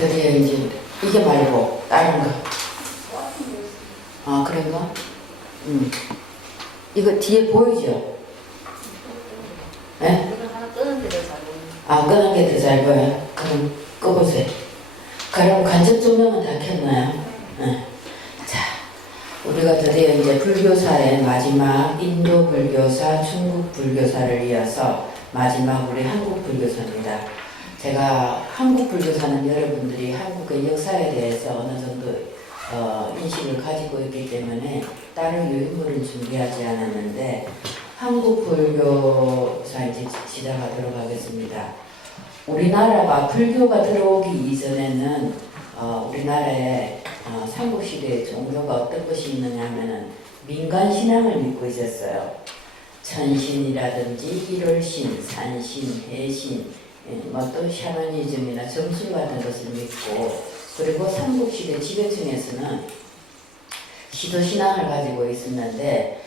드디어 이제 이게 말고 다른 거. 아 그런가? 이거 뒤에 보이죠? 네? 이거 하나 끄는 게더 잘 보이네. 아 끄는 게 더 잘 보여요? 그럼 꺼보세요. 그럼 간접 조명은 다 켰나요? 네. 자, 우리가 드디어 이제 불교사의 마지막 인도 불교사, 중국 불교사를 이어서 마지막 우리 한국 불교사입니다. 제가 한국 불교사는 여러분들이 한국의 역사에 대해서 어느 정도 인식을 가지고 있기 때문에 다른 유인물은 준비하지 않았는데 한국 불교사 이제 시작하도록 하겠습니다. 우리나라가 불교가 들어오기 이전에는 우리나라에 삼국시대의 종교가 어떤 것이 있느냐 하면은 민간신앙을 믿고 있었어요. 천신이라든지 일월신, 산신, 해신, 또 샤머니즘이나 점술 같은 것을 믿고, 그리고 삼국시대 지배층에서는 시도신앙을 가지고 있었는데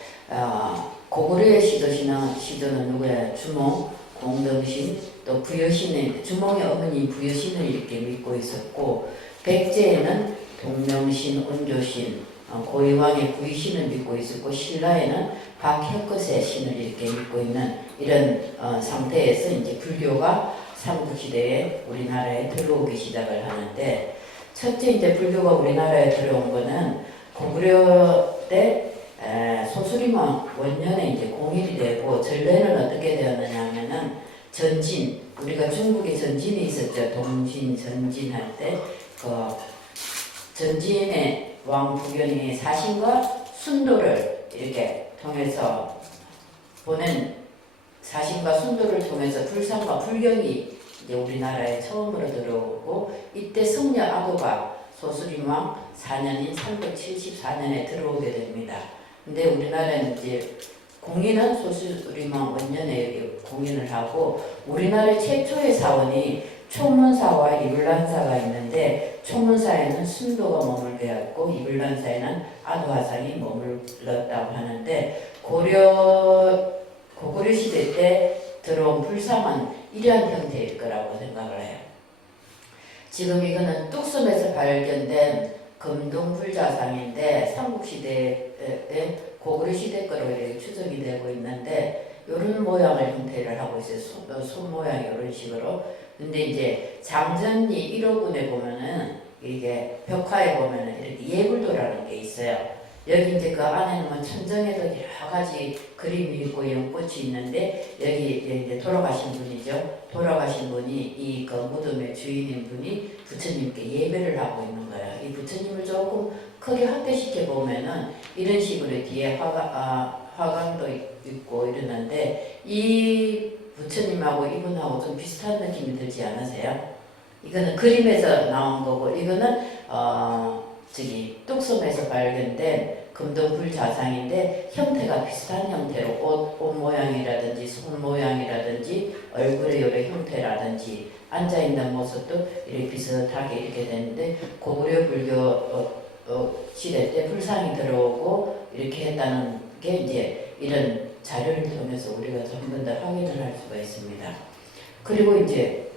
고구려의 시도는 누구야? 주몽, 공덕신, 또 부여신의 주몽의 어머니 부여신을 이렇게 믿고 있었고, 백제에는 동명신, 온조신, 고이왕의 구이신을 믿고 있었고, 신라에는 박혁거세 신을 이렇게 믿고 있는 이런 상태에서 이제 불교가 삼국시대에 우리나라에 들어오기 시작을 하는데, 첫째 이제 불교가 우리나라에 들어온 거는 고구려 때 소수림왕 원년에 이제 공일이 되고, 전례는 어떻게 되었느냐 하면은 전진, 우리가 중국에 전진이 있었죠. 동진, 전진할 때 그 전진의 왕 부견이 사신과 순도를 이렇게 통해서 보낸, 사신과 순도를 통해서 불상과 불경이 이제 우리나라에 처음으로 들어오고, 이때 성녀 아도가 소수림왕 4년인 374년에 들어오게 됩니다. 근데 우리나라는 이제 공인은 소수림왕 원년에 공인을 하고, 우리나라 최초의 사원이 초문사와 이불란사가 있는데, 초문사에는 순도가 머물게였고 이불란사에는 아도화상이 머물렀다고 하는데, 고구려 시대 때 들어온 불상은 이러한 형태일 거라고 생각을 해요. 지금 이거는 뚝섬에서 발견된 금동불자상인데 삼국시대 때 고구려 시대 거로 이렇게 추정이 되고 있는데, 이런 모양을 형태를 하고 있어요. 손 모양이 이런 식으로. 근데 이제 장전리 1호군에 보면은 이게 벽화에 보면은 이렇게 예불도라는 게 있어요. 여기 이제 그 안에는 뭐 천정에도 여러 가지 그림이 있고 연꽃이 있는데, 여기 이제 돌아가신 분이죠. 돌아가신 분이 이 그 무덤의 주인인 분이 부처님께 예배를 하고 있는 거예요. 이 부처님을 조금 크게 확대시켜 보면은 이런 식으로 뒤에 화관도 있고 이러는데, 이 부처님하고 이분하고 좀 비슷한 느낌이 들지 않으세요? 이거는 그림에서 나온 거고, 이거는 뚝섬에서 발견된 금동불자상인데 형태가 비슷한 형태로 옷 모양이라든지 손 모양이라든지 얼굴의 여러 형태라든지 앉아있는 모습도 이렇게 비슷하게 이렇게 되는데, 고구려 불교 시대 때 불상이 들어오고 이렇게 했다는 게 이제 이런 자료를 통해서 우리가 전부 다 확인을 할 수가 있습니다. 그리고 이제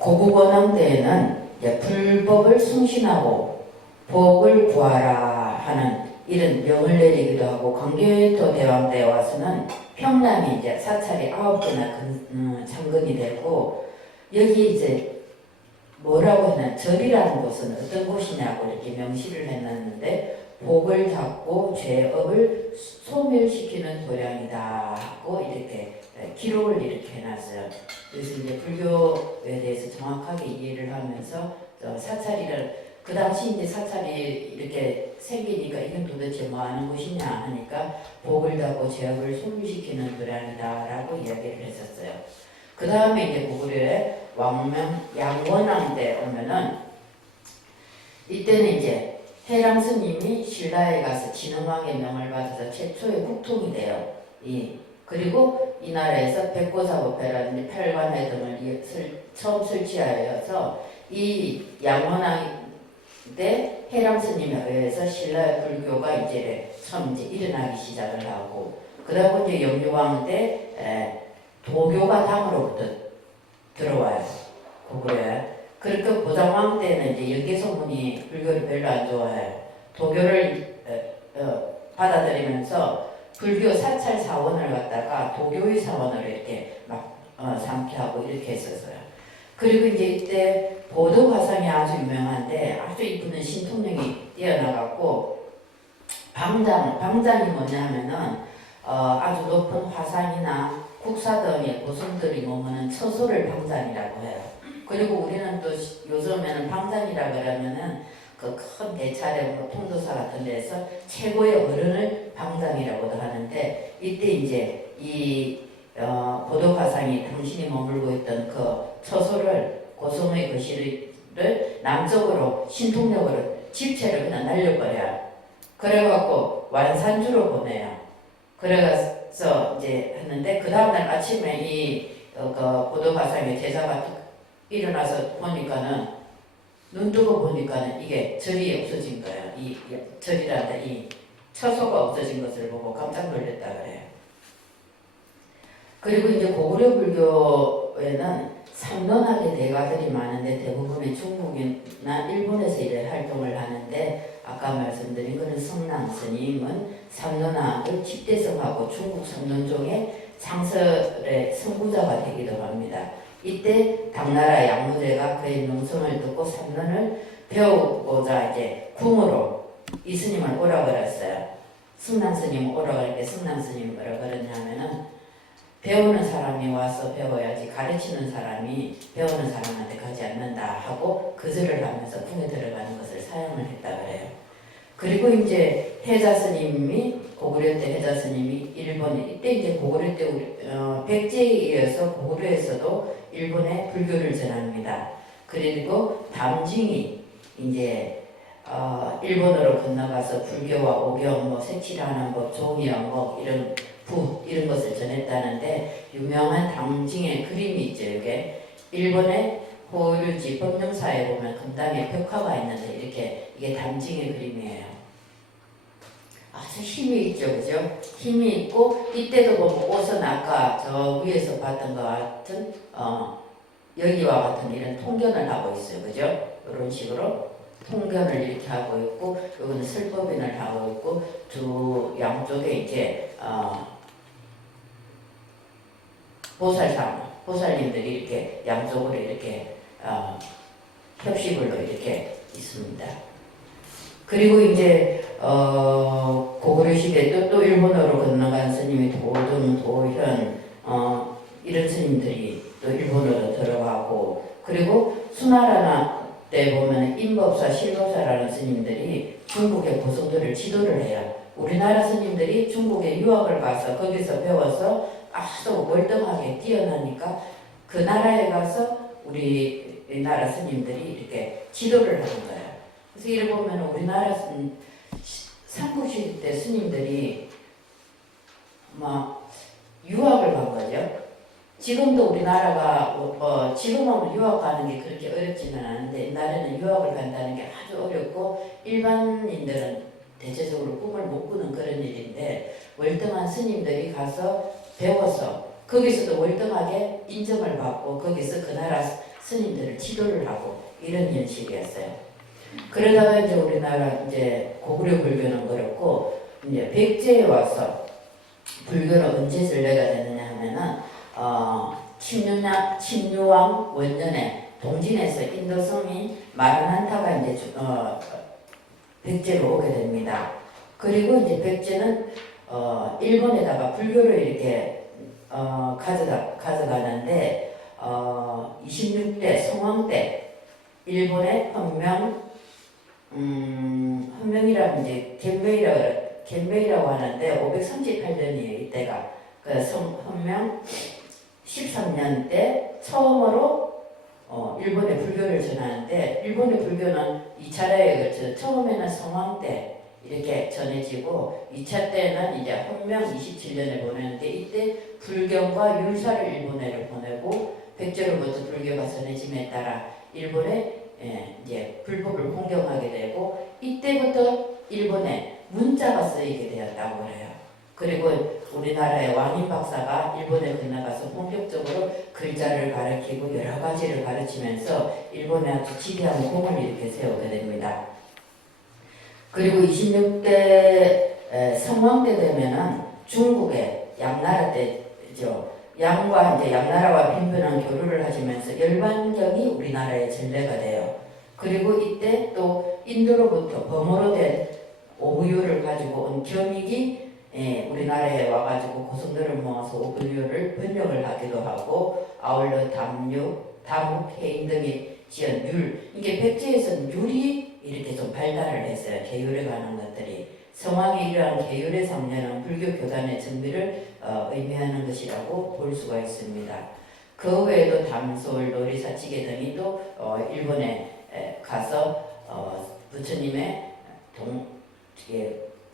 고국원왕 때에는 불법을 숭신하고 복을 구하라 하는 이런 명을 내리기도 하고, 광개토 대왕 때 와서는 평남이 이제 사찰이 9개나 창건이 되고, 여기 이제 뭐라고 했나, 절이라는 곳은 어떤 곳이냐고 이렇게 명시를 해놨는데, 복을 닦고 죄업을 소멸시키는 도량이다 하고 이렇게 기록을 이렇게 해놨어요. 그래서 이제 불교에 대해서 정확하게 이해를 하면서 사찰이를, 그 당시 이제 사찰이 이렇게 생기니까 이건 도대체 뭐 하는 곳이냐 하니까 복을 닦고 죄업을 소멸시키는 도량이다라고 이야기를 했었어요. 그 다음에 이제 고구려의 양원왕 때 오면은, 이때는 이제 해랑 스님이 신라에 가서 진흥왕의 명을 받아서 최초의 국통이 돼요. 그리고 이 나라에서 백고사법회라든지 팔관회 등을 처음 설치하여서, 이 양원왕 때 해랑 스님에 의해서 신라 불교가 이제 처음 이제 일어나기 시작을 하고, 그러고 이제 영유왕 때 도교가 당으로부터 들어와요. 고구려에. 그렇게 고장왕 때는 이제 여기소문이 불교를 별로 안 좋아해요. 도교를 받아들이면서 불교 사찰 사원을 갖다가 도교의 사원으로 이렇게 막 삼기하고 이렇게 했었어요. 그리고 이제 이때 보도 화상이 아주 유명한데 아주 이쁘는 신통력이 뛰어나갔고 방장이 뭐냐 하면은 아주 높은 화상이나 국사 등의 고승들이 머무는 처소를 방장이라고 해요. 그리고 우리는 또 요즘에는 방장이라 그러면은 그 큰 대차례 뭐 통도사 같은 데서 최고의 어른을 방장이라고도 하는데 이때 이제 이 보도화상이 당신이 머물고 있던 그 처소를 고성의 거실을 남쪽으로 신통력으로 집체를 그냥 날려버려요. 그래갖고 완산주로 보내요. 그래서 이제 했는데 그 다음날 아침에 그 보도화상의 제자가 일어나서 보니까는 눈 뜨고 보니까는 이게 절이 없어진 거예요. 이 절이란다 이 처소가 없어진 것을 보고 깜짝 놀랐다 그래요. 그리고 이제 고구려 불교에는 삼론학의 대가들이 많은데 대부분의 중국이나 일본에서 이래 활동을 하는데 아까 말씀드린 그런 성랑 스님은 삼론학을 집대성하고 중국 삼론종의 창설의 선구자가 되기도 합니다. 이때 당나라 양무제가 그의 명성을 듣고 삼론을 배우고자 이제 궁으로 이 스님을 오라 그랬어요. 승남 스님 오라 그럴 때 승남 스님이 뭐라 그랬냐면은 배우는 사람이 와서 배워야지 가르치는 사람이 배우는 사람한테 가지 않는다 하고 거절을 하면서 궁에 들어가는 것을 사용을 했다 그래요. 그리고 이제 해자 스님이 고구려 때 해자 스님이 일본에 이때 이제 고구려 때 우리 백제에 이어서 고구려에서도 일본에 불교를 전합니다. 그리고 담징이 이제 일본으로 건너가서 불교와 오경, 뭐 색칠하는 법, 종이형 뭐 이런 것을 전했다는데 유명한 담징의 그림이 있죠. 이게 일본의 호류지 법령사에 보면 금당에 벽화가 있는데 이렇게 이게 담징의 그림이에요. 아주 힘이 있죠, 그죠? 힘이 있고 이때도 보면 옷은 아까 저 위에서 봤던 것 같은 여기와 같은 이런 통견을 하고 있어요, 그죠? 이런 식으로 통견을 이렇게 하고 있고 여기는 설법인을 하고 있고 두 양쪽에 이제 보살님들이 이렇게 양쪽으로 이렇게 협식으로 이렇게 있습니다. 그리고 이제 고구려 시대 또 일본어로 건너간 스님이 도등, 도현 이런 스님들이 또 일본어로 들어가고 그리고 수나라나 때 보면 인법사, 실법사라는 스님들이 중국의 고성들을 지도를 해요. 우리나라 스님들이 중국에 유학을 가서 거기서 배워서 아주 월등하게 뛰어나니까 그 나라에 가서 우리나라 스님들이 이렇게 지도를 하는 거예요. 그래서 이를 보면 우리나라 삼국시대 스님들이 막 유학을 간 거죠. 지금도 우리나라가 지금은 유학 가는 게 그렇게 어렵지는 않은데 옛날에는 유학을 간다는 게 아주 어렵고 일반인들은 대체적으로 꿈을 못 꾸는 그런 일인데 월등한 스님들이 가서 배워서 거기서도 월등하게 인정을 받고 거기서 그 나라 스님들을 지도를 하고 이런 연식이었어요. 그러다가 이제 우리나라 이제 고구려 불교는 그렇고 이제 백제에 와서 불교는 언제 전래가 되느냐 하면은 침류왕 원년에 동진에서 인도성이 마라난타가 이제 백제로 오게 됩니다. 그리고 이제 백제는 일본에다가 불교를 이렇게 가져가는데 26대 성왕 때 일본의 헌명이라고 이제 겐메이라고 하는데 538년이에요. 이때가 그 헌명 13년 때 처음으로 일본의 불교를 전하는데 일본의 불교는 2차례에 걸쳐 처음에는 성왕 때 이렇게 전해지고 2차 때는 이제 헌명 27년에 보내는데 이때 불경과 율사를 일본에를 보내고 백제로부터 불교가 전해짐에 따라 일본에 이제 불법을 공경하게 되고 이때부터 일본에 문자가 쓰이게 되었다고 해요. 그리고 우리나라의 왕인 박사가 일본에 건너가서 본격적으로 글자를 가르치고 여러 가지를 가르치면서 일본에 아주 지대한 공을 이렇게 세우게 됩니다. 그리고 26대 성왕 때 되면은 중국의 양나라 때죠. 양과 이제 양나라와 빈번한 교류를 하시면서 열반경이 우리나라의 전례가 돼요. 그리고 이때 또 인도로부터 범어로 된 오부유를 가지고 온 겸익이 우리나라에 와가지고 고성들을 모아서 오부유를 번역을 하기도 하고 아울러 담유, 다묵, 해인 등이 지은 율, 이게 백제에서는 율이 이렇게 좀 발달을 했어요. 계율에 관한 것들이. 성왕의 이러한 계율의 성례는 불교 교단의 정비를 의미하는 것이라고 볼 수가 있습니다. 그 외에도 담솔, 놀이사치계 등이 또 일본에 가서 부처님의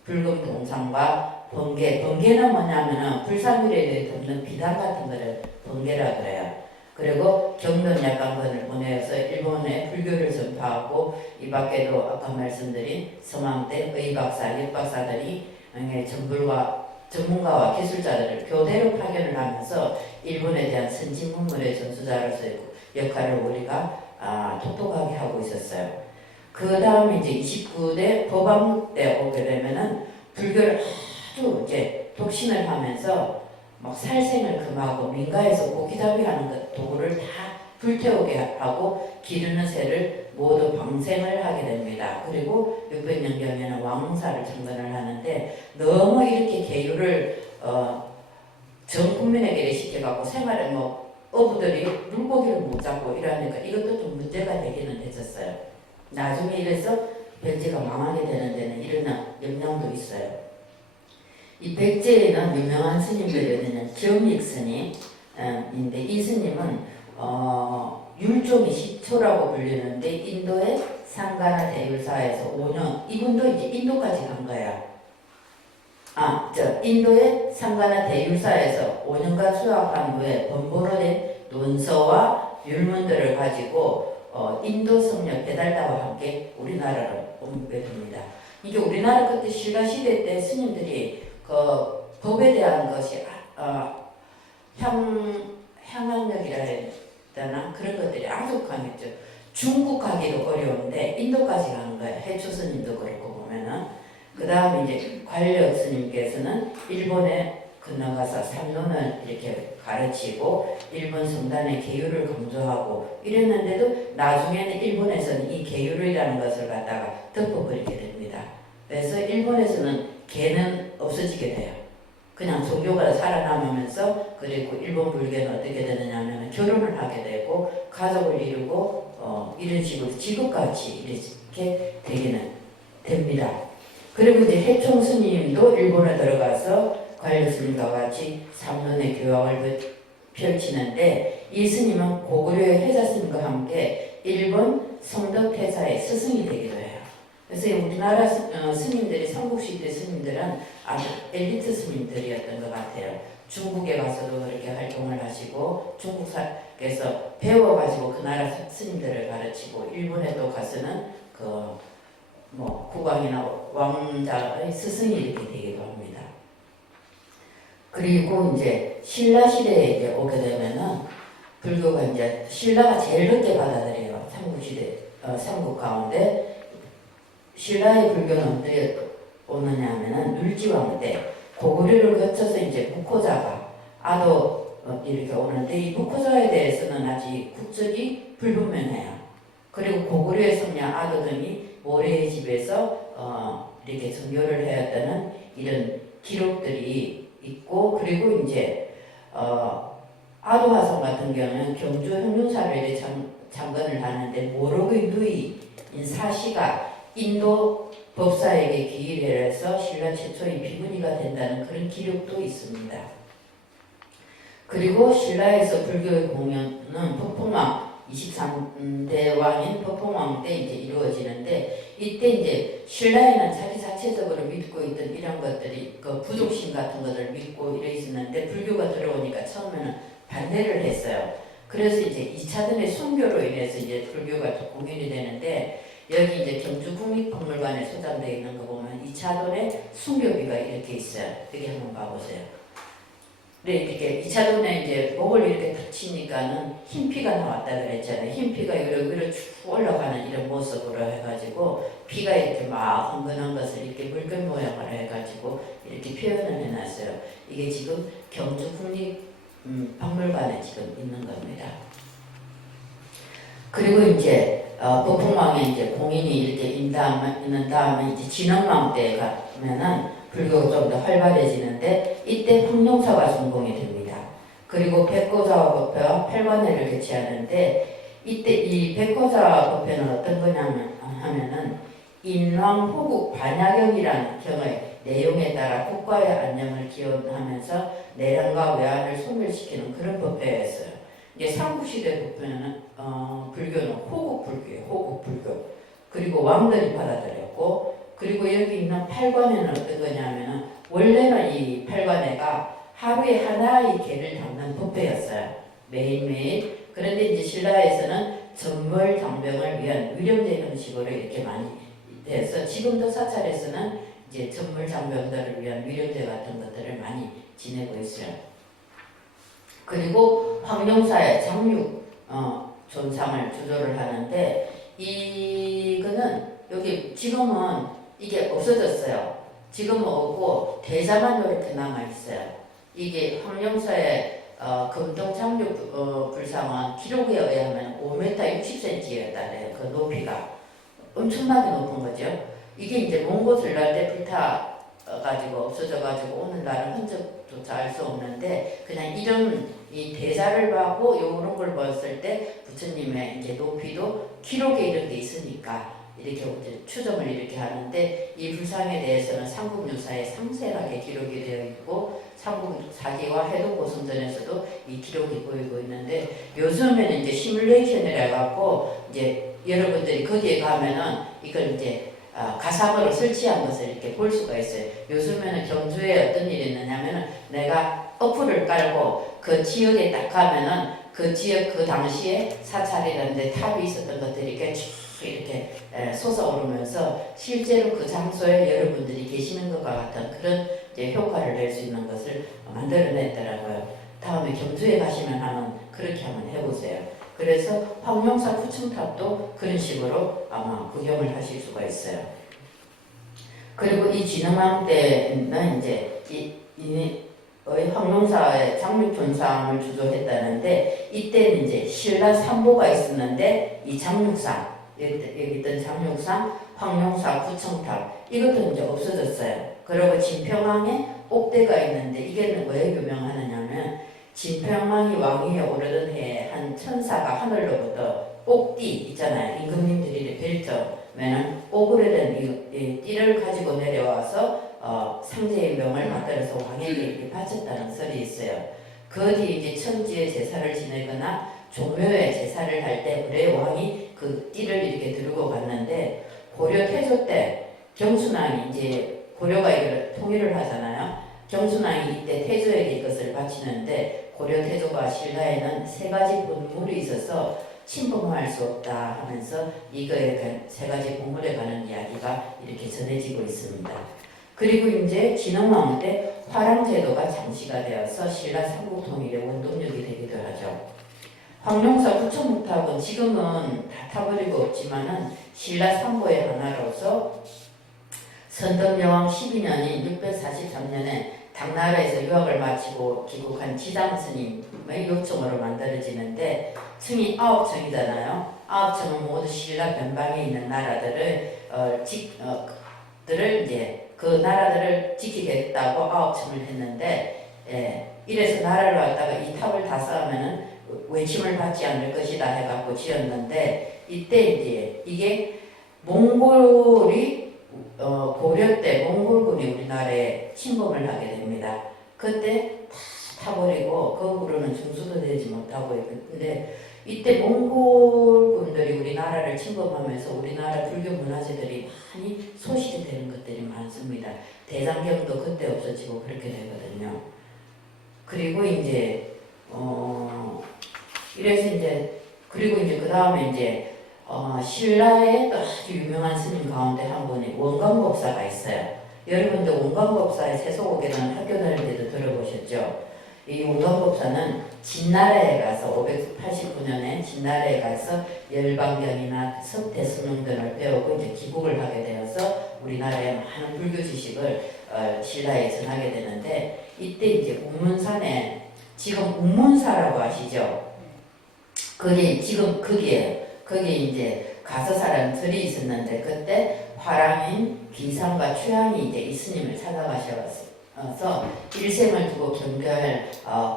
불금 동상과 번개는 뭐냐면은 불사밀에 대해 돕는 비단 같은 거를 번개라 그래요. 그리고 경론 약관권을 보내서 일본에 불교를 전파하고 이 밖에도 아까 말씀드린 성황대 의박사, 역박사들이 전문가와 기술자들을 교대로 파견을 하면서 일본에 대한 선진 문물의 전수자로서의 역할을 우리가 똑똑하게 하고 있었어요. 그 다음에 이제 29대 법왕 때 오게 되면은 불교를 아주 이제 독신을 하면서 막 살생을 금하고 민가에서 고기잡이 하는 도구를 다 불태우게 하고 기르는 새를 모두 방생을 하게 됩니다. 그리고 600년경에는 왕사를 정건을 하는데 너무 이렇게 계율을 전 국민에게 시켜갖고 생활에 어부들이 물고기를 못 잡고 이러니까 이것도 좀 문제가 되기는 했었어요. 나중에 이래서 백제가 망하게 되는 데는 이런 영향도 있어요. 이 백제에는 유명한 스님들에는 겸익 스님인데 이 스님은 율종이 시초라고 불리는데 인도의 상가나 대율사에서 5년 이분도 이제 인도까지 간 거야. 인도의 상가나 대율사에서 5년간 수학한 후에 번보로 된 논서와 율문들을 가지고 인도 성령 베달다와 함께 우리나라로 옮게 됩니다. 이게 우리나라 그때 신라시대 때 스님들이 그 법에 대한 것이 향학력이라 해야 되나 그런 것들이 아주 강했죠. 중국 가기도 어려운데 인도까지 가는 거예요. 해초 스님도 그렇고 보면은 그 다음에 이제 관력 스님께서는 일본에 건너가서 삼론을 이렇게 가르치고 일본 성단의 계율을 강조하고 이랬는데도 나중에는 일본에서는 이 계율이라는 것을 갖다가 덮어버리게 됩니다. 그래서 일본에서는 개는 없어지게 돼요. 그냥 종교가 살아남으면서 그리고 일본 불교는 어떻게 되느냐면 결혼을 하게 되고 가족을 이루고 이런 식으로 직업같이 이렇게 되기는 됩니다. 그리고 이제 해총 스님도 일본에 들어가서 관료 스님과 같이 3년의 교황을 펼치는데 이 스님은 고구려의 해자 스님과 함께 일본 성덕회사의 스승이 되기도 해요. 그래서 우리나라 스님들이 삼국시대 스님들은 아주 엘리트 스님들이었던 것 같아요. 중국에 가서도 그렇게 활동을 하시고 중국에서 배워가지고 그 나라 스님들을 가르치고 일본에 또 가서는 국왕이나 왕자의 스승이 이렇게 되기도 합니다. 그리고 이제 신라 시대에 이제 오게 되면은 불교가 이제 신라가 제일 늦게 받아들여요. 삼국 가운데 신라의 불교는 어떻게 오느냐 하면은 율지왕 때 고구려를 거쳐서 이제 무코자가 아도 이렇게 오는데 이 무코자에 대해서는 아직 국적이 불분명해요. 그리고 고구려의 성녀 아도 등이 모래의 집에서 이렇게 정교를 해왔다는 이런 기록들이 있고 그리고 이제 아도화성 같은 경우는 경주 형룡사를 장건을 하는데 모로그의 누이인 사시가 인도 법사에게 기일을 해서 신라 최초의 비구니가 된다는 그런 기록도 있습니다. 그리고 신라에서 불교의 공연은 법봉왕 23대 왕인 법봉왕 때 이제 이루어지는데 이때 이제 신라에는 자기 자체적으로 믿고 있던 이런 것들이 그 부족심 같은 것을 믿고 이래 있었는데 불교가 들어오니까 처음에는 반대를 했어요. 그래서 이제 2차전의 순교로 인해서 이제 불교가 공연이 되는데 여기 이제 경주국립박물관에 소장되어 있는 거 보면 2차돈에 순교비가 이렇게 있어요. 여기 한번 봐보세요. 네, 이렇게 2차돈에 이제 목을 이렇게 붙이니까는 흰 피가 나왔다 그랬잖아요. 흰 피가 위로 쭉 올라가는 이런 모습으로 해가지고 피가 이렇게 막 흥건한 것을 이렇게 물결 모양으로 해가지고 이렇게 표현을 해놨어요. 이게 지금 경주국립박물관에 지금 있는 겁니다. 그리고 이제 북풍왕에 이제 공인이 이렇게 있는 다음에 이제 진흥왕 때 가면은 불교가 좀 더 활발해지는데 이때 황룡사가 준공이 됩니다. 그리고 백고사 법회와 팔관회를 개최하는데 이때 이 백고사 법회는 어떤 거냐면 하면은 인왕호국 반야경이라는 경의 내용에 따라 국가의 안녕을 기원하면서 내란과 외환을 소멸시키는 그런 법회였어요. 이제 삼국시대 법회는 불교는 호국불교예요. 호국불교. 그리고 왕들이 받아들였고, 그리고 여기 있는 팔관회는 어떤 거냐면은 원래는 이 팔관회가 하루에 하나의 개를 담는 법회였어요. 매일매일. 그런데 이제 신라에서는 전벌장병을 위한 위령제 형식으로 이렇게 많이 돼서 지금도 사찰에서는 이제 전벌장병들을 위한 위령제 같은 것들을 많이 지내고 있어요. 그리고 황룡사의 장육 존상을 주조를 하는데 이거는 여기 지금은 이게 없어졌어요. 지금은 없고 대자만 이렇게 남아 있어요. 이게 황룡사의 금동 장육 불상은 기록에 의하면 5m 60cm였다래요. 그 높이가 엄청나게 높은 거죠. 이게 이제 몽고슬 날 때 불타가지고 없어져가지고 오늘날은 흔적조차 알 수 없는데 그냥 이런 이 대자를 봐고 요런 걸 봤을 때 부처님의 이제 높이도 기록에 이런 게 있으니까 이렇게 이제 추정을 이렇게 하는데 이 불상에 대해서는 삼국유사에 상세하게 기록이 되어 있고 삼국사기와 해동고성전에서도 이 기록이 보이고 있는데 요즘에는 이제 시뮬레이션을 해갖고 이제 여러분들이 거기에 가면은 이걸 이제 가상으로 설치한 것을 이렇게 볼 수가 있어요. 요즘에는 경주에 어떤 일이 있느냐면은 내가 어플을 깔고 그 지역에 딱 가면은 그 지역 그 당시에 사찰이라는데 탑이 있었던 것들이 이렇게 쭉 이렇게 솟아오르면서 실제로 그 장소에 여러분들이 계시는 것과 같은 그런 이제 효과를 낼 수 있는 것을 만들어냈더라고요. 다음에 경주에 가시면 그렇게 한번 해보세요. 그래서 황룡사 구층탑도 그런 식으로 아마 구경을 하실 수가 있어요. 그리고 이 진흥왕 때는 이제 황룡사의 장육존상을 주조했다는데 이때는 이제 신라 삼보가 있었는데 이 장육상 여기 있던 장육상 황룡사 구층탑 이것도 이제 없어졌어요. 그리고 진평왕에 옥대가 있는데 이게 왜 유명하느냐면 진평왕이 왕위에 오르던 해에 한 천사가 하늘로부터 옥띠 있잖아요. 임금님들이 벨점에는 오그레된 이 띠를 가지고 내려와서 상제의 명을 만들어서 왕에게 이렇게 바쳤다는 설이 있어요. 그 뒤에 이제 천지의 제사를 지내거나 종묘의 제사를 할 때 그래 왕이 그 띠를 이렇게 들고 갔는데 고려 태조 때 경순왕이 이제 고려가 이걸 통일을 하잖아요. 경순왕이 이때 태조에게 이것을 바치는데 고려 태조가 신라에는 세 가지 본물이 있어서 침범할 수 없다 하면서 이거에 세 가지 본물에 관한 이야기가 이렇게 전해지고 있습니다. 그리고 이제 진흥왕 때 화랑제도가 장치가 되어서 신라 삼국통일의 원동력이 되기도 하죠. 황룡사 구천목탑은 지금은 다 타버리고 없지만은 신라 삼보의 하나로서 선덕여왕 12년인 643년에 당나라에서 유학을 마치고 귀국한 지장스님의 요청으로 만들어지는데 층이 9층이잖아요. 9층은 모두 신라 변방에 있는 나라들을 이제 그 나라들을 지키겠다고 9층을 했는데 이래서 나라를 갖다가 이 탑을 다 쌓으면은 외침을 받지 않을 것이다 해갖고 지었는데 이때 이제 이게 몽골이 고려 때 몽골군이 우리나라에 침범을 하게 됩니다. 그때 다 타버리고 그 후로는 중수도 되지 못하고 있는데 이때 몽골군들이 우리나라를 침범하면서 우리나라 불교 문화재들이 많이 소실이 되는 것들이 많습니다. 대장경도 그때 없어지고 그렇게 되거든요. 그리고 이제 이래서 이제 그리고 이제 그 다음에 이제 신라의 또 아주 유명한 스님 가운데 한 분이 원광법사가 있어요. 여러분들 원광법사의 세속옥에는 학교 다닐 때도 들어보셨죠? 이 원광법사는 진나라에 가서 589년에 진나라에 가서 열방경이나 석대승론 등을 배우고 이제 귀국을 하게 되어서 우리나라의 많은 불교 지식을 신라에 전하게 되는데, 이때 이제 운문산에 지금 운문사라고 아시죠? 그게 지금 거기에 이제 가서 사람들이 있었는데, 그때 화랑인 비상과 최양이 이제 이 스님을 찾아가셔서 일생을 두고 경배할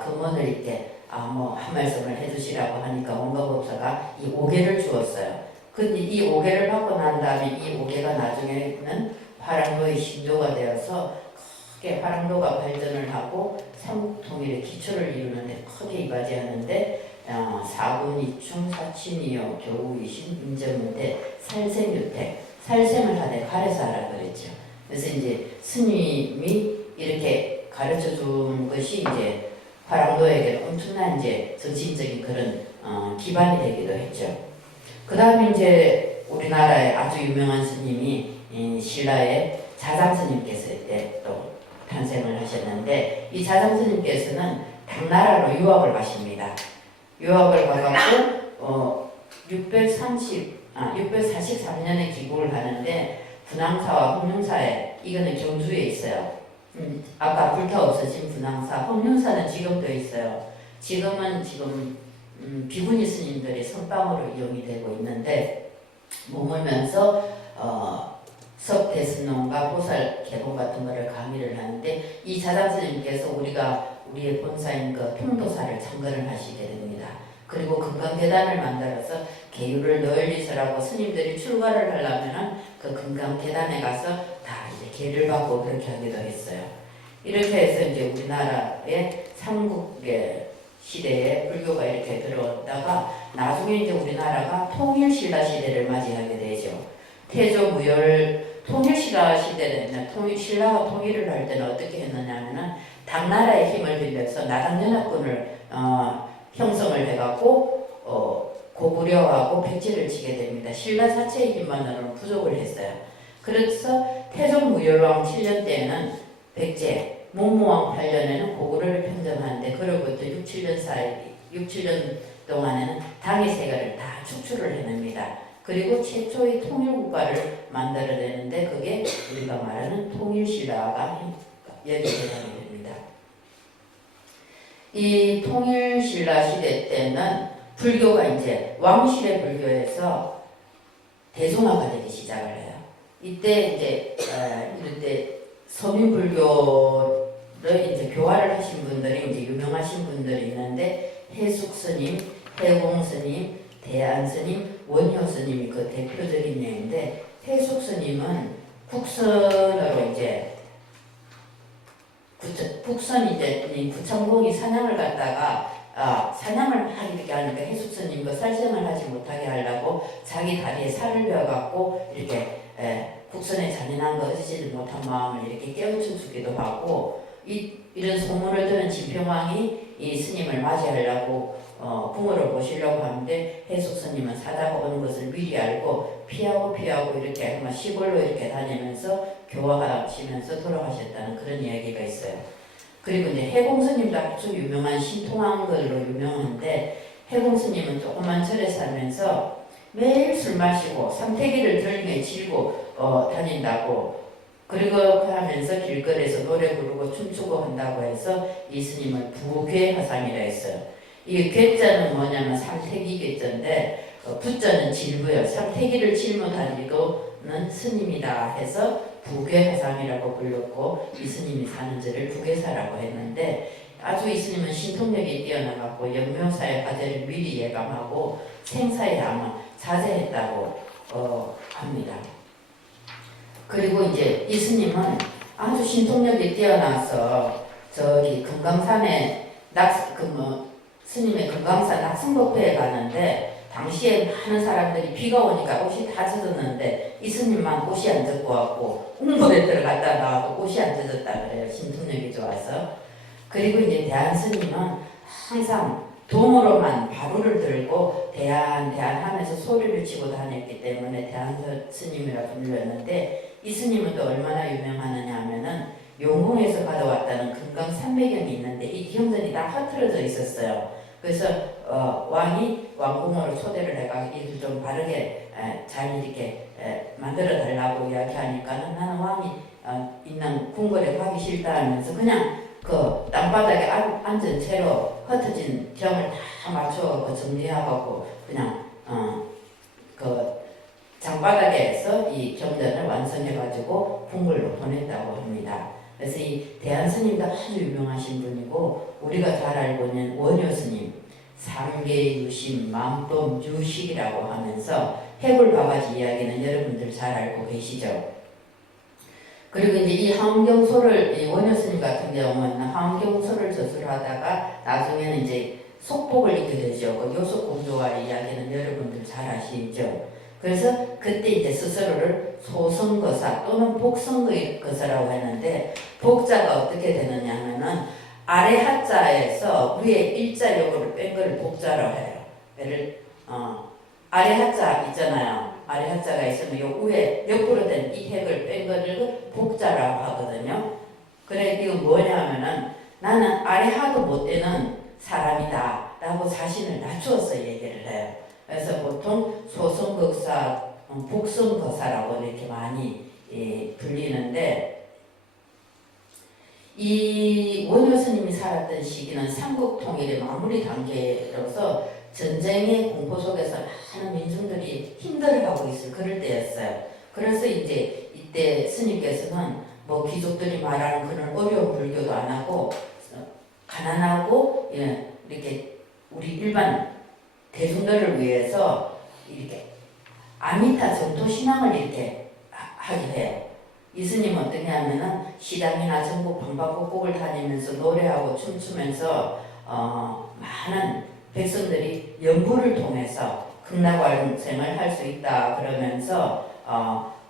금원을 이렇게 한 말씀을 해주시라고 하니까 원가법사가 이 5개를 주었어요. 근데 이 5개를 받고 난 다음에 이 5개가 나중에는 화랑도의 신조가 되어서 크게 화랑도가 발전을 하고 삼국통일의 기초를 이루는데 크게 이바지하는데, 사군이충 사친이요 교우이신 인정문대 살생유택, 살생을 하되 가려서 하라 그랬죠. 그래서 이제 스님이 이렇게 가르쳐 준 것이 이제 화랑도에게 엄청난 이제 정신적인 그런 기반이 되기도 했죠. 그 다음에 이제 우리나라의 아주 유명한 스님이 신라의 자장 스님께서 이때 또 탄생을 하셨는데, 이 자장 스님께서는 당나라로 유학을 가십니다. 유학을 가갖고 643년에 귀국을 하는데, 분황사와 홍룡사에, 이거는 경주에 있어요. 아까 불타 없어진 분황사, 홍룡사는 지금도 있어요. 지금은 비구니 스님들이 선방으로 이용이 되고 있는데, 머물면서 석대승론과 보살 개봉 같은 거를 강의를 하는데, 이 자장 스님께서 우리의 본사인 그 통도사를 참관을 하시게 됩니다. 그리고 금강계단을 만들어서 계율을 널리 설하고, 스님들이 출가를 하려면은 그 금강계단에 가서 다 이제 계를 받고 그렇게 하기도 했어요. 이렇게 해서 이제 우리나라의 삼국의 시대에 불교가 이렇게 들어오다가, 나중에 이제 우리나라가 통일신라 시대를 맞이하게 되죠. 태조무열 통일신라 시대는 신라가 통일을 할 때는 어떻게 했느냐면은 당나라의 힘을 빌려서 나당연합군을 형성을 해갖고 고구려하고 백제를 치게 됩니다. 신라 자체의 힘만으로는 부족을 했어요. 그래서 태종무열왕 7년 때에는 백제, 문무왕 8년에는 고구려를 평정하는데, 그로부터 6, 7년 동안에는 당의 세가를 다 축출을 해냅니다. 그리고 최초의 통일국가를 만들어내는데, 그게 우리가 말하는 통일신라가 여기에 해당이 됩니다. 이 통일신라 시대 때는 불교가 이제 왕실의 불교에서 대중화가 되기 시작을 해요. 이때 이제 이럴 때 서민불교를 이제 교화를 하신 분들이 이제 유명하신 분들이 있는데, 해숙스님, 해공스님, 대안스님, 원효스님이 그 대표적인 예인데, 해숙스님은 국선으로 이제 구창공이 사냥을 갔다가 사냥을 막 이렇게 하니까 해숙스님 그 살생을 하지 못하게 하려고 자기 다리에 살을 베어갖고 이렇게 국선의 잔인한 거 어지지 못한 마음을 이렇게 깨우쳐 주기도 하고, 이런 소문을 들은 진평왕이 이 스님을 맞이하려고 궁으로 모시려고 하는데, 해숙스님은 사자가 오는 것을 미리 알고 피하고 이렇게 시골로 이렇게 다니면서 교화하시면서 돌아가셨다는 그런 이야기가 있어요. 그리고 이제 해공스님도 아주 유명한 신통한 걸로 유명한데, 해공스님은 조그만 절에 살면서 매일 술 마시고 삼태기를 들며 지고 다닌다고, 그리고 하면서 길거리에서 노래 부르고 춤추고 한다고 해서 이 스님을 부괴화상이라 했어요. 이 괴자는 뭐냐면 삼태기 괴자인데, 부자는 질부요. 삼태기를 짊어 다니고는 스님이다 해서 부괴화상이라고 불렀고, 이 스님이 사는 절을 부괴사라고 했는데, 아주 이 스님은 신통력이 뛰어나갔고 영묘사의 화제를 미리 예감하고 생사의 암을 자제했다고 합니다. 그리고 이제 이 스님은 아주 신통력이 뛰어나서 저기 금강산에 스님의 금강산 낙승법회에 가는데, 당시에 많은 사람들이 비가 오니까 옷이 다 젖었는데 이 스님만 옷이 안 젖고 왔고, 홍보대 들어갔다 나와도 옷이 안 젖었다 그래요. 신통력이 좋아서. 그리고 이제 대한 스님은 항상 동으로만 바루를 들고 대한 하면서 소리를 치고 다녔기 때문에 대한 스님이라 불렸는데, 이 스님은 또 얼마나 유명하느냐 하면은 용궁에서 가져왔다는 금강 300경이 있는데 이 경전이 다 흐트러져 있었어요. 그래서 왕이 왕궁으로 초대를 해가 이를 좀 바르게 잘 이렇게 만들어 달라고 이야기하니까는, 나는 왕이 있는 궁궐에 가기 싫다 하면서 그냥 그 땅바닥에 앉은 채로 흩어진 경을 다 맞춰 정리하고 그냥 그 장바닥에서 이 경전을 완성해가지고 궁궐로 보냈다고 합니다. 그래서 이 대한스님도 아주 유명하신 분이고, 우리가 잘 알고 있는 원효스님, 삼계유심, 만법유식이라고 하면서 해골바가지 이야기는 여러분들 잘 알고 계시죠? 그리고 이제 이 하엄경소를, 이 원효스님 같은 경우는 하엄경소를 저술하다가 나중에는 이제 속복을 입게 되죠. 그 요속공주와의 이야기는 여러분들 잘 아시죠? 그래서 그때 이제 스스로를 소성거사 또는 복성거사라고 했는데, 복자가 어떻게 되느냐 하면은 아래 하자에서 위에 일자 요거를 뺀 거를 복자라고 해요. 예를 아래 하자 있잖아요. 아래 하자가 있으면 요 위에 옆으로 된 이 핵을 뺀 거를 복자라고 하거든요. 그래 이거 뭐냐면은 나는 아래 하도 못 되는 사람이다 라고 자신을 낮추어서 얘기를 해요. 그래서 보통 소성거사, 복성거사라고 이렇게 많이 불리는데, 이 원효스님이 살았던 시기는 삼국통일의 마무리 단계로서 전쟁의 공포 속에서 많은 민중들이 힘들어하고 있을 그럴 때였어요. 그래서 이제 이때 스님께서는 뭐 귀족들이 말하는 그런 어려운 불교도 안 하고 가난하고 이렇게 우리 일반 대중들을 위해서 이렇게 아미타 정토 신앙을 이렇게 하게 해요. 이 스님 어떻게 하면은 시당이나 전국 방방곡곡을 다니면서 노래하고 춤추면서 많은 백성들이 연구를 통해서 극락완생을 할 수 있다 그러면서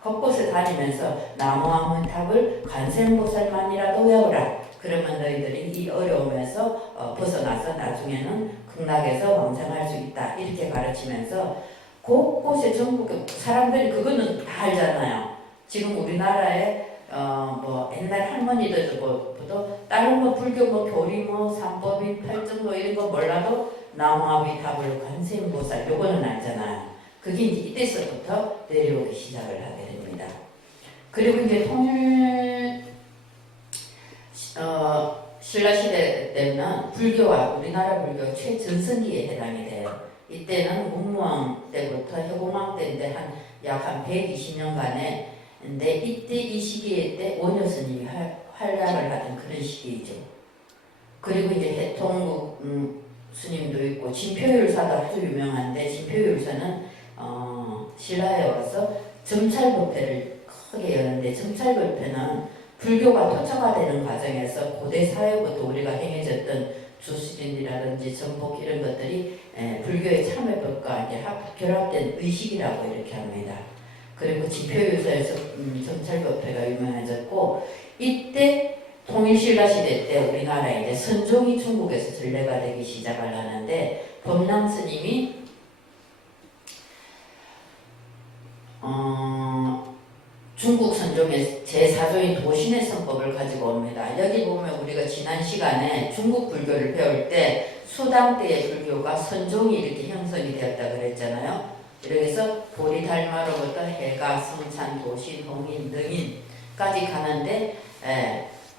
곳곳에 다니면서 나무아문탑을 관세음보살만이라도 외우라. 그러면 너희들이 이 어려움에서 벗어나서 나중에는 극락에서 왕생할 수 있다. 이렇게 가르치면서 곳곳에 전국 사람들이 그거는 다 알잖아요. 지금 우리나라에 뭐 옛날 할머니들도 다른 뭐 불교 뭐 교리 뭐 삼법인 팔정 뭐 이런 거 몰라도 나무아미타불 관세음보살 요거는 알잖아요. 그게 이제 이때서부터 내려오기 시작을 하게 됩니다. 그리고 이제 통일 신라시대 때는 불교와 우리나라 불교 최전성기에 해당이 돼요. 이때는 문무왕 때부터 해공왕 때인데 약 120년간에 근데 이때 이 시기에 때 원효스님이 활약을 하던 그런 시기이죠. 그리고 이제 해통국 스님도 있고 진표율사도 아주 유명한데, 진표율사는 신라에 와서 점찰법회를 크게 여는데, 점찰법회는 불교가 토착화되는 과정에서 고대 사회부터 우리가 행해졌던 주술인이라든지 전복 이런 것들이 불교의 참회법과 이제 결합된 의식이라고 이렇게 합니다. 그리고 지표유서에서 점찰법회가 유명해졌고, 이때 통일신라시대 때 우리나라에 이제 선종이 중국에서 전래가 되기 시작을 하는데, 법랑스님이 중국 선종의 제4조인 도신의 선법을 가지고 옵니다. 여기 보면 우리가 지난 시간에 중국 불교를 배울 때 수당 때의 불교가 선종이 이렇게 형성이 되었다 그랬잖아요. 그래서 보리달마로부터 해가, 성찬, 도신, 홍인, 능인까지 가는데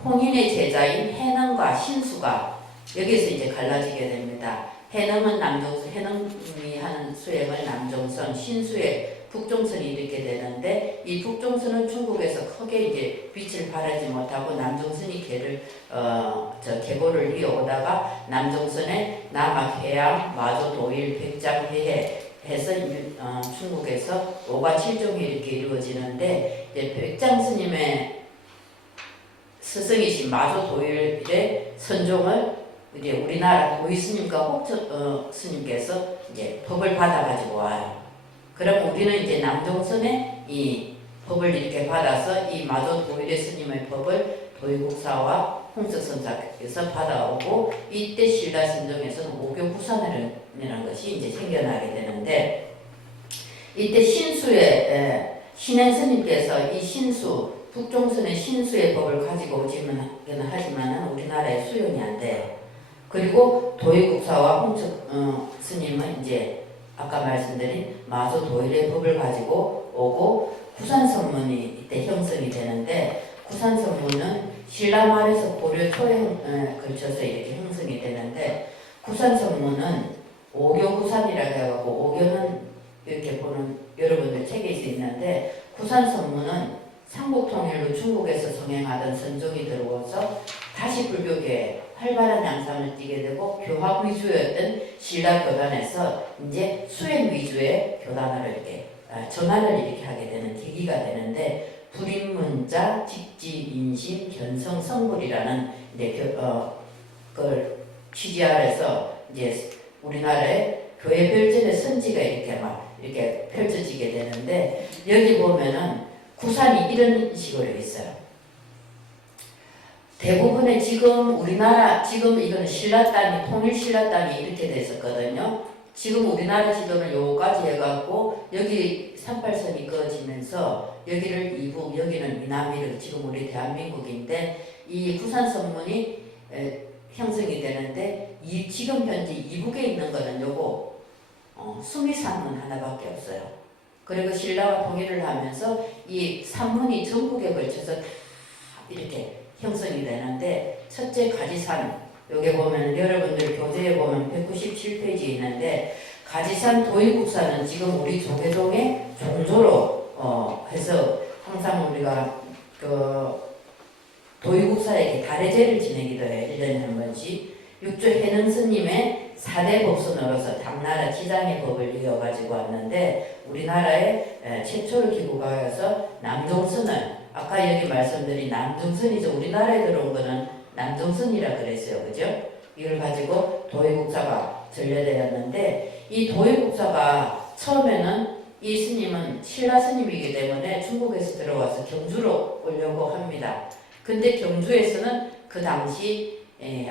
홍인의 제자인 해능과 신수가 여기서 이제 갈라지게 됩니다. 해능은 남종선, 해능이 하는 수행을 남종선, 신수의 북종선이 이렇게 되는데, 이 북종선은 중국에서 크게 이제 빛을 발하지 못하고 남종선이 계보를 이어오다가 남종선에 남악, 해양, 마조, 도일, 백장, 회해 해서 중국에서 5가 7종이 이렇게 이루어지는데, 이제 백장 스님의 스승이신 마조 도일의 선종을 이제 우리나라 도의 스님과 혹 스님께서 이제 법을 받아가지고 와요. 그럼 우리는 이제 남종선의 이 법을 이렇게 받아서 이 마조 도일의 스님의 법을 도의국사와 홍석선사께서 받아오고 이때 신라 신정에서는 오교구산이라는 것이 이제 생겨나게 되는데 이때 신수의 신행 스님께서 이 신수 북종선의 신수의 법을 가지고 오지는 하지만 우리나라에 수용이 안 돼요. 그리고 도의국사와 홍석 스님은 이제 아까 말씀드린 마소 도일의 법을 가지고 오고 구산선문이 이때 형성이 되는데 구산선문은 신라 말에서 고려 초에 걸쳐서 이렇게 형성이 되는데 구산선문은 오교구산이라고 해갖고 오교는 이렇게 보는 여러분들 책에 있는데 구산선문은 삼국통일로 중국에서 성행하던 선종이 들어와서 다시 불교계에 활발한 양상을 띠게 되고 교학 위주였던 신라 교단에서 이제 수행 위주의 교단으로 이렇게 전환을 이렇게 하게 되는 계기가 되는데 불인문자, 직지인심, 견성, 성불이라는 이제 그걸 취지 아래서 이제 우리나라의 교회 별전의 선지가 이렇게 막 이렇게 펼쳐지게 되는데 여기 보면은 구산이 이런 식으로 있어요. 대부분의 지금 우리나라 지금 이거는 신라 땅이 통일 신라 땅이 이렇게 됐었거든요. 지금 우리나라 지도는 요까지 해갖고 여기 38선이 그어지면서 여기를 이북 여기는 미남이를 지금 우리 대한민국인데 이 구산선문이 형성이 되는데 이 지금 현재 이북에 있는 거는 요거 수미산문 하나밖에 없어요. 그리고 신라와 통일을 하면서 이 산문이 전국에 걸쳐서 다 이렇게 형성이 되는데 첫째 가지산 여기 보면 여러분들 교재에 보면 197페이지 있는데 가지산 도의국사는 지금 우리 조계종의 종조로 해서 항상 우리가 그 도의국사에게 달해제를 지내기도 해요. 1년에 한 번씩. 육조 해능 스님의 4대 법선으로서 당나라 지장의 법을 이어가지고 왔는데 우리나라에 최초로 기구가여서 남종선을 아까 여기 말씀드린 남종선이죠. 우리나라에 들어온 거는 남종선이라 그랬어요. 그죠? 이걸 가지고 도의국사가 전래되었는데 이 도의국사가 처음에는 이 스님은 신라 스님이기 때문에 중국에서 들어와서 경주로 오려고 합니다. 근데 경주에서는 그 당시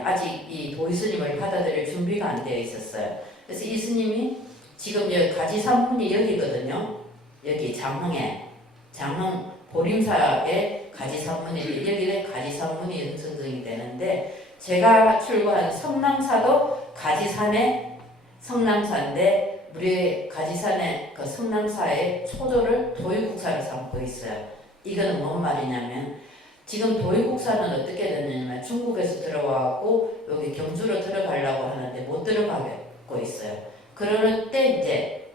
아직 이 도의 스님을 받아들일 준비가 안 되어 있었어요. 그래서 이 스님이 지금 여기 가지산문이 여기거든요. 여기 장흥에 장흥 보림사의 가지산문이 여기는 가지산문이 형성이 되는데 제가 출고한 성남사도 가지산의 성남사인데 우리 가지산의 그 성남사의 초도를 도의국사로 삼고 있어요. 이거는 뭔 말이냐면 지금 도의국사는 어떻게 됐냐면 중국에서 들어와갖고 여기 경주로 들어가려고 하는데 못 들어가고 있어요. 그럴 때 이제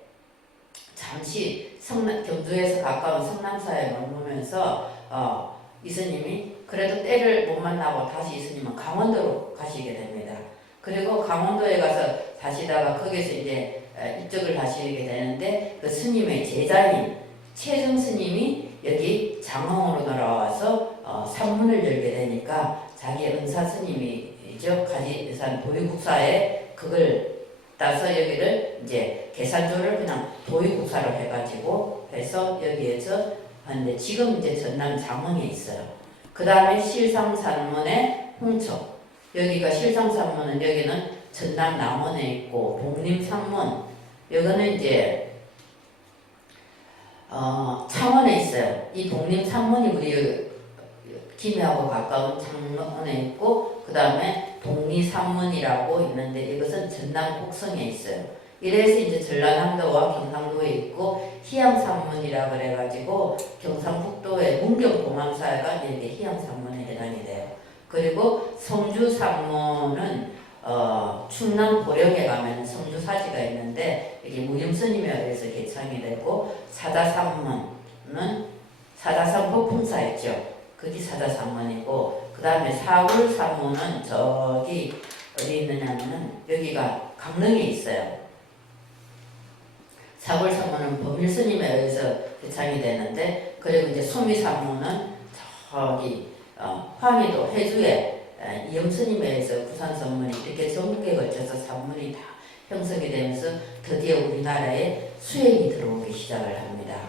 잠시 경주에서 가까운 성남사에 머무면서 이스님이 그래도 때를 못 만나고 다시 이스님은 강원도로 가시게 됩니다. 그리고 강원도에 가서 사시다가 거기서 이제 입적을 하시게 되는데 그 스님의 제자인 최정 스님이 여기 장흥으로 돌아와서 산문을 열게 되니까 자기 은사 스님이죠. 가지산 도의국사에 그걸 따서 여기를 이제 계산조를 그냥 도의국사로 해가지고 해서 여기에서 하는데 지금 이제 전남 장흥에 있어요. 그 다음에 실상산문의 홍초 여기가 실상산문은 여기는 전남 남원에 있고 독림산문 여기는 이제 창원에 있어요. 이 독림산문이 우리 김해하고 가까운 창원에 있고 그 다음에 독리산문이라고 있는데 이것은 전남 곡성에 있어요. 이래서 이제 전라남도와 경상도에 있고 희양산문이라 그래가지고 경상북도의 문경공항사가 이렇게 희양산문에 해당이 돼요. 그리고 성주산문은 충남 보령에 가면 성주사지가 있는데 이게 무임스님에 의해서 개창이 되고 사자산문은 사자산 폭풍사 있죠. 그게 사자산문이고 그 다음에 사굴산문은 저기 어디 있느냐면은 여기가 강릉에 있어요. 사굴산문은 법일스님에 의해서 개창이 되는데 그리고 이제 소미산문은 저기 황해도 해주에 이영스님에 의해서 구산산문이 이렇게 전국에 걸쳐서 산문이 다 형성이 되면서 드디어 우리나라에 수행이 들어오기 시작을 합니다.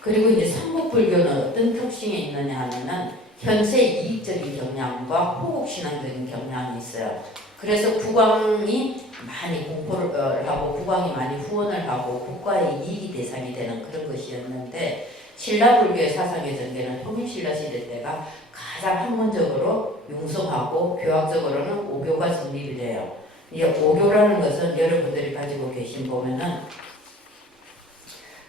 그리고 이제 삼국불교는 어떤 특징이 있느냐 하면은 현세 이익적인 경향과 호국신앙적인 경향이 있어요. 그래서 국왕이 많이 공포를 하고 국왕이 많이 후원을 하고 국가의 이익이 대상이 되는 그런 것이었는데 신라불교의 사상의 전개는 통일신라 시대 때가 가장 학문적으로 융성하고 교학적으로는 오교가 성립이 돼요. 이 오교라는 것은 여러분들이 가지고 계신 보면은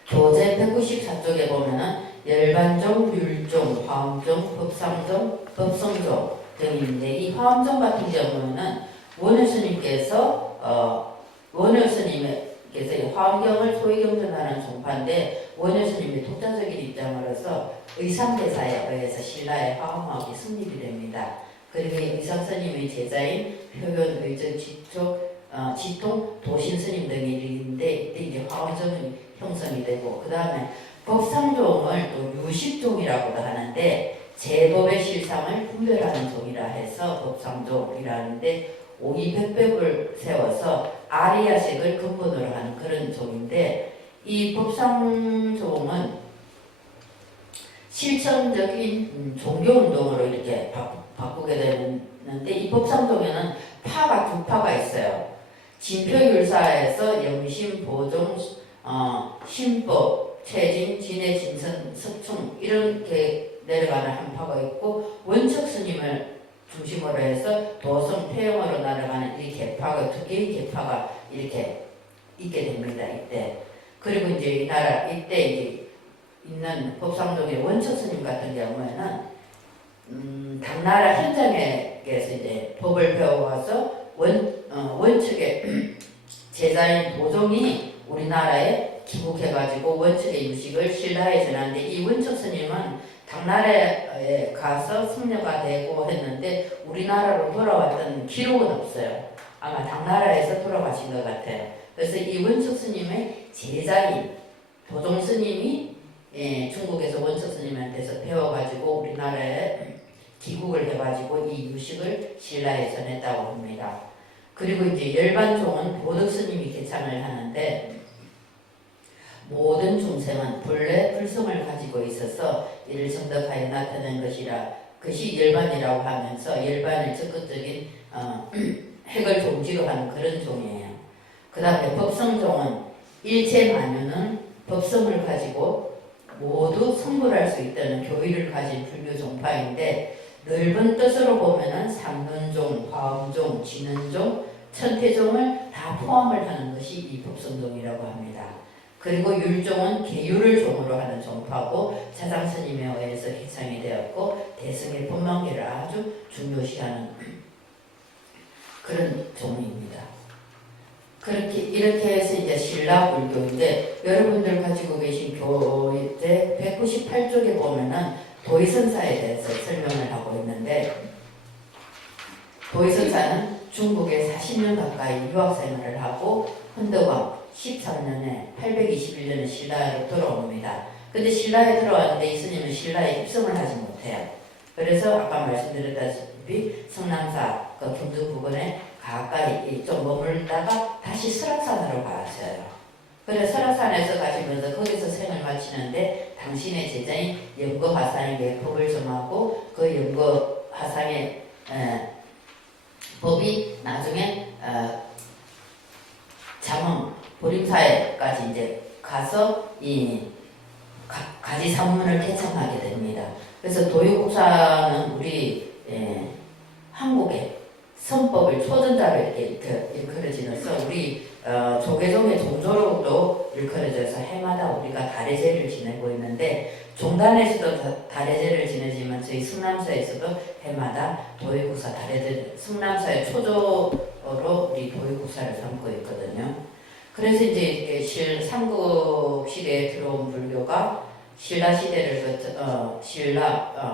교재 194쪽에 보면은 열반종, 율종, 화엄종, 법상종, 법성종 등이 있는데 이 화엄종 같은 경우는 원효 스님께서 화엄경을 소위경전하는 종파인데 원효 스님의 독자적인 입장으로서 의상대사에 의해서 신라의 화엄학이 성립이 됩니다. 그리고 의상 스님의 제자인 표현, 의정, 지통, 도신 스님 등이 있는데 이때 이제 화엄종이 형성이 되고 그 다음에 법상종을 또 유식종이라고도 하는데 제법의 실상을 분별하는 종이라 해서 법상종이라는데 오이백백을 세워서 아리아식을 근본으로 하는 그런 종인데 이 법상종은 실천적인 종교운동으로 이렇게 바꾸게 되는데 이 법상종에는 파가 두 파가 있어요. 진표율사에서 영심, 보종, 신법, 최진, 진해, 진선, 석충 이렇게 내려가는 한 파가 있고 원척 스님을 중심으로 해서 도성, 태영으로 날아가는 이 계파가 두 개의 계파가 이렇게 있게 됩니다. 이때 그리고 이제 이 나라 이때 이제 있는 법상종의 원척 스님 같은 경우에는 당나라 현장에서 이제 법을 배워와서 원측의 제자인 보종이 우리나라에 귀국해가지고 원측의 유식을 신라에 전하는데 이 원척 스님은 당나라에 가서 승려가 되고 했는데 우리나라로 돌아왔던 기록은 없어요. 아마 당나라에서 돌아가신 것 같아요. 그래서 이 원척 스님의 제자인 도종 스님이 중국에서 원척 스님한테서 배워가지고 우리나라에 귀국을 해가지고 이 유식을 신라에 전했다고 합니다. 그리고 이제 열반종은 보덕 스님이 개창을 하는데 모든 중생은 본래 불성을 가지고 있어서 이를 성덕하여 나타낸 것이 열반이라고 하면서 열반을 적극적인 핵을 종지로 하는 그런 종이에요. 그 다음에 법성종은 일체 만유는 법성을 가지고 모두 성불할 수 있다는 교의를 가진 불교 종파인데 넓은 뜻으로 보면은 삼론종, 화엄종, 진은종, 천태종을 다 포함을 하는 것이 이 법성종이라고 합니다. 그리고 율종은 계율을 종으로 하는 종파고 자장스님에 의해서 개창이 되었고 대승의 법망계를 아주 중요시하는 그런 종입니다. 이렇게 해서 이제 신라 불교인데 여러분들 가지고 계신 교재 198쪽에 보면은 도의선사에 대해서 설명을 하고 있는데 도의선사는 중국에 40년 가까이 유학생활을 하고 헌덕왕 13년에 821년에 신라로 돌아옵니다. 근데 신라에 들어왔는데 이 스님은 신라에 입성을 하지 못해요. 그래서 아까 말씀드렸다시피 성남사 그 경주 부근에 가까이 좀 머물다가 다시 설악산으로 가셔요. 그래서 설악산에서 가시면서 거기서 생을 마치는데 당신의 제자인 영거화상에게 법을 전하고 그 영거화상의 법이 나중에 장흥 보림사에까지 이제 가서 이 가지 산문을 개청하게 됩니다. 그래서 도유국사는 우리 한국의 선법을 초전자로 이렇게 일컬어지면서 우리 조계종의 종조로도 일컬어져서 해마다 우리가 달해제를 지내고 있는데 종단에서도 달해제를 지내지만 저희 성남사에서도 해마다 도유국사 달해제 성남사의 초조로 우리 도유국사를 삼고 있거든요. 그래서 이제 삼국 시대에 들어온 불교가 신라 시대를 거쳐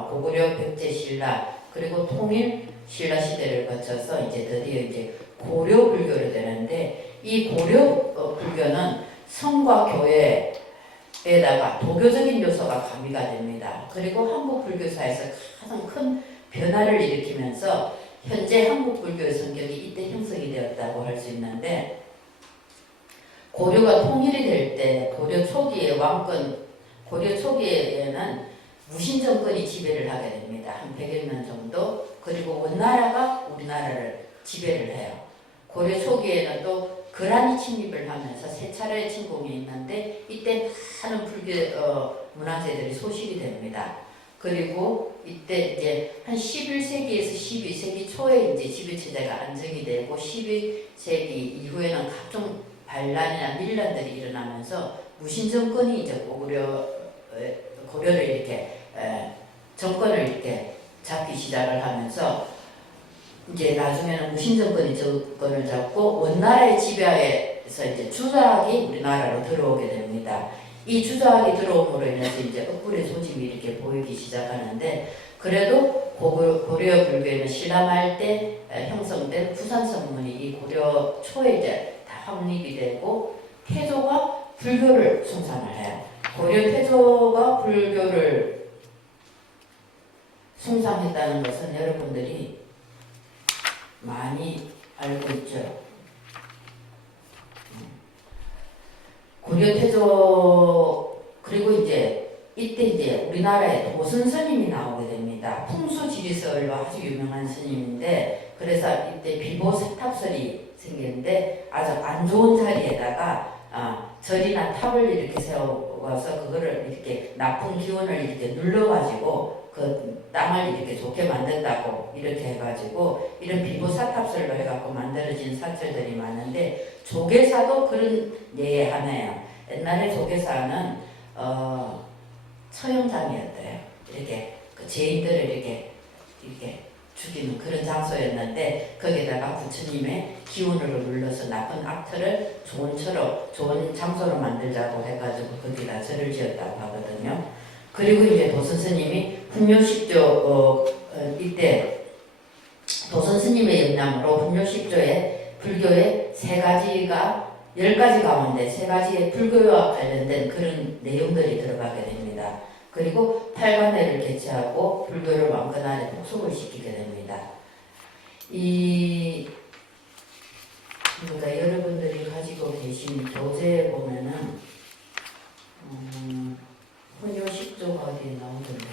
고구려 백제 신라 그리고 통일 신라 시대를 거쳐서 이제 드디어 이제 고려 불교를 되는데 이 고려 불교는 성과 교회에다가 도교적인 요소가 가미가 됩니다. 그리고 한국 불교사에서 가장 큰 변화를 일으키면서 현재 한국 불교의 성격이 이때 형성이 되었다고 할 수 있는데 고려가 통일이 될 때 고려 초기에 왕권 고려 초기에는 무신 정권이 지배를 하게 됩니다. 한 100여 년 정도. 그리고 원나라가 우리나라를 지배를 해요. 고려 초기에는 또 거란이 침입을 하면서 세 차례 침공이 있는데 이때 많은 불교 문화재들이 소실이 됩니다. 그리고 이때 이제 한 11세기에서 12세기 초에 이제 지배체제가 안정이 되고 12세기 이후에는 각종 반란이나 밀란들이 일어나면서 무신 정권이 이제 고려를 이렇게 정권을 이렇게 잡기 시작을 하면서 이제 나중에는 무신 정권이 정권을 잡고 원나라의 지배하에서 이제 주작이 우리나라로 들어오게 됩니다. 이 주작이 들어옴으로 인해서 이제 엇불의 소집이 이렇게 보이기 시작하는데 그래도 고려 불교에는 신라말 때 형성된 부산성문이 이 고려 초에 이제 다 확립이 되고 태조가 불교를 숭상을 해요. 고려 태조가 불교를 숭상했다는 것은 여러분들이 많이 알고 있죠. 고려 태조 그리고 이제 이때 이제 우리나라에 도순 스님이 나오게 됩니다. 풍수지리설로 아주 유명한 스님인데 그래서 이때 비보탑설이 생겼는데 아주 안 좋은 자리에다가 절이나 탑을 이렇게 세워서 그거를 이렇게 나쁜 기운을 이렇게 눌러가지고 그 땅을 이렇게 좋게 만든다고 이렇게 해가지고 이런 비보사탑설로 해갖고 만들어진 사찰들이 많은데 조계사도 그런 예에 하나예요. 옛날에 조계사는 처형장이었대요. 이렇게 그 죄인들을 이렇게 죽이는 그런 장소였는데 거기다가 부처님의 기운으로 눌러서 나쁜 악틀을 좋은 장소로 만들자고 해가지고 거기다 절을 지었다고 하거든요. 그리고 이제 도선 스님이 훈묘식조 이때 도선 스님의 영향으로 훈묘식조에 불교의 10가지 가운데 3가지의 불교와 관련된 그런 내용들이 들어가게 됩니다. 그리고 팔관회를 개최하고 불교를 왕건하에 복속을 시키게 됩니다. 그러니까 여러분들이 가지고 계신 교재에 보면은 훈요식조가 어디에 나오던데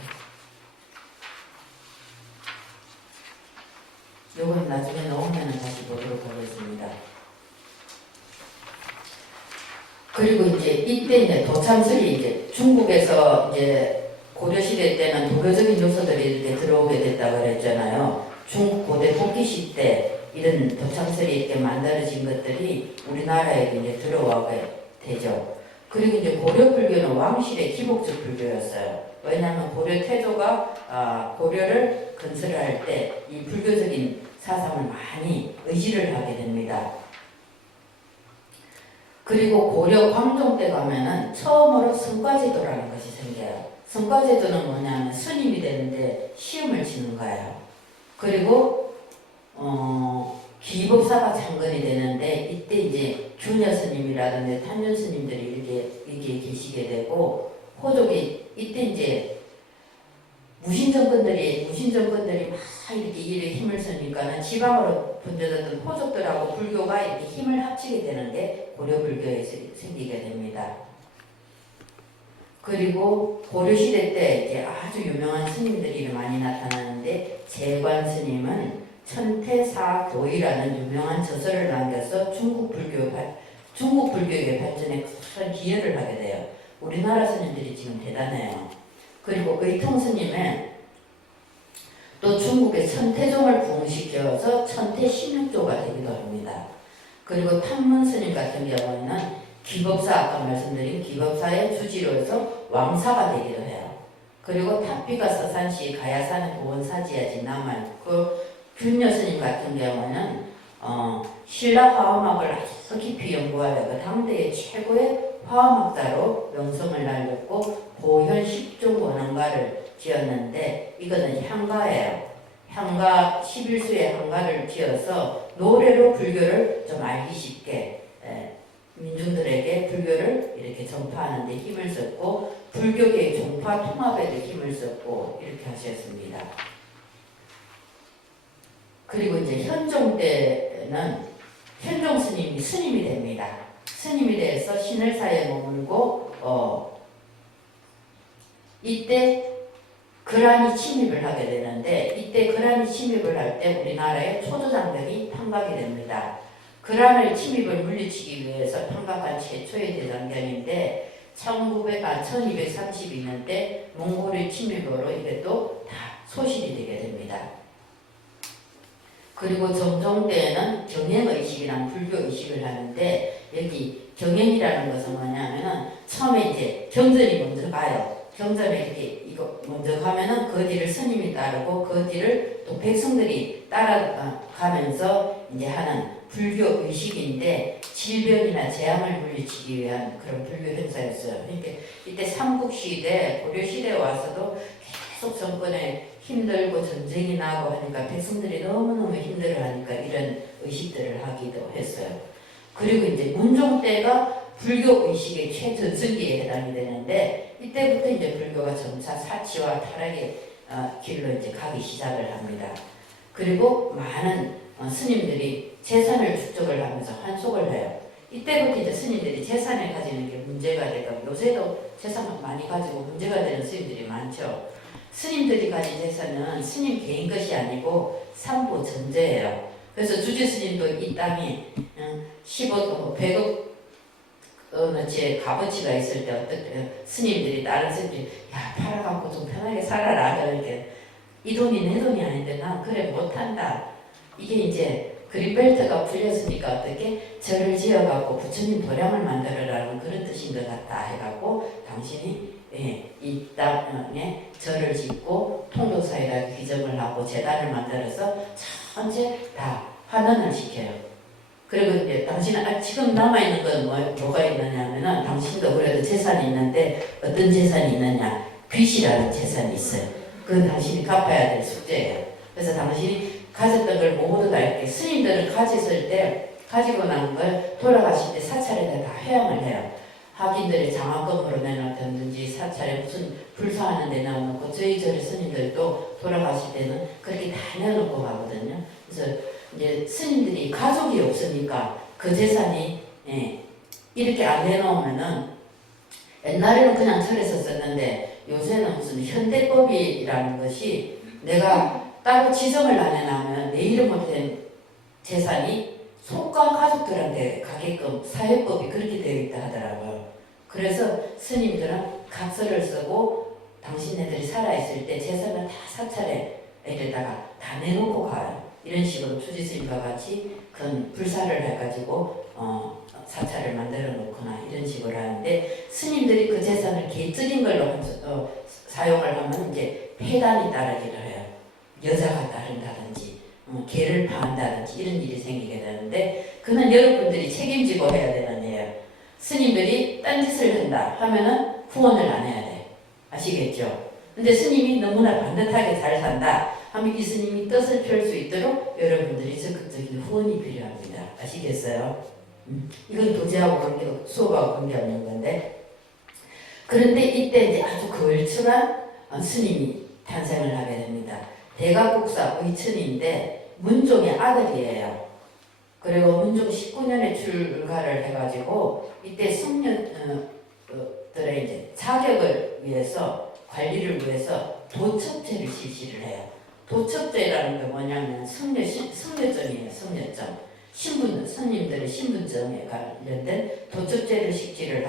요건 나중에 나오면 다시 보도록 하겠습니다. 그리고 이제 이때 이제 도참설이 이제 중국에서 이제 고려시대 때는 도교적인 요소들이 이렇게 들어오게 됐다고 그랬잖아요. 중국 고대 토끼시 때 이런 도참설이 이렇게 만들어진 것들이 우리나라에 이제 들어오게 되죠. 그리고 이제 고려 불교는 왕실의 기복적 불교였어요. 왜냐하면 고려 태조가 고려를 건설할 때 이 불교적인 사상을 많이 의지를 하게 됩니다. 그리고 고려 광종 때 가면은 처음으로 성과제도라는 것이 생겨요. 성과제도는 뭐냐면 스님이 되는데 시험을 치는 거예요. 그리고 기법사가 장건이 되는데 이때 이제 균여 스님이라든지 탄륜 스님들이 이렇게 계시게 되고 호족이 이때 이제 무신 정권들이 막 이렇게 일에 힘을 쓰니까는 지방으로 분열했던 호족들하고 불교가 이렇게 힘을 합치게 되는 게 고려 불교에 생기게 됩니다. 그리고 고려 시대 때 이제 아주 유명한 스님들이 많이 나타나는데 재관 스님은 천태사도이라는 유명한 저서를 남겨서 중국 불교의 발전에 큰 기여를 하게 돼요. 우리나라 스님들이 지금 대단해요. 그리고 의통 스님은 또 중국의 천태종을 부흥시켜서 천태신육조가 되기도 합니다. 그리고 탐문 스님 같은 경우에는 기법사, 아까 말씀드린 기법사의 주지로서 왕사가 되기도 해요. 그리고 탑비가 서산시 가야산 보원사지야지 남아있고 균여 스님 같은 경우는 신라 화엄학을 아주 깊이 연구하여 그 당대의 최고의 화엄학자로 명성을 날렸고 보현 10종 원언가를 지었는데 이거는 향가예요. 향가 11수의 향가를 지어서 노래로 불교를 좀 알기 쉽게 민중들에게 불교를 이렇게 전파하는 데 힘을 썼고 불교계의 종파 통합에도 힘을 썼고 이렇게 하셨습니다. 그리고 이제 현종 때는 현종 스님이 됩니다. 스님이 돼서 신을사에 머물고 이때 거란이 침입을 하게 되는데 이때 거란이 침입을 할 때 우리나라에 초조장벽이 판박이 됩니다. 거란을 침입을 물리치기 위해서 판박한 최초의 대장경인데 1232년대 몽골의 침입으로 이게 또 다 소실이 되게 됩니다. 그리고 정종 때에는 경행의식이란 불교의식을 하는데 여기 경행이라는 것은 뭐냐면은 처음에 이제 경전이 먼저 가요. 경전에 이렇게 이거 먼저 가면은 그 뒤를 스님이 따르고 그 뒤를 또 백성들이 따라가면서 이제 하는 불교 의식인데 질병이나 재앙을 물리치기 위한 그런 불교 행사였어요. 그러니까 이때 삼국시대 고려시대에 와서도 계속 정권에 힘들고 전쟁이 나고 하니까 백성들이 너무너무 힘들어하니까 이런 의식들을 하기도 했어요. 그리고 이제 문종 때가 불교 의식의 최전성기에 해당이 되는데 이때부터 이제 불교가 점차 사치와 타락의 길로 이제 가기 시작을 합니다. 그리고 많은 스님들이 재산을 축적을 하면서 환속을 해요. 이때부터 이제 스님들이 재산을 가지는 게 문제가 되고 요새도 재산을 많이 가지고 문제가 되는 스님들이 많죠. 스님들이 가진 재산은 스님 개인 것이 아니고 삼부 전제예요. 그래서 주지 스님도 이 땅이 10억, 100억 어느지 값어치가 있을 때 어떻게 스님들이 다른 스님들이 야 팔아갖고 좀 편하게 살아라 그렇게 이 돈이 내 돈이 아닌데 난 그래 못한다. 이게 이제 그린벨트가 풀렸으니까 어떻게 절을 지어갖고 부처님 도량을 만들어라는 그런 뜻인 것 같다 해갖고 당신이 이 땅에 절을 짓고 통도사에다 기정을 하고 재단을 만들어서 전체 다 환원을 시켜요. 그리고 이제 당신은 지금 남아있는 건 뭐가 있느냐 하면은 당신도 그래도 재산이 있는데 어떤 재산이 있느냐 빚이라는 재산이 있어요. 그건 당신이 갚아야 될 숙제예요. 그래서 당신이 가졌던 걸 모두 다 이렇게 스님들은 가졌을 때 가지고 난 걸 돌아가실 때 사찰에다 다 회양을 해요. 학인들이 장학금으로 내놓던지 사찰에 무슨 불사하는 데 내놓고 저희 절의 스님들도 돌아가실 때는 그렇게 다 내놓고 가거든요. 그래서 이제 스님들이 가족이 없으니까 그 재산이 이렇게 안 내놓으면은 옛날에는 그냥 절에서 썼는데 요새는 무슨 현대법이라는 것이 내가 따로 지정을 안 해놓으면 내 이름으로 된 재산이 속가 가족들한테 가게끔 사회법이 그렇게 되어 있다 하더라고요. 그래서 스님들은 각서를 쓰고 당신네들이 살아있을 때 재산을 다 사찰에 에다가 다 내놓고 가요. 이런 식으로 추지스님과 같이 그 불사를 해가지고 사찰을 만들어 놓거나 이런 식으로 하는데 스님들이 그 재산을 개적인 걸로 사용을 하면 이제 폐단이 따르기를 해요. 여자가 따른다든지 개를 파한다든지 이런 일이 생기게 되는데 그는 여러분들이 책임지고 해야 되는 일이에요. 스님들이 딴짓을 한다 하면은 후원을 안 해야 돼. 아시겠죠? 근데 스님이 너무나 반듯하게 잘 산다 하면 이 스님이 뜻을 펼 수 있도록 여러분들이 적극적인 후원이 필요합니다. 아시겠어요? 이건 도제하고 관계가 수업하고 관계없는 건데 그런데 이때 이제 아주 걸출한 스님이 탄생을 하게 됩니다. 대각국사 의천인데 문종의 아들이에요. 그리고 문종 19년에 출가를 해가지고 이때 성녀들의 이제 자격을 위해서 관리를 위해서 도첩제를 실시를 해요. 도첩제라는 게 뭐냐면 성녀점이에요. 성녀점. 신분, 스님들의 신분점에 관련된 도첩제를 실시를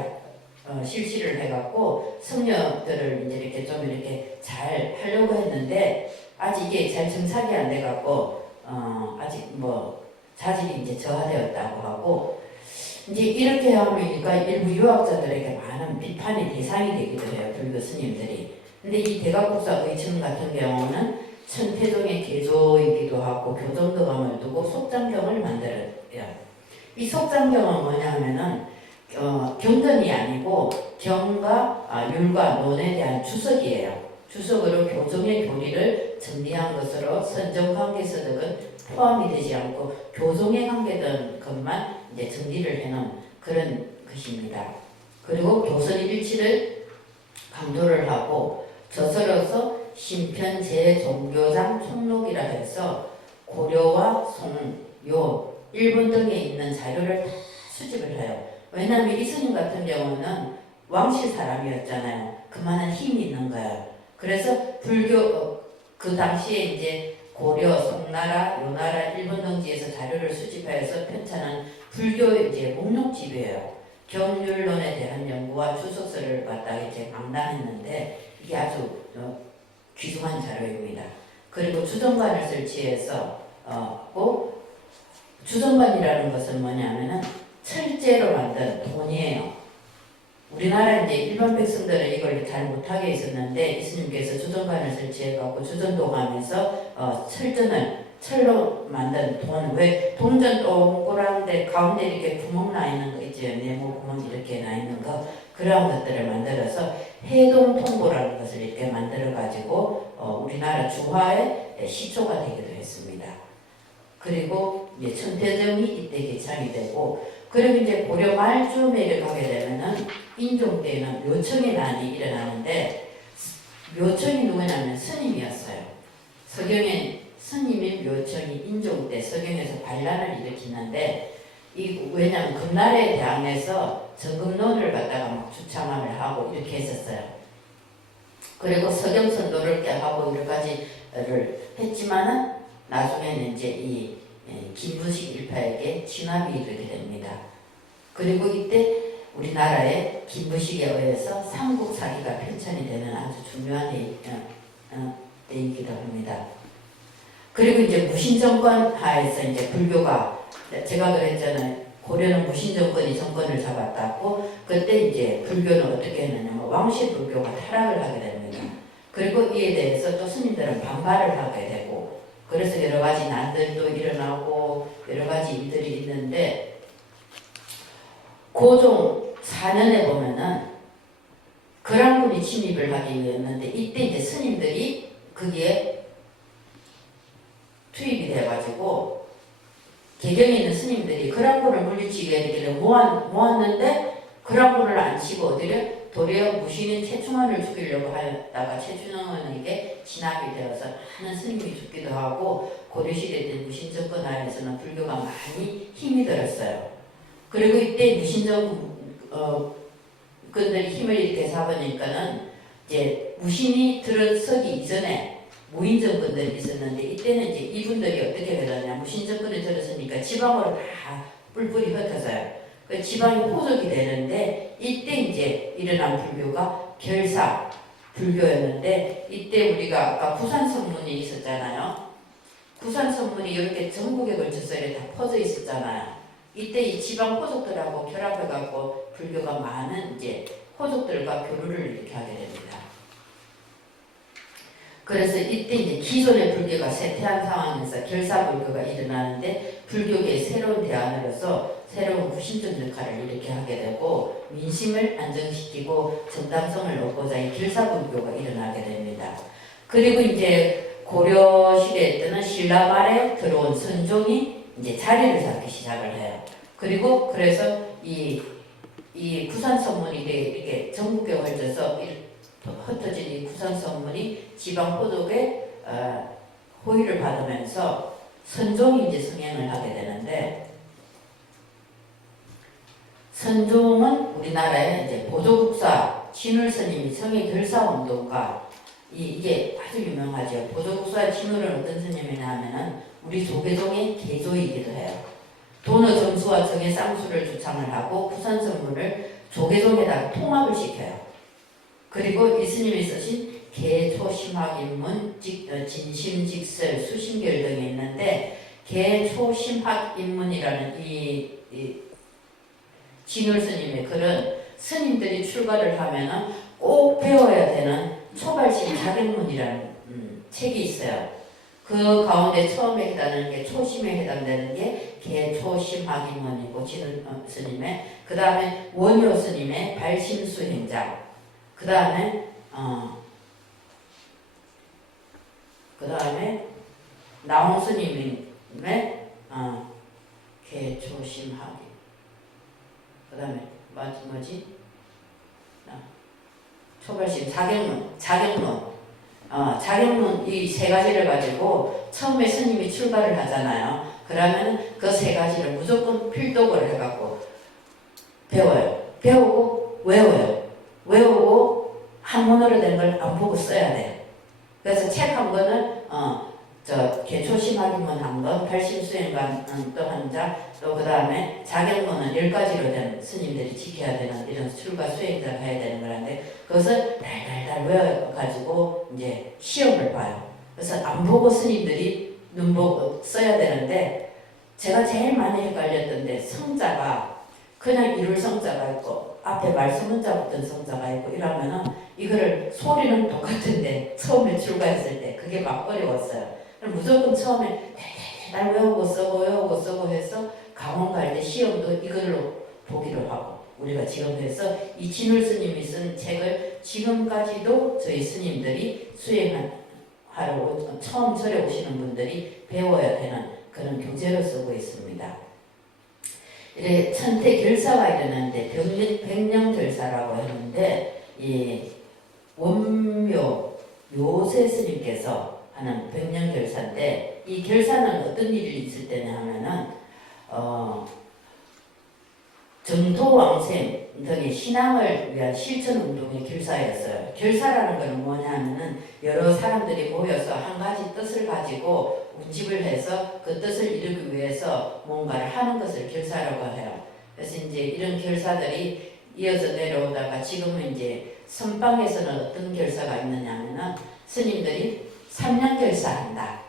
해갖고 성녀들을 이제 이렇게 좀 이렇게 잘 하려고 했는데 아직 이게 잘 정착이 안 돼갖고 아직 뭐 자질이 이제 저하되었다고 하고 이제 이렇게 하니까 일부 유학자들에게 많은 비판의 대상이 되기도 해요. 불교 스님들이. 근데 이 대각국사 의천 같은 경우는 천태종의 개조이기도 하고 교정도감을 두고 속장경을 만들어요. 이 속장경은 뭐냐 하면은 경전이 아니고 경과 율과 논에 대한 주석이에요. 주석으로 교종의 교리를 정리한 것으로 선정관계서적은 포함이 되지 않고 교종에 관계된 것만 이제 정리를 해놓은 그런 것입니다. 그리고 교선일치를 강조를 하고 저서로서 신편 제종교장 총록이라 해서 고려와 송, 요, 일본 등에 있는 자료를 다 수집을 해요. 왜냐하면 이 스님 같은 경우는 왕실 사람이었잖아요. 그만한 힘이 있는 거예요. 그래서 불교 그 당시에 이제 고려, 송나라, 요나라, 일본 등지에서 자료를 수집해서 편찬한 불교 이제 목록집이에요. 경률론에 대한 연구와 주석서를 갖다가 이제 강당했는데 이게 아주 귀중한 자료입니다. 그리고 주정관을 설치해서 주정관이라는 것은 뭐냐면은 철제로 만든 돈이에요. 우리나라 이제 일반 백성들은 이걸 잘 못하게 있었는데 이스님께서 주정관을 설치해갖고 주전도감에서 철로 만든 돈, 왜 동전 동그란데 가운데 이렇게 구멍 나 있는 거 있죠. 네모 구멍 이렇게 나 있는 거, 그런 것들을 만들어서 해동통보라는 것을 이렇게 만들어가지고 우리나라 주화의 시초가 되기도 했습니다. 그리고 이제 천태정이 이때 개창이 되고, 그리고 이제 고려 말쯤에 가게 되면은 인종 때는 묘청의 난이 일어나는데, 묘청이 누구냐면 스님이었어요. 서경에 스님인 묘청이 인종 때 서경에서 반란을 일으키는데, 왜냐하면 금나라에 대항해서 정금론을 갖다가 막 주창함을 하고 이렇게 했었어요. 그리고 서경선도를 깨하고 여러 가지를 했지만은 나중에는 이제 이 김부식 일파에게 진압이 이르게 됩니다. 그리고 이때 우리나라의 김부식에 의해서 삼국사기가 편찬이 되는 아주 중요한 때이기도 합니다. 그리고 이제 무신정권 하에서 이제 불교가, 제가 그랬잖아요. 고려는 무신정권이 정권을 잡았다고. 그때 이제 불교는 어떻게 했느냐면 왕실 불교가 타락을 하게 됩니다. 그리고 이에 대해서 또 스님들은 반발을 하게 되고, 그래서 여러 가지 난들도 일어나고 여러 가지 일들이 있는데, 고종 4년에 보면은 거란군이 침입을 하기 위했는데, 이때 이제 스님들이 거기에 투입이 돼가지고 개경에 있는 스님들이 거란군을 물리치기 위해 모았는데 거란군을 안 치고 어디를 도리어 무신인 최충원을 죽이려고 하다가 최충원에게 진압이 되어서 많은 스님이 죽기도 하고, 고려시대 때 무신정권 하에서는 불교가 많이 힘이 들었어요. 그리고 이때 무신정권들이 힘을 이렇게 잡으니까는 이제 무신이 들어서기 이전에 무인정권들이 있었는데, 이때는 이제 이분들이 어떻게 되느냐, 무신정권이 들어서니까 지방으로 다 뿔뿔이 흩어져요. 그 지방이 호적이 되는데, 이때 이제 일어난 불교가 결사 불교였는데, 이때 우리가 아까 구산성문이 있었잖아요. 구산성문이 이렇게 전국에 걸쳐서 이렇게 다 퍼져 있었잖아요. 이때 이 지방 호족들하고 결합해갖고 불교가 많은 이제 호족들과 교류를 이렇게 하게 됩니다. 그래서 이때 이제 기존의 불교가 쇠퇴한 상황에서 결사불교가 일어나는데, 불교계의 새로운 대안으로서 새로운 구신적 역할을 이렇게 하게 되고, 민심을 안정시키고 정당성을 얻고자 이 결사불교가 일어나게 됩니다. 그리고 이제 고려 시대 때는 신라 말에 들어온 선종이 이제 자리를 잡기 시작을 해요. 그리고 그래서 이 구산성문이 이렇게 전국에 걸쳐서 흩어진 이 구산성문이 지방 호족의 호의를 받으면서 선종이 이제 성행을 하게 되는데, 선종은 우리나라의 이제 보조국사 진울스님이 성의 결사운동가, 이게 아주 유명하죠. 보조국사 진울은 어떤 스님이냐 하면은 우리 조계종의 계조이기도 해요. 도너 점수와 정의 쌍수를 주창을 하고 구산성문을 조계종에다가 통합을 시켜요. 그리고 이 스님이 쓰신 개초심학입문, 진심직설, 수심결 등이 있는데, 개초심학입문이라는 이 진울 스님의 글은 스님들이 출가를 하면은 꼭 배워야 되는 초발심 자격문이라는 책이 있어요. 그 가운데 처음에 해당하는 게 초심에 해당되는 게 개초심학입문이고 진울 스님의, 그 다음에 원효 스님의 발심수행장, 그 다음에 나홍 스님의 개초심학이, 그 다음에 뭐지? 초발심 자격문 이 세 가지를 가지고 처음에 스님이 출가를 하잖아요. 그러면 그 세 가지를 무조건 필독을 해갖고 배워요. 배우고 외워요. 외우고 한문으로 된 걸 안 보고 써야 돼요. 그래서 책 한 권은 개초심학인문 한 권, 팔심수행관 또 한 자, 또 그 다음에 자격문은 10가지로 된 스님들이 지켜야 되는 이런 출가 수행자가 해야 되는 거라는데 그것을 달달달 외워가지고 이제 시험을 봐요. 그래서 안 보고 스님들이 눈 보고 써야 되는데 제가 제일 많이 헷갈렸던데 성자가 그냥 이룰 성자가 있고 앞에 말씀 문자 붙은 성자가 있고 이러면은 이거를 소리는 똑같은데 처음에 출가했을 때 그게 막 어려웠어요. 무조건 처음에 날 외우고 쓰고 해서 강원 갈 때 시험도 이걸로 보기로 하고 우리가 지금 해서 이 진울 스님이 쓴 책을 지금까지도 저희 스님들이 수행하러 처음 절에 오시는 분들이 배워야 되는 그런 교재로 쓰고 있습니다. 이래 천태 결사가 일어났는데 백령 결사라고 했는데 이 원묘 요새 스님께서 하는 백령 결사인데 이 결사는 어떤 일이 있을 때냐 하면은 정토왕생 등의 신앙을 위한 실천 운동의 결사였어요. 결사라는 것은 뭐냐면은 여러 사람들이 모여서 한 가지 뜻을 가지고 운집을 해서 그 뜻을 이루기 위해서 뭔가를 하는 것을 결사라고 해요. 그래서 이제 이런 결사들이 이어서 내려오다가 지금은 이제 선방에서는 어떤 결사가 있느냐면은 스님들이 3년 결사한다.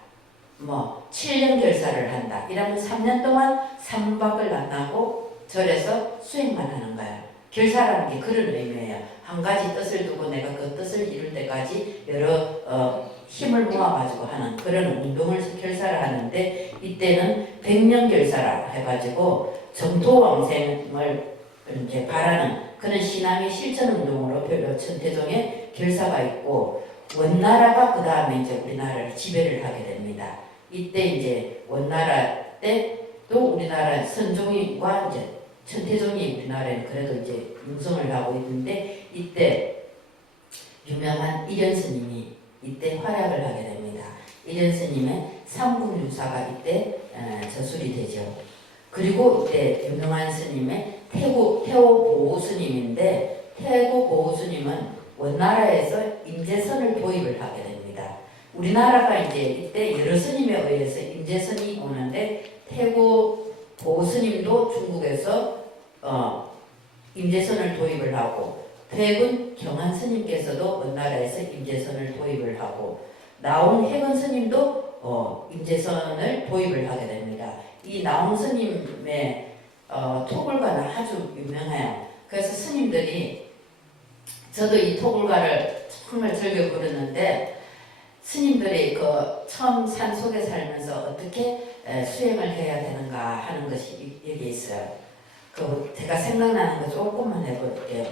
7년 결사를 한다. 이러면 3년 동안 3박을 안 하고 절에서 수행만 하는 거예요. 결사라는 게 그런 의미예요. 한 가지 뜻을 두고 내가 그 뜻을 이룰 때까지 여러 힘을 모아가지고 하는 그런 운동을 결사를 하는데 이때는 백년 결사라 해가지고 정토왕생을 이제 바라는 그런 신앙의 실천 운동으로 별로 천태종의 결사가 있고 원나라가 그 다음에 이제 우리나라를 지배를 하게 됩니다. 이때 이제 원나라 때도 우리나라 선종과 이제 천태종이 우리나라에 그래도 이제 융성을 하고 있는데 이때 유명한 이련 스님이 이때 활약을 하게 됩니다. 이련 스님의 삼국유사가 이때 저술이 되죠. 그리고 이때 유명한 스님의 태구 보호 스님인데 태구 보호 스님은 원나라에서 임재선을 도입을 하게 됩니다. 우리나라가 이제 이때 여러 스님에 의해서 임재선이 오는데 태구 보호 스님도 중국에서 임재선을 도입을 하고 퇴군 경한 스님께서도 원나라에서 임재선을 도입을 하고 나온 해근 스님도 임재선을 도입을 하게 됩니다. 이 나온 스님의 토굴가는 아주 유명해요. 그래서 스님들이 저도 이 토굴가를 정말 즐겨 부르는데 스님들이 그 처음 산속에 살면서 어떻게 수행을 해야 되는가 하는 것이 여기 있어요. 제가 생각나는 거 조금만 해볼게요.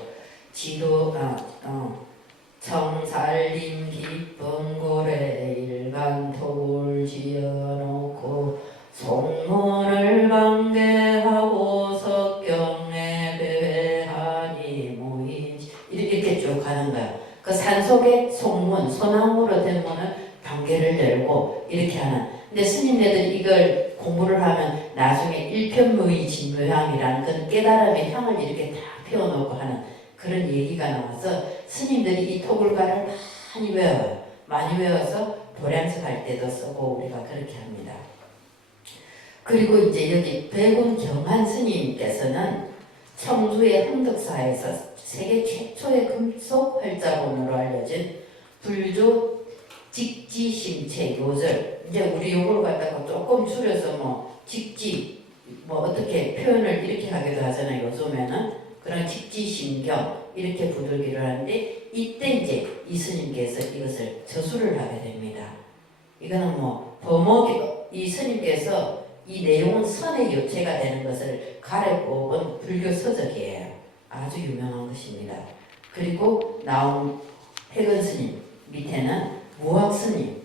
청살림 기쁜 고래 일간 토굴 지어놓고 송문을 방대하고 석경에 배회하니 모인 이렇게 쭉 가는 거예요. 그 산속에 송문, 소나무로 된 문을 방개를 열고 이렇게 하는. 근데 스님네들이 이걸 공부를 하면 나중에 일편무의 진묘향이라는 그런 깨달음의 향을 이렇게 다 피워놓고 하는 그런 얘기가 나와서 스님들이 이 토굴가를 많이 외워요. 많이 외워서 보량서 갈 때도 쓰고 우리가 그렇게 합니다. 그리고 이제 여기 백운 경한 스님께서는 청주의 흥덕사에서 세계 최초의 금속 활자본으로 알려진 불조 직지심체 요절, 이제 우리 요걸 갖다가 조금 줄여서 직지 어떻게 표현을 이렇게 하기도 하잖아요. 요즘에는 그런 직지심경 이렇게 부르기를 하는데 이때 이제 이 스님께서 이것을 저술을 하게 됩니다. 이거는 이 스님께서 이 내용은 선의 요체가 되는 것을 가려 뽑은 불교 서적이에요. 아주 유명한 것입니다. 그리고 나온 해근 스님 밑에는 무학스님,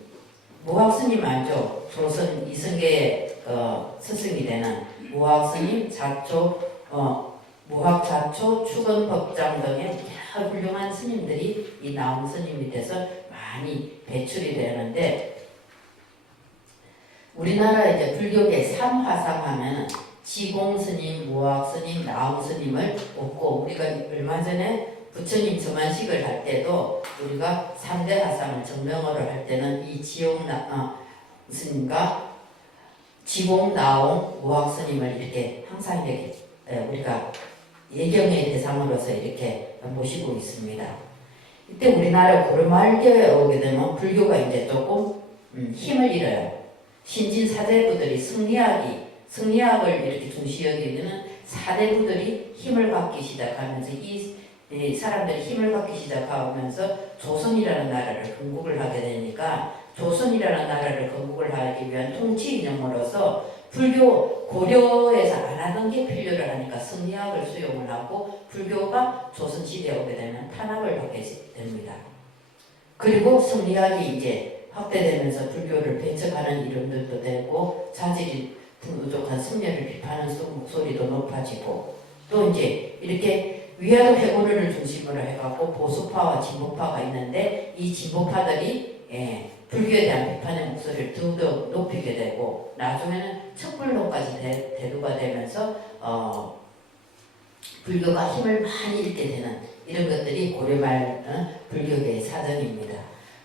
무학스님 알죠? 조선 이승계의 스승이 되는 무학스님, 무학자초, 축원법장 등의 훌륭한 스님들이 이 나온 스님 밑에서 많이 배출이 되는데 우리나라 이제 불교계 삼화상 하면 지공스님, 무학스님, 나움스님을 얻고 우리가 얼마 전에 부처님 저만식을 할 때도 우리가 3대 하상을 정명어를 할 때는 이 스님과 지공, 나옹, 무학 스님을 이렇게 항상 이렇게 우리가 예경의 대상으로서 이렇게 모시고 있습니다. 이때 우리나라 고려말기에 오게 되면 불교가 이제 조금 힘을 잃어요. 신진 사대부들이 승리학을 이렇게 중시 여기는 사대부들이 힘을 갖기 시작하면서 이 사람들이 힘을 갖기 시작하면서 조선이라는 나라를 건국을 하게 되니까 조선이라는 나라를 건국을 하기 위한 통치 이념으로서 불교 고려에서 안 하던 게 필요를 하니까 승리학을 수용을 하고 불교가 조선시대에 오게 되면 탄압을 받게 됩니다. 그리고 승리학이 이제 확대되면서 불교를 배척하는 이름들도 되고 자질이 부족한 승려를 비판하는 목소리도 높아지고 또 이제 이렇게 위화도 해고를 중심으로 해갖고 보수파와 진보파가 있는데 이 진보파들이 불교에 대한 비판의 목소리를 더욱 높이게 되고 나중에는 척불론까지 대두가 되면서 불교가 힘을 많이 잃게 되는 이런 것들이 고려말 불교계의 사정입니다.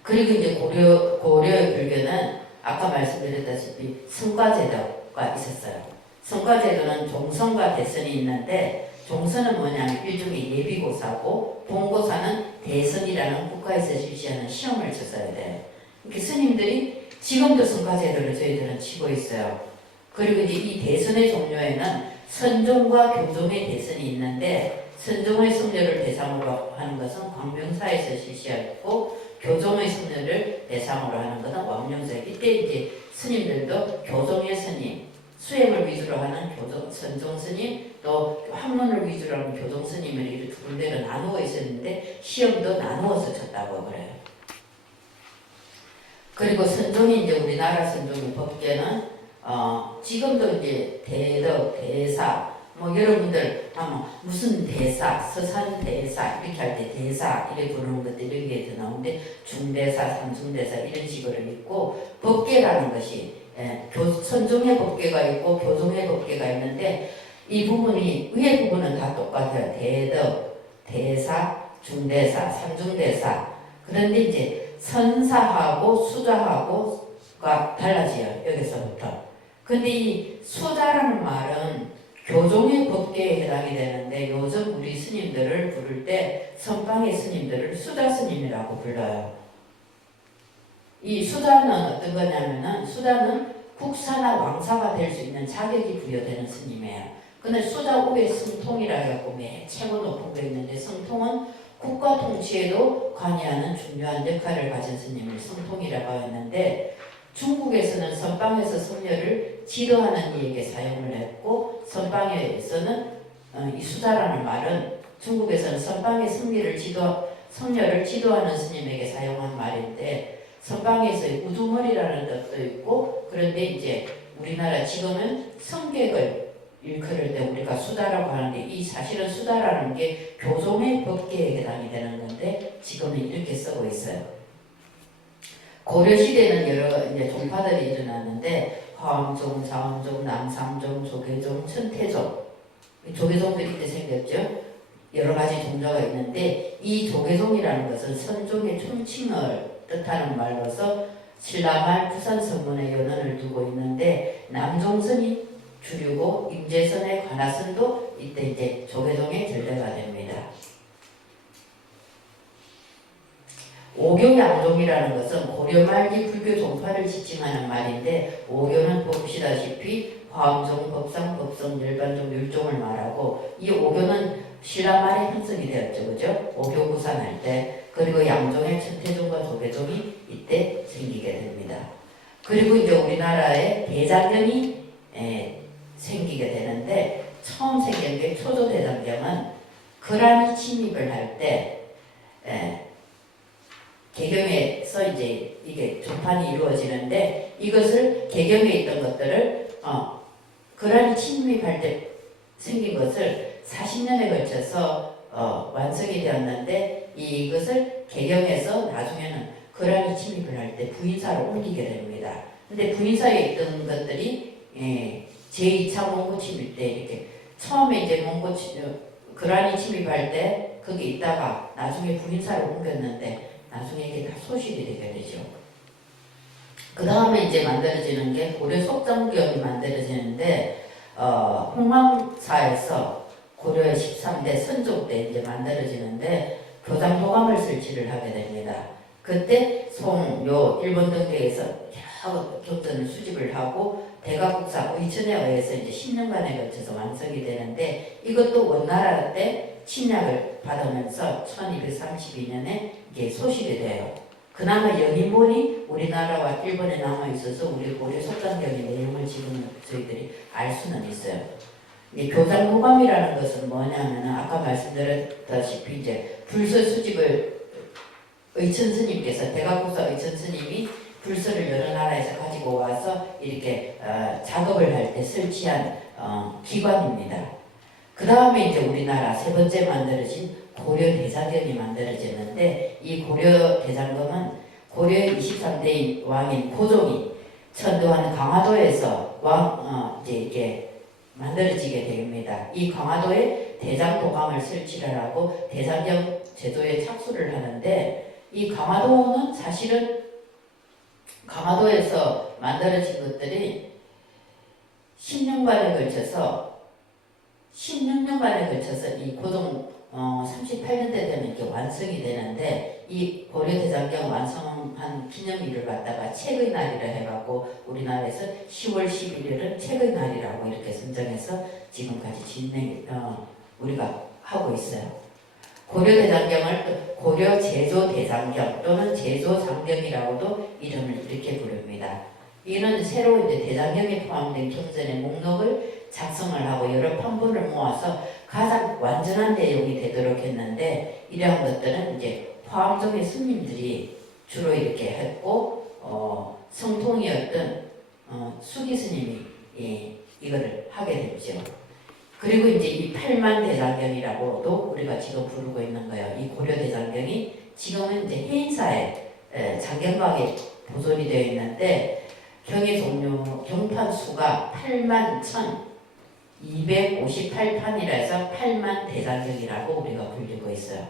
그리고 이제 고려의 불교는 아까 말씀드렸다시피 성과제도가 있었어요. 성과제도는 종선과 대선이 있는데 종선은 뭐냐면 일종의 예비고사고 본고사는 대선이라는 국가에서 실시하는 시험을 쳤어야 돼요. 이렇게 스님들이 지금도 성과제도를 저희들은 치고 있어요. 그리고 이제 이 대선의 종류에는 선종과 교종의 대선이 있는데 선종의 승려를 대상으로 하는 것은 광명사에서 실시하고 교종의 승려를 대상으로 하는 것은 왕룡사. 이때 이제 스님들도 교종의 스님, 수행을 위주로 하는 선종 스님, 또 학문을 위주로 하는 교종 스님을 이렇게 두 군데로 나누어 있었는데 시험도 나누어서 쳤다고 그래요. 그리고 선종이 이제 우리나라 선종의 법계는 지금도 이제 대덕, 대사, 뭐 여러분들 무슨 대사, 서산 대사 이렇게 할 때 대사 이렇게 부르는 것들이 여기에 나오는데 중대사, 삼중대사 이런 식으로 있고 법계라는 것이 선종의 법계가 있고 교종의 법계가 있는데 이 부분이 위에 부분은 다 똑같아요. 대덕, 대사, 중대사, 삼중대사. 그런데 이제 선사하고 수자하고가 달라져요. 여기서부터. 근데 이 수자라는 말은 교종의 법계에 해당이 되는데 요즘 우리 스님들을 부를 때 선방의 스님들을 수자 스님이라고 불러요. 이 수자는 어떤 거냐면은 수자는 국사나 왕사가 될 수 있는 자격이 부여되는 스님이에요. 근데 수자 위에 승통이라 해갖고 맨 최고 높은 거 있는데 승통은 국가 통치에도 관여하는 중요한 역할을 가진 스님을 승통이라고 했는데 중국에서는 선방에서 승려를 지도하는 이에게 사용을 했고 선방에서는 이 수자라는 말은 중국에서는 선방의 승려를 지도하는 스님에게 사용한 말인데 선방에서의 우두머리라는 뜻도 있고 그런데 이제 우리나라 지금은 성객을 일컬을 때 우리가 수다라고 하는데 이 사실은 수다라는 게 교종의 법계에 해당이 되는 건데 지금은 이렇게 쓰고 있어요. 고려시대는 여러 이제 종파들이 일어났는데 화엄종, 자엄종, 남삼종, 조계종, 천태종 조계종들이 이때 생겼죠. 여러 가지 종자가 있는데 이 조계종이라는 것은 선종의 총칭을 뜻하는 말로서 신라말 부산 서문에 연원을 두고 있는데 남종선이 주류고 임재선의 관하선도 이때 이제 조계종의 절대가 됩니다. 오교양종이라는 것은 고려 말기 불교 종파를 지칭하는 말인데 오교는 보시다시피 화엄종, 법상, 법성, 열반종, 율종을 말하고 이 오교는 신라말에 형성이 되었죠. 그죠? 오교 구산할 때 그리고 양종의 천태종과 조계종이 이때 생기게 됩니다. 그리고 이제 우리나라에 대장경이 생기게 되는데 처음 생긴 게 초조대장경은 거란이 침입을 할 때 개경에서 이제 이게 종판이 이루어지는데 이것을 개경에 있던 것들을 거란이 침입할 때 생긴 것을 40년에 걸쳐서 완성이 되었는데 이것을 개경에서 나중에는 거란이 침입을 할 때 부인사로 옮기게 됩니다. 근데 부인사에 있던 것들이 제2차 몽고 침입 때 이렇게 처음에 이제 거란이 침입할 때 거기 있다가 나중에 부인사로 옮겼는데 나중에 이게 다 소실이 되게 되죠. 그 다음에 이제 만들어지는 게 고려 속정경이 만들어지는데 홍왕사에서 고려 13대 선조 때 이제 만들어지는데 교장 도감을 설치를 하게 됩니다. 그때 요 일본 등대에서 여러 격전을 수집을 하고 대각국사 의천에 의해서 이제 10년간에 걸쳐서 완성이 되는데 이것도 원나라 때 침략을 받으면서 1232년에 이게 소실이 돼요. 그나마 영인본이 우리나라와 일본에 남아있어서 우리 고려 속장경의 내용을 지금 저희들이 알 수는 있어요. 이 교장도감이라는 것은 뭐냐면 아까 말씀드렸다시피 이제 불서 수집을 의천 스님께서 대각국사 의천 스님이 불서를 여러 나라에서 가지고 와서 이렇게 작업을 할 때 설치한 기관입니다. 그 다음에 이제 우리나라 세 번째 만들어진 고려 대장경이 만들어졌는데 이 고려 대장경은 고려 23대 왕인 고종이 천도하는 강화도에서 이제 이게 만들어지게 됩니다. 이 강화도에 대장도감을 설치를 하고 대장경 제도에 착수를 하는데 이 강화도는 사실은 강화도에서 만들어진 것들이 16년간에 걸쳐서 이 고종 38년대 되면 이렇게 완성이 되는데 이 고려대장경 완성한 기념일을 갖다가 책의 날이라 해갖고 우리나라에서 10월 11일은 책의 날이라고 이렇게 선정해서 지금까지 우리가 하고 있어요. 고려대장경을 고려 제조대장경 또는 제조장경이라고도 이름을 이렇게 부릅니다. 이는 새로 이제 대장경에 포함된 경전의 목록을 작성을 하고 여러 판본을 모아서 가장 완전한 내용이 되도록 했는데 이러한 것들은 이제 화엄종의 스님들이 주로 이렇게 했고 성통이었던 수기 스님이 이거를 하게 됐죠. 그리고 이제 이 팔만대장경이라고도 우리가 지금 부르고 있는 거예요. 이 고려대장경이 지금은 이제 해인사에 장경각에 보존이 되어 있는데 경의 종류 경판 수가 81,258판이라 해서 팔만대장경이라고 우리가 불리고 있어요.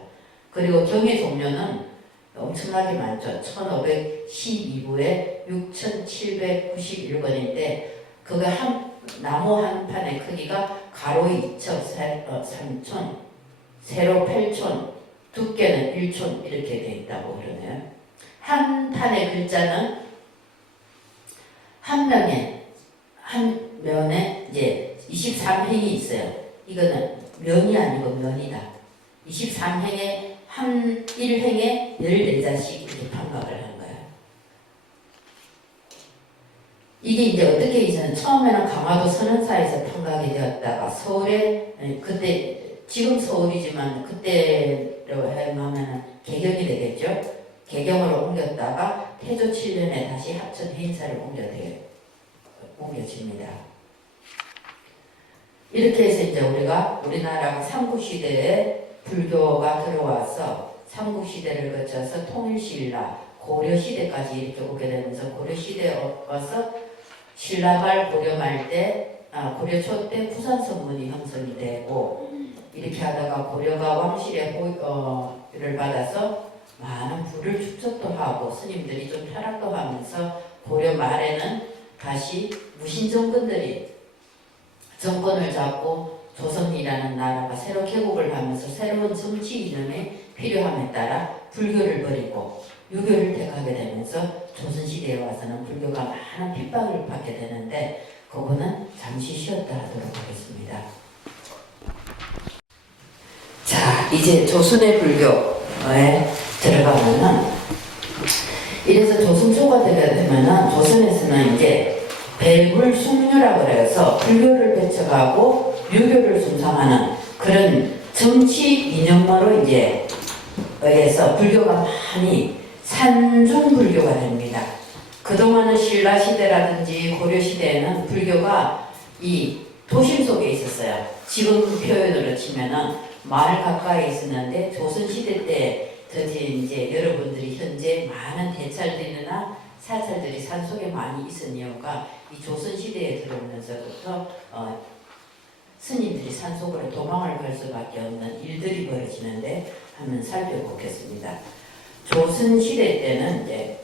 그리고 경의 종류는 엄청나게 많죠. 1512부에 6791권인데 그거 나무 한 판의 크기가 가로 2척 3촌, 세로 8촌, 두께는 1촌 이렇게 되어 있다고 그러네요. 한 판의 글자는 한 면에 이제 23행이 있어요. 이거는 면이 아니고 면이다. 23행에 한 1행에 14자씩 이렇게 판각을 하는 거예요. 이게 이제 어떻게 이제는 처음에는 강화도 선원사에서 판각이 되었다가 서울에 그때 지금 서울이지만 그때로 하면 개경이 되겠죠. 개경으로 옮겼다가 태조 7년에 다시 합천 해인사를 옮겨집니다. 이렇게 해서 이제 우리나라가 삼국시대에 불교가 들어와서 삼국시대를 거쳐서 통일신라, 고려시대까지 이렇게 오게 되면서 고려시대에 와서 신라말 고려말 때, 고려 초 때 부산선문이 형성이 되고 이렇게 하다가 고려가 왕실의 호의를 받아서 많은 부를 축적도 하고 스님들이 좀 타락도 하면서 고려 말에는 다시 무신정권들이 정권을 잡고 조선이라는 나라가 새로 개국을 하면서 새로운 정치 이념이 필요함에 따라 불교를 버리고 유교를 택하게 되면서 조선시대에 와서는 불교가 많은 핍박을 받게 되는데 그거는 잠시 쉬었다 하도록 하겠습니다. 자, 이제 조선의 불교에 들어가면은 이래서 조선초가 되게 되면은 조선에서는 이제 배불숭유라고 그래서 불교를 배척하고 유교를 숭상하는 그런 정치 이념으로 이제 의해서 불교가 많이 산중불교가 됩니다. 그동안은 신라시대라든지 고려시대에는 불교가 이 도심 속에 있었어요. 지금 표현으로 치면은 마을 가까이 있었는데 조선시대 때 이제 여러분들이 현재 많은 대찰들이나 사찰들이 산속에 많이 있은 이유가 이 조선시대에 들어오면서부터 스님들이 산속으로 도망을 갈 수밖에 없는 일들이 벌어지는데 한번 살펴보겠습니다. 조선 시대 때는 이제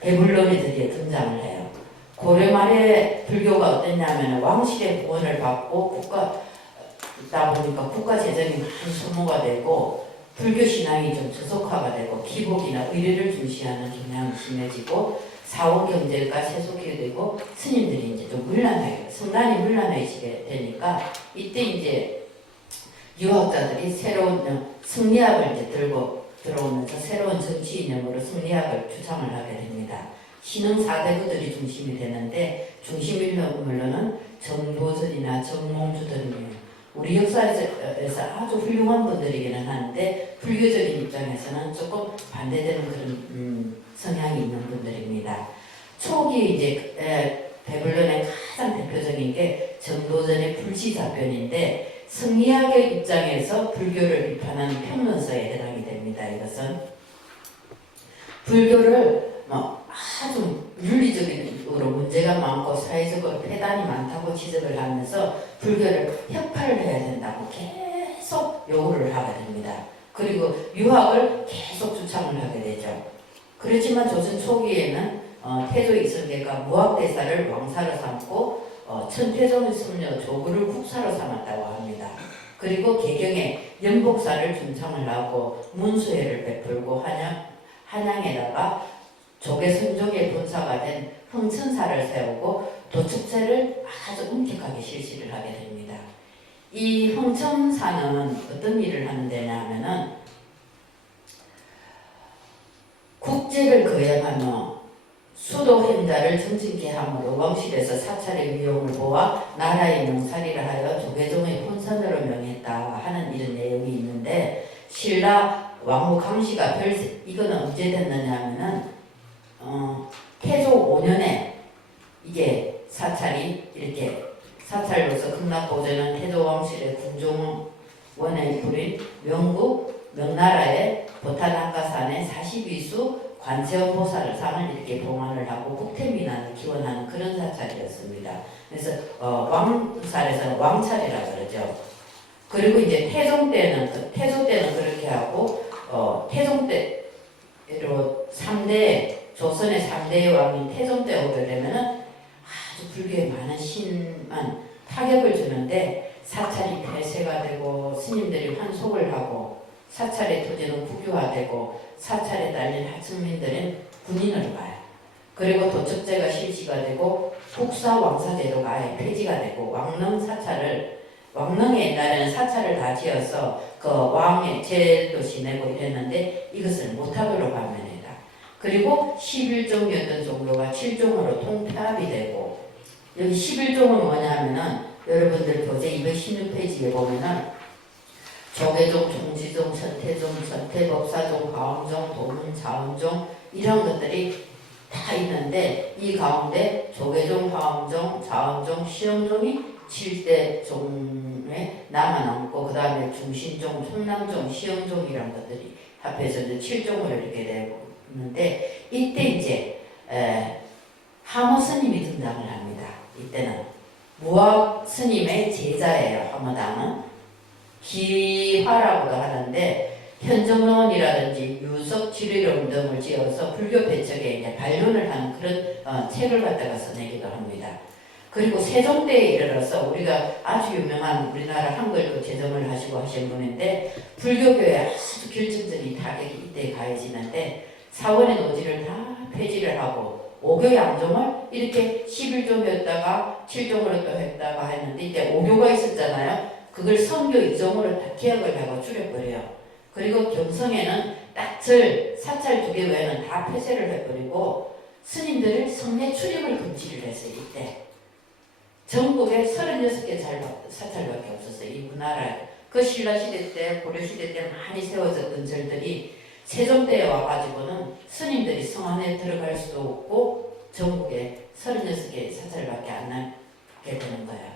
배불론이 드디어 등장을 해요. 고려 말에 불교가 어땠냐면 왕실의 구원을 받고 국가다 보니까 국가 재정이 많이 소모가 되고 불교 신앙이 좀 저속화가 되고 기복이나 의례를 중시하는 경향이 심해지고 사원 경제가 세속이 되고 스님들이 이제 좀 물란하게 성난이 물란해지게 되니까 이때 이제 유학자들이 새로운 승리학을 이제 들고 들어오면서 새로운 정치 이념으로 승리학을 주창을 하게 됩니다. 신흥 사대부들이 중심이 되는데 중심 인물로는 정보전이나 정몽주 등이에요. 우리 역사에서 아주 훌륭한 분들이기는 하는데 불교적인 입장에서는 조금 반대되는 그런 성향이 있는 분들입니다. 초기 이제 배불론의 가장 대표적인 게 정도전의 불시잡변인데 승리학의 입장에서 불교를 비판하는 평론서에 해당이 됩니다. 이것은 불교를 아주 윤리적으로 문제가 많고 사회적으로 폐단이 많다고 지적을 하면서 불교를 혁파를 해야 된다고 계속 요구를 하게 됩니다. 그리고 유학을 계속 주창을 하게 되죠. 그렇지만 조선 초기에는 태조 이성계가 무학대사를 왕사로 삼고 천태종의 승려 조구를 국사로 삼았다고 합니다. 그리고 개경에 연복사를 준창을 하고 문수회를 베풀고 한양에다가 조계 선종의 본사가 된 흥천사를 세우고 도축제를 아주 엄격하게 실시를 하게 됩니다. 이 흥천사는 어떤 일을 하는 데냐 하면은 국제를 거행하며 수도 행자를 정진케 함으로 왕실에서 사찰의 위용을 보아 나라의 명살이라 하여 조계종의 혼선으로 명했다 하는 이런 내용이 있는데 신라 왕후 강씨가 이거는 언제 됐느냐 하면은 태조 5년에 이게 사찰이 이렇게 사찰로서 극락보전은 태조 왕실의 궁종원에 부린 명나라의 보타난가산의 42수 관세음 보살상을 이렇게 봉안을 하고 국태민안을 기원하는 그런 사찰이었습니다. 그래서 왕살에서는 왕찰이라고 그러죠. 그리고 이제 태조 때는 그렇게 하고 태종 때로 3대 조선의 3대 왕인 태종 때 오게 되면은 아주 불교에 많은 심한 타격을 주는데 사찰이 폐쇄가 되고 스님들이 환속을 하고 사찰의 토지는 국유화되고 사찰에 딸린 하층민들은 군인으로 가요. 그리고 도축제가 실시가 되고 국사왕사제도가 아예 폐지가 되고 왕릉에 옛날에는 사찰을 다 지어서 그 왕의 제도 지내고 이랬는데 이것을 못하도록 하면이다. 그리고 11종이었던 종교가 7종으로 통폐합이 되고 여기 11종은 뭐냐면은 여러분들 교재 216페이지에 보면은 조계종, 종지종, 천태종, 천태법사종, 가왕종, 도문, 자원종 이런 것들이 다 있는데 이 가운데 조계종, 가왕종, 자원종, 시영종이 7대 종에 남아남고 그 다음에 중신종, 총남종, 시영종이란 것들이 합해서 이제 7종으로 이렇게 되고 있는데 이때 이제 하모 스님이 등장을 합니다. 이때는 무학 스님의 제자예요. 하모당은 기화라고도 하는데 현정론이라든지 유석 지리론 등을 지어서 불교 배척에 이제 반론을 하는 그런 책을 갖다가 써내기도 합니다. 그리고 세종 때에 이르러서 우리가 아주 유명한 우리나라 한글도 제정을 하시고 하신 분인데 불교교에 아주 결정적인 타격이 이때 가해지는데 사원의 노지를 다 폐지를 하고 오교 양종을 이렇게 11종이었다가 7종으로 또 했다가 했는데 이때 오교가 있었잖아요. 그걸 성교 2종으로 다 개혁을 하고 줄여버려요. 그리고 경성에는 딱절 사찰 2개 외에는 다 폐쇄를 해버리고 스님들을 성내 출입을 금지를 했어요. 이때 전국에 36개 사찰밖에 없었어요. 이 우리나라에. 그 신라시대 때 고려시대 때 많이 세워졌던 절들이 세종 때에 와가지고는 스님들이 성 안에 들어갈 수도 없고 전국에 36개 사찰밖에 안 나게 되는 거야.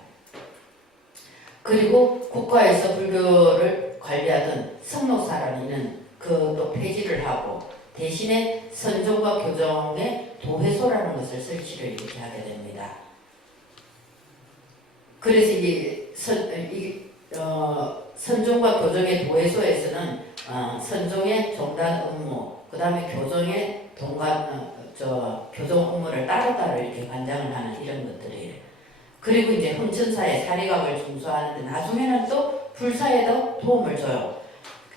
그리고 국가에서 불교를 관리하던 성록사라는 그것도 폐지를 하고 대신에 선종과 교정의 도회소라는 것을 설치를 이렇게 하게 됩니다. 그래서 이 선종과 교종의 도회소에서는 선종의 종단 업무, 그 다음에 교종의 교종 업무를 따로따로 이렇게 관장을 하는 이런 것들이에요. 그리고 이제 흥천사의 사리각을 중수하는데 나중에는 또 불사에도 도움을 줘요.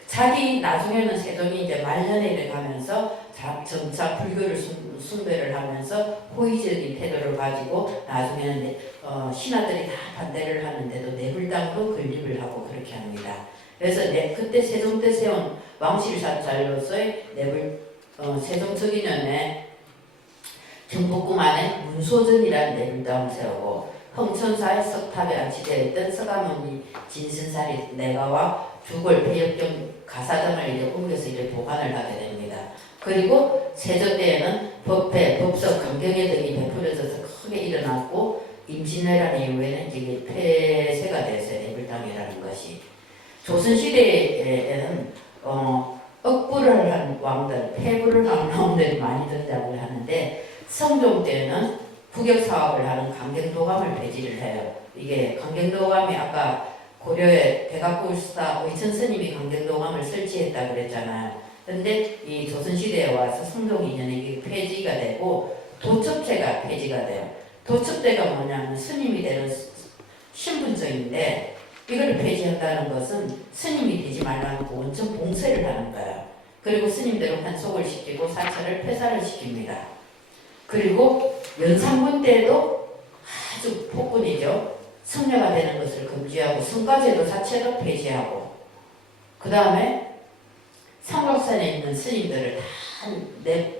자기 나중에는 세종이 이제 말년에 가면서 점차 불교를 숭배를 하면서 호의적인 태도를 가지고 나중에는 신하들이 다 반대를 하는데도 내불당으로 건립을 하고 그렇게 합니다. 그래서 그때 세종 때 세운 왕실사찰로서의 세종 즉위년에 경복궁 안에 문소전이라는 내불당을 세우고 흥천사의 석탑에 안치되어 있던 서가모니 진신사리 내가와 주골 배역경 가사등을 이제 옮겨서 이제 보관을 하게 됩니다. 그리고 세조 때에는 법회, 법석, 강경회 등이 베풀어져서 크게 일어났고 임진왜란 이후에는 이게 폐쇄가 됐어요. 내불당이라는 것이. 조선시대에는 억부를 한 왕들, 패부를 한 왕들이 많이 등장을 하는데 성종 때는 국역사업을 하는 강경도감을 배지를 해요. 이게 강경도감이 아까 고려의 대각골수사 의천 스님이 강경도감을 설치했다 그랬잖아요. 근데 이 조선시대에 와서 성종 2년에 이게 폐지가 되고 도첩제가 폐지가 돼요. 도첩제가 뭐냐면 스님이 되는 신분증인데 이걸 폐지한다는 것은 스님이 되지 말라고 원천 봉쇄를 하는 거예요. 그리고 스님들은 환속을 시키고 사찰을 폐사를 시킵니다. 그리고 연산군 때도 아주 폭군이죠. 성녀가 되는 것을 금지하고 성가제도 자체도 폐지하고 그 다음에 삼각산에 있는 스님들을 다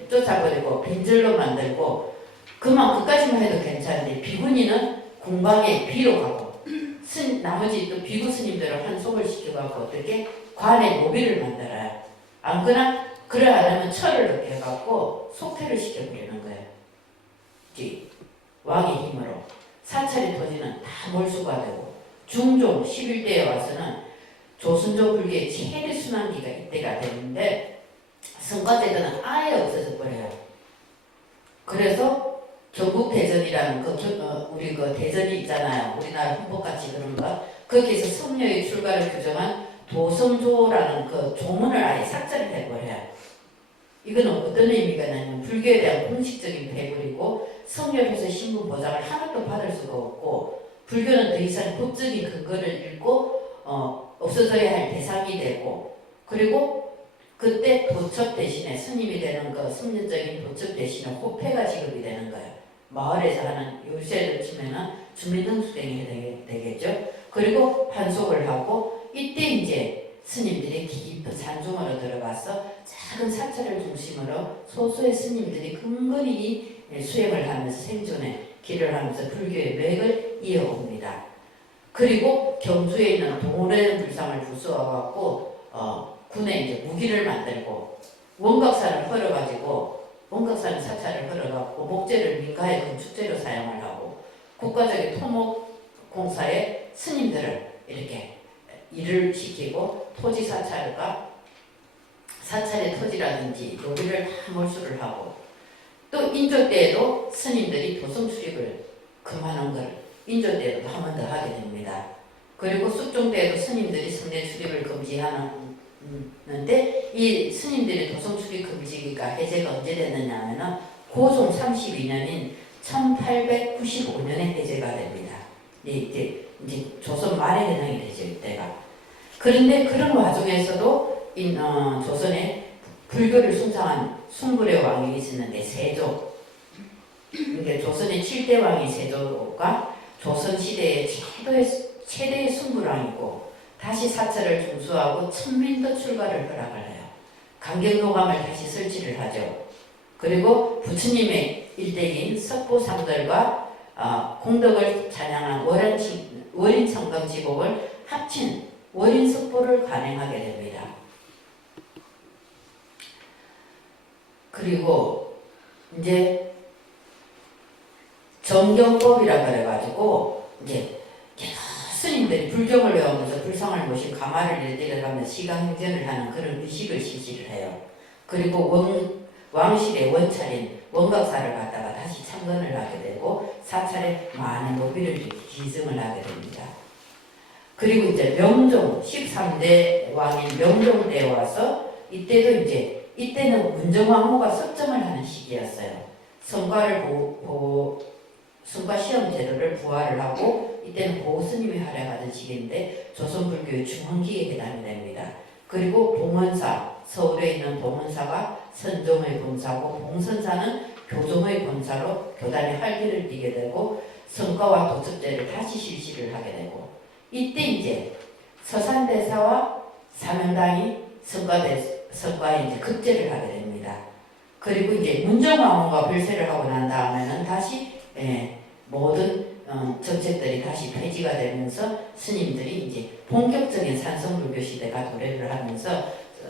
쫓아버리고 빈절로 만들고 그까지만 해도 괜찮은데 비구니는 궁방에 비로 가고 나머지 또 비구 스님들을 환속을 시켜갖고 어떻게 관에 노비를 만들어요. 안 그래 하려면 철을 넣게 해갖고 속퇴를 시켜버리는 거예요. 왕의 힘으로. 사찰의 토지는 다 몰수가 되고 중종 11대에 와서는 조선조 불교의 최대 순환기가 이때가 되는데 성과제도는 아예 없어져 버려요. 그래서 경국대전이라는 우리 대전이 있잖아요. 우리나라 헌법같이 그런 거. 거기에서 성녀의 출가를 규정한 도성조라는 조문을 아예 삭제를 해버려요. 이거는 어떤 의미가 있냐면 불교에 대한 공식적인 폐굴이고 성녀로서 신분 보장을 하나도 받을 수가 없고 불교는 더 이상 법적인 근거를 잃고 없어져야 할 대상이 되고 그리고 그때 도첩 대신에 스님이 되는 성년적인 도첩 대신에 호패가 지급이 되는 거예요. 마을에서 하는 요새를 치면은 주민등록증이 되겠죠. 그리고 환속을 하고 이때 이제 스님들이 깊은 산중으로 들어가서 작은 사찰을 중심으로 소수의 스님들이 근근히 수행을 하면서 생존의 길을 하면서 불교의 맥을 이어옵니다. 그리고 경주에 있는 동호회 불상을 부수어갖고 군에 이제 무기를 만들고 원각산을 헐어가지고 원각산 사찰을 헐어갖고 목재를 민가의 건축재로 사용을 하고 국가적인 토목공사에 스님들을 이렇게 일을 시키고 토지 사찰과 사찰의 토지라든지 노비를 다 몰수를 하고 또 인조 때에도 스님들이 도성 출입을 금하는 걸 인조 때에도 한 번 더 하게 됩니다. 그리고 숙종 때에도 스님들이 성내 출입을 금지하는데 이 스님들의 도성 출입 금지가 해제가 언제 됐느냐 하면은 고종 32년인 1895년에 해제가 됩니다. 이제 조선 말에 해당이 되죠, 이때가. 그런데 그런 와중에서도 조선에 불교를 숭상한 숭불의 왕이 있었는데 세조. 이게 조선의 7대 왕이 세조가 조선시대의 최대의 숭불왕이고 다시 사찰을 중수하고 천민도 출가를 허락을 해요. 강경도감을 다시 설치를 하죠. 그리고 부처님의 일대인 석보상들과 공덕을 찬양한 월인성덕지곡을 합친 월인석보를 관행하게 됩니다. 그리고 이제 정경법이라 그래가지고 이제 스님들이 불경을 외우면서 불상을 모신 가마를 내려가면서 시강행전을 하는 그런 의식을 실시를 해요. 그리고 왕실의 원찰인 원각사를 갖다가 다시 창건을 하게 되고 사찰에 많은 노비를 기증을 하게 됩니다. 그리고 이제 명종 13대 왕인 명종 때 와서 이때도 이제 이때는 문정왕후가 섭정을 하는 시기였어요. 성과 시험 제도를 부활을 하고 이때는 보스님이 활약하던 시기인데 조선 불교의 중흥기에 해당이 됩니다. 그리고 봉헌사 서울에 있는 봉헌사가 선종의 본사고 봉선사는 교종의 본사로 교단의 활기를 띠게 되고 성과와 도첩제를 다시 실시를 하게 되고 이때 이제 서산대사와 사명당이 성과에 이제 급제를 하게 됩니다. 그리고 이제 문정왕후가 별세를 하고 난 다음에는 다시 모든 정책들이 다시 폐지가 되면서 스님들이 이제 본격적인 산성불교 시대가 도래를 하면서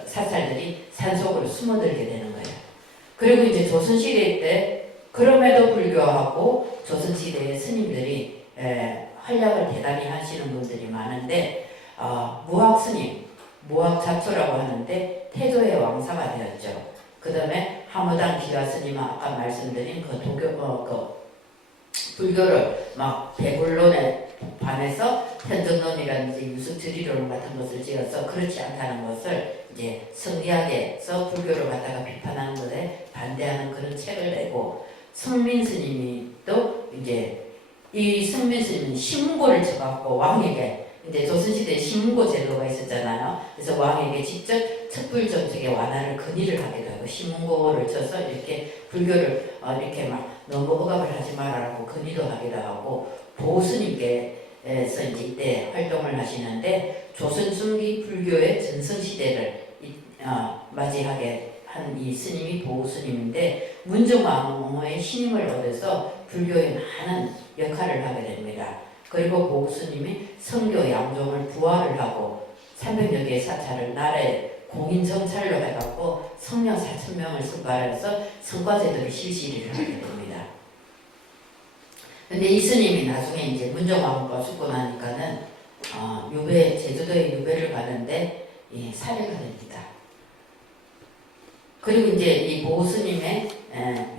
사찰들이 산속으로 숨어들게 되는 거예요. 그리고 이제 조선시대 때 그럼에도 불구하고 조선시대의 스님들이 활약을 대단히 하시는 분들이 많은데 무학스님, 무학자초라고 하는데 태조의 왕사가 되었죠. 그 다음에 하무당 기화스님은 아까 말씀드린 그 불교를 막 배불론에 반해서 편정론이라든지 유수트리론 같은 것을 지어서 그렇지 않다는 것을 이제 성리학에서 불교를 갖다가 비판하는 것에 반대하는 그런 책을 내고 성민 스님이 또 이제 이 성민 스님은 신문고를 쳐갖고 왕에게 이제 조선시대에 신문고 제도가 있었잖아요. 그래서 왕에게 직접 척불 정책의 완화를 건의를 하기도 하고 신문고를 쳐서 이렇게 불교를 이렇게 막 너무 억압을 하지 말라고 건의도 하기도 하고 보스님께서 이제 이때 활동을 하시는데 조선 중기 불교의 전성시대를 맞이하게 한 이 스님이 보스님인데 문정왕후의 신임을 얻어서 불교에 많은 역할을 하게 됩니다. 그리고 보스님이 성교 양종을 부활을 하고 300여 개의 사찰을 나라에 공인 정찰로 해갖고 성령 4,000명을 선발해서 성과제도를 실시를 하게 됩니다. 근데 이 스님이 나중에 이제 문정왕후가 죽고 나니까는 제주도에 유배를 가는데 살해가 됩니다. 그리고 이제 이 보스님의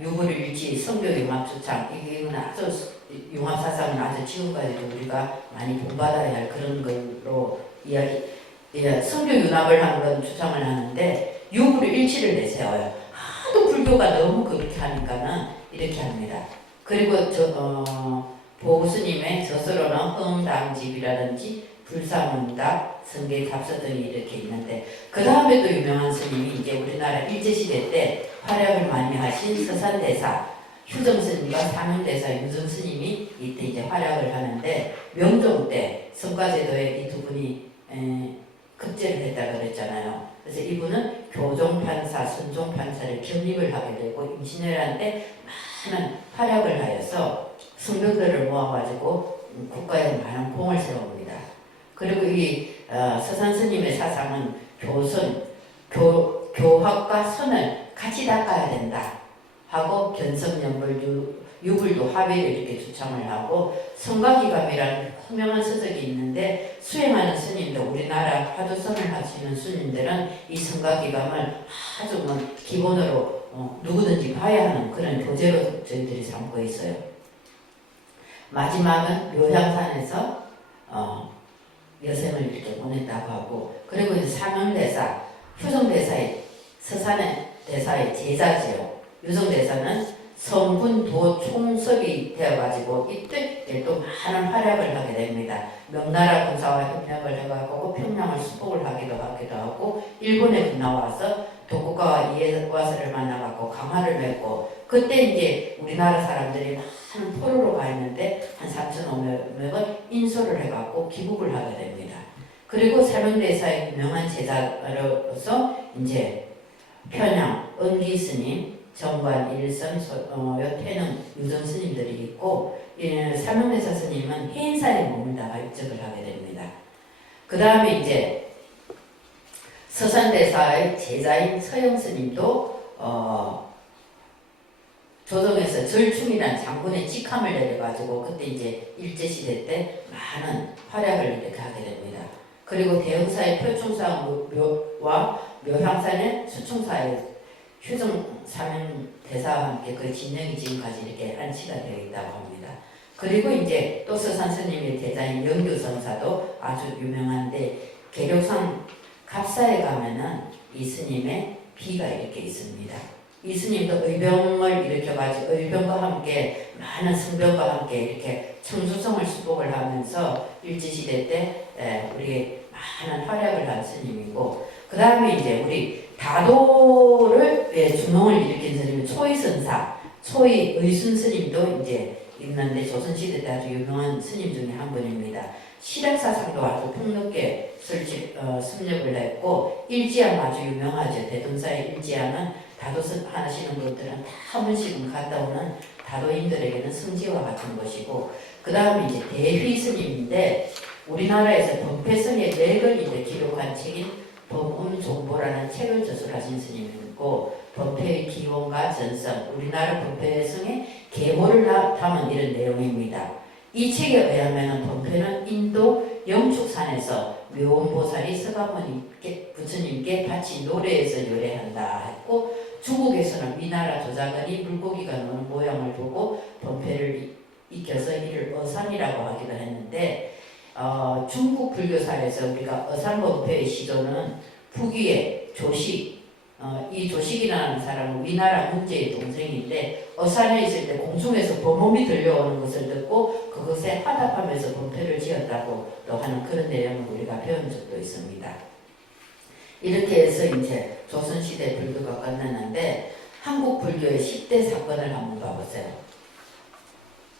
유불 일치 성교 융합 주창 이거는 아주 융합 사상은 아주 지금까지도 우리가 많이 본받아야 할 그런 걸로 성교 융합을 하는 건 주장을 하는데 유불 일치를 내세워요. 하도 불교가 너무 그렇게 하니까는 이렇게 합니다. 그리고 보스님의 저서로는 흥당집이라든지 불사문답, 성계답서 등이 이렇게 있는데 그 다음에 또 유명한 스님이 이제 우리나라 일제시대 때 활약을 많이 하신 서산대사 휴정스님과 사명대사 유정스님이 이때 이제 활약을 하는데 명종 때 성과제도에 이 두 분이 급제를 했다고 그랬잖아요. 그래서 이분은 교종판사, 순종판사를 겸임을 하게 되고 임신왜란 때 많은 활약을 하여서 성병들을 모아가지고 국가에 많은 공을 세웁니다. 그리고 이 서산 스님의 사상은 교학과 선을 같이 닦아야 된다 하고 견성연불 유불도 합의를 이렇게 주창을 하고 성가기감이라는 유명한 서적이 있는데 수행하는 스님들 우리나라 화두선을 하시는 스님들은 이 성가기감을 아주 기본으로 누구든지 봐야 하는 그런 교재로 저희들이 삼고 있어요. 마지막은 묘향산에서 여생을 이렇게 보냈다고 하고 그리고 이제 사명대사, 휴성대사의 서산의 대사의 제자지요. 유성대사는 성군도 총섭이 되어가지고 이때 또 많은 활약을 하게 됩니다. 명나라 군사와 협력을 해가지고 평양을 수복을 하기도 하고 일본에 나와서 독국가와 이에와스를 만나갖고 강화를 맺고 그때 이제 우리나라 사람들이 많은 포로로 가 있는데 한 3,500명을 인솔을 해갖고 귀국을 하게 됩니다. 그리고 사명대사의 유명한 제자로서 이제 편양, 은기스님, 정관, 일선, 태능, 유전 스님들이 있고 사명대사 스님은 해인사에 머물다가 입적을 하게 됩니다. 그 다음에 이제 서산대사의 제자인 서영 스님도 조정에서 절충이라는 장군의 직함을 내려가지고 그때 이제 일제시대 때 많은 활약을 이렇게 하게 됩니다. 그리고 대흥사의 표충사와 묘향산의 수충사의 휴정 사명 대사와 함께 그 진영이 지금까지 이렇게 안치가 되어 있다고 합니다. 그리고 이제 또 서산 스님의 대자인 영규선사도 아주 유명한데 계룡산 갑사에 가면은 이 스님의 비가 이렇게 있습니다. 이 스님도 의병을 일으켜가지고 의병과 함께 많은 승병과 함께 이렇게 청수성을 수복을 하면서 일제시대 때 우리 많은 활약을 한 스님이고, 그 다음에 이제 우리 다도를 중흥을 일으킨 스님은 초이선사, 초이 의순 스님도 이제 있는데 조선시대 때 아주 유명한 스님 중에 한 분입니다. 실학사상도 아주 폭넓게 습렵을 했고, 일지암 아주 유명하죠. 대동사의 일지암은 다도 하시는 분들은 다 한 번씩은 갔다 오는 다도인들에게는 성지와 같은 것이고, 그 다음에 이제 대휘 스님인데 우리나라에서 범패성의 렉을 이제 기록한 책인 범음종보라는 책을 저술하신 스님이고, 범패의 기원과 전성, 우리나라 범패성의 계보를 담은 이런 내용입니다. 이 책에 의하면 범패는 인도 영축산에서 묘원보살이 부처님께 바친 노래에서 유래한다 했고, 중국에서는 위나라 조자근이 물고기가 노는 모양을 보고 범패를 익혀서 이를 어산이라고 하기도 했는데, 중국 불교사에서 우리가 어산범패의 시조는 북위의 조식, 이 조식이라는 사람은 위나라 문제의 동생인데 어산에 있을 때 공중에서 범음이 들려오는 것을 듣고 그것에 화답하면서 범패를 지었다고 또 하는 그런 내용을 우리가 배운 적도 있습니다. 이렇게 해서 이제 조선시대 불교가 끝났는데 한국 불교의 10대 사건을 한번 봐보세요.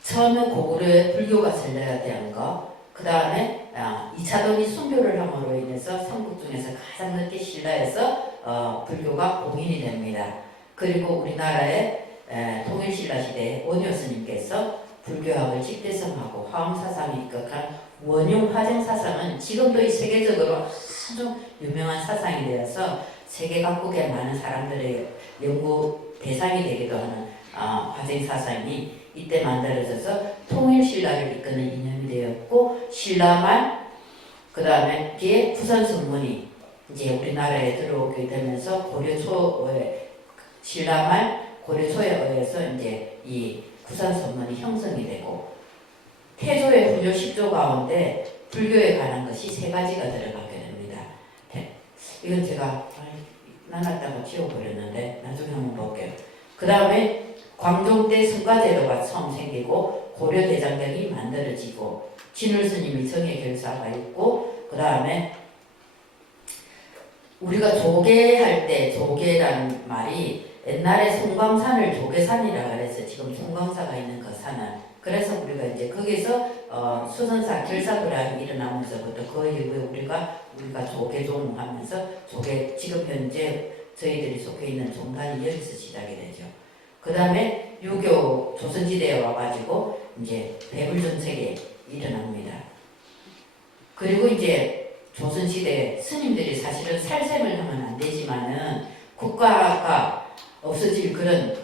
처음에 고구려에 불교가 전래된 거, 그 다음에 이차돈이 순교를 함으로 인해서 삼국 중에서 가장 늦게 신라에서 불교가 공인이 됩니다. 그리고 우리나라의 통일신라 시대에 원효 스님께서 불교학을 집대성하고 화엄사상이 입각한 원융화정사상은 지금도 이 세계적으로 아주 유명한 사상이 되어서 세계 각국의 많은 사람들의 연구 대상이 되기도 하는 화정사상이 이때 만들어져서 통일신라를 이끄는 이념이 되었고, 신라말 그 다음에 뒤에 구산성문이 이제 우리나라에 들어오게 되면서 고려초에 신라말 고려초에 의해서 이제 이 구산성문이 형성이 되고, 태조의 훈요 10조 가운데 불교에 관한 것이 3가지가 들어가게 됩니다. 이건 제가 나눴다가 지워버렸는데 나중에 한번 볼게요. 그 다음에 광종 때 성가제도가 처음 생기고 고려대장경이 만들어지고 진울스님이 정예결사가 있고, 그 다음에 우리가 조계할 때 조계라는 말이 옛날에 송광산을 조계산이라 그래서 지금 송광사가 있는 그 산을, 그래서 우리가 이제 거기서 수선사 결사불합이 일어나면서부터 그 이후에 우리가 조계종 하면서 지금 현재 저희들이 속해 있는 종단이 여기서 시작이 되죠. 그 다음에 유교 조선시대에 와가지고 이제 배불정책이 일어납니다. 그리고 이제 조선시대 스님들이 사실은 살생을 하면 안 되지만은 국가가 없어질 그런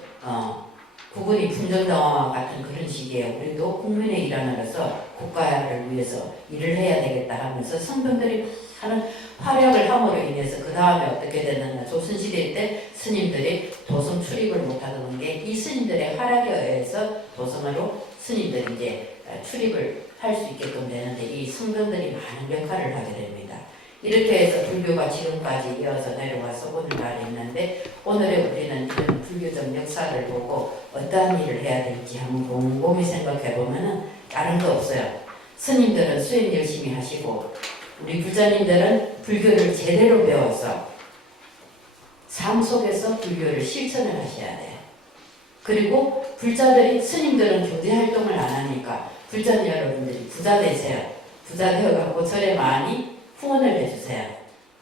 국군이 품정당화와 같은 그런 시기에 우리도 국민의 일환으로서 국가를 위해서 일을 해야 되겠다 하면서 성병들이 하는 활약을 함으로 인해서 그 다음에 어떻게 됐느냐, 조선시대 때 스님들이 도성 출입을 못하던 게 이 스님들의 활약에 의해서 도성으로 스님들이 이제 출입을 할 수 있게끔 되는데 이 성병들이 많은 역할을 하게 됩니다. 이렇게 해서 불교가 지금까지 이어서 내려와서 오늘날 있는데, 오늘의 우리는 이런 불교적 역사를 보고 어떠한 일을 해야 될지 한번 곰곰이 생각해 보면은 다른 거 없어요. 스님들은 수행 열심히 하시고 우리 부자님들은 불교를 제대로 배워서 삶 속에서 불교를 실천을 하셔야 돼요. 그리고 불자들이, 스님들은 교제활동을 안 하니까 불자들 여러분들이 부자 되세요. 부자 되어갖고 절에 많이 후원을 해주세요.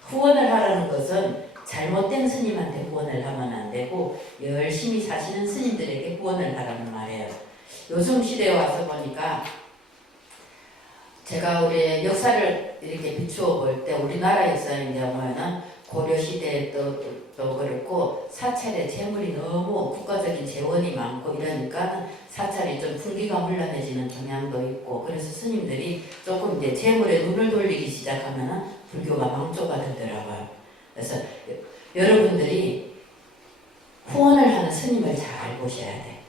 후원을 하라는 것은 잘못된 스님한테 후원을 하면 안 되고 열심히 사시는 스님들에게 후원을 하라는 말이에요. 요즘 시대에 와서 보니까 제가 우리 역사를 이렇게 비추어 볼 때 우리나라 역사의 경우에는 고려시대에 또 그렇고 사찰에 재물이 너무 국가적인 재원이 많고 이러니까 사찰이 좀 풍기가 혼란해지는 경향도 있고, 그래서 스님들이 조금 이제 재물에 눈을 돌리기 시작하면은 불교가 망조가 되더라고요. 그래서 여러분들이 후원을 하는 스님을 잘 보셔야 돼.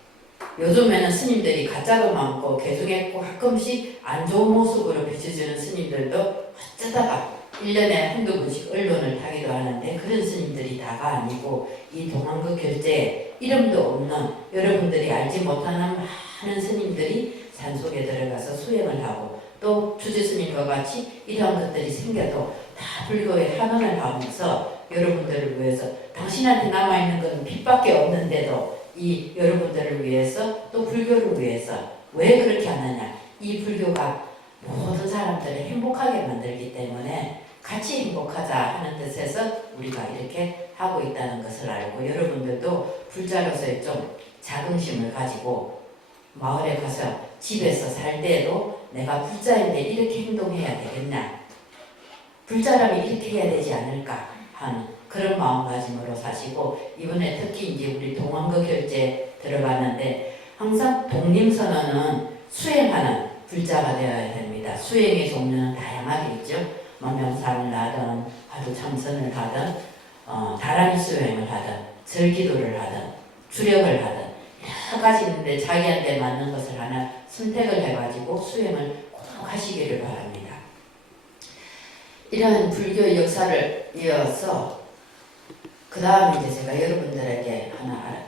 요즘에는 스님들이 가짜도 많고 개중에 가끔씩 안 좋은 모습으로 비춰지는 스님들도 어쩌다가 1년에 한두 번씩 언론을 타기도 하는데 그런 스님들이 다가 아니고 이 동안그 결제 이름도 없는 여러분들이 알지 못하는 많은 스님들이 산속에 들어가서 수행을 하고 또 주지 스님과 같이 이러한 것들이 생겨도 다 불교에 환원을 하면서 여러분들을 위해서 당신한테 남아있는 건 빛밖에 없는데도 이 여러분들을 위해서 또 불교를 위해서 왜 그렇게 하느냐 이 불교가 모든 사람들을 행복하게 만들기 때문에 같이 행복하자 하는 뜻에서 우리가 이렇게 하고 있다는 것을 알고 여러분들도 불자로서의 좀 자긍심을 가지고 마을에 가서 집에서 살 때에도 내가 불자인데 이렇게 행동해야 되겠냐 불자라면 이렇게 해야 되지 않을까 하는 그런 마음가짐으로 사시고 이번에 특히 이제 우리 동안거 결제 들어가는데 항상 독림선언은 수행하는 불자가 되어야 됩니다. 수행의 종류는 다양하게 있죠. 명상을 하든 화두 참선을 하든 다란이 수행을 하든 절기도를 하든 주력을 하든 여러 가지 있는데 자기한테 맞는 것을 하나 선택을 해가지고 수행을 꼭 하시기를 바랍니다. 이런 불교의 역사를 이어서 그 다음에 이제 제가 여러분들에게 하나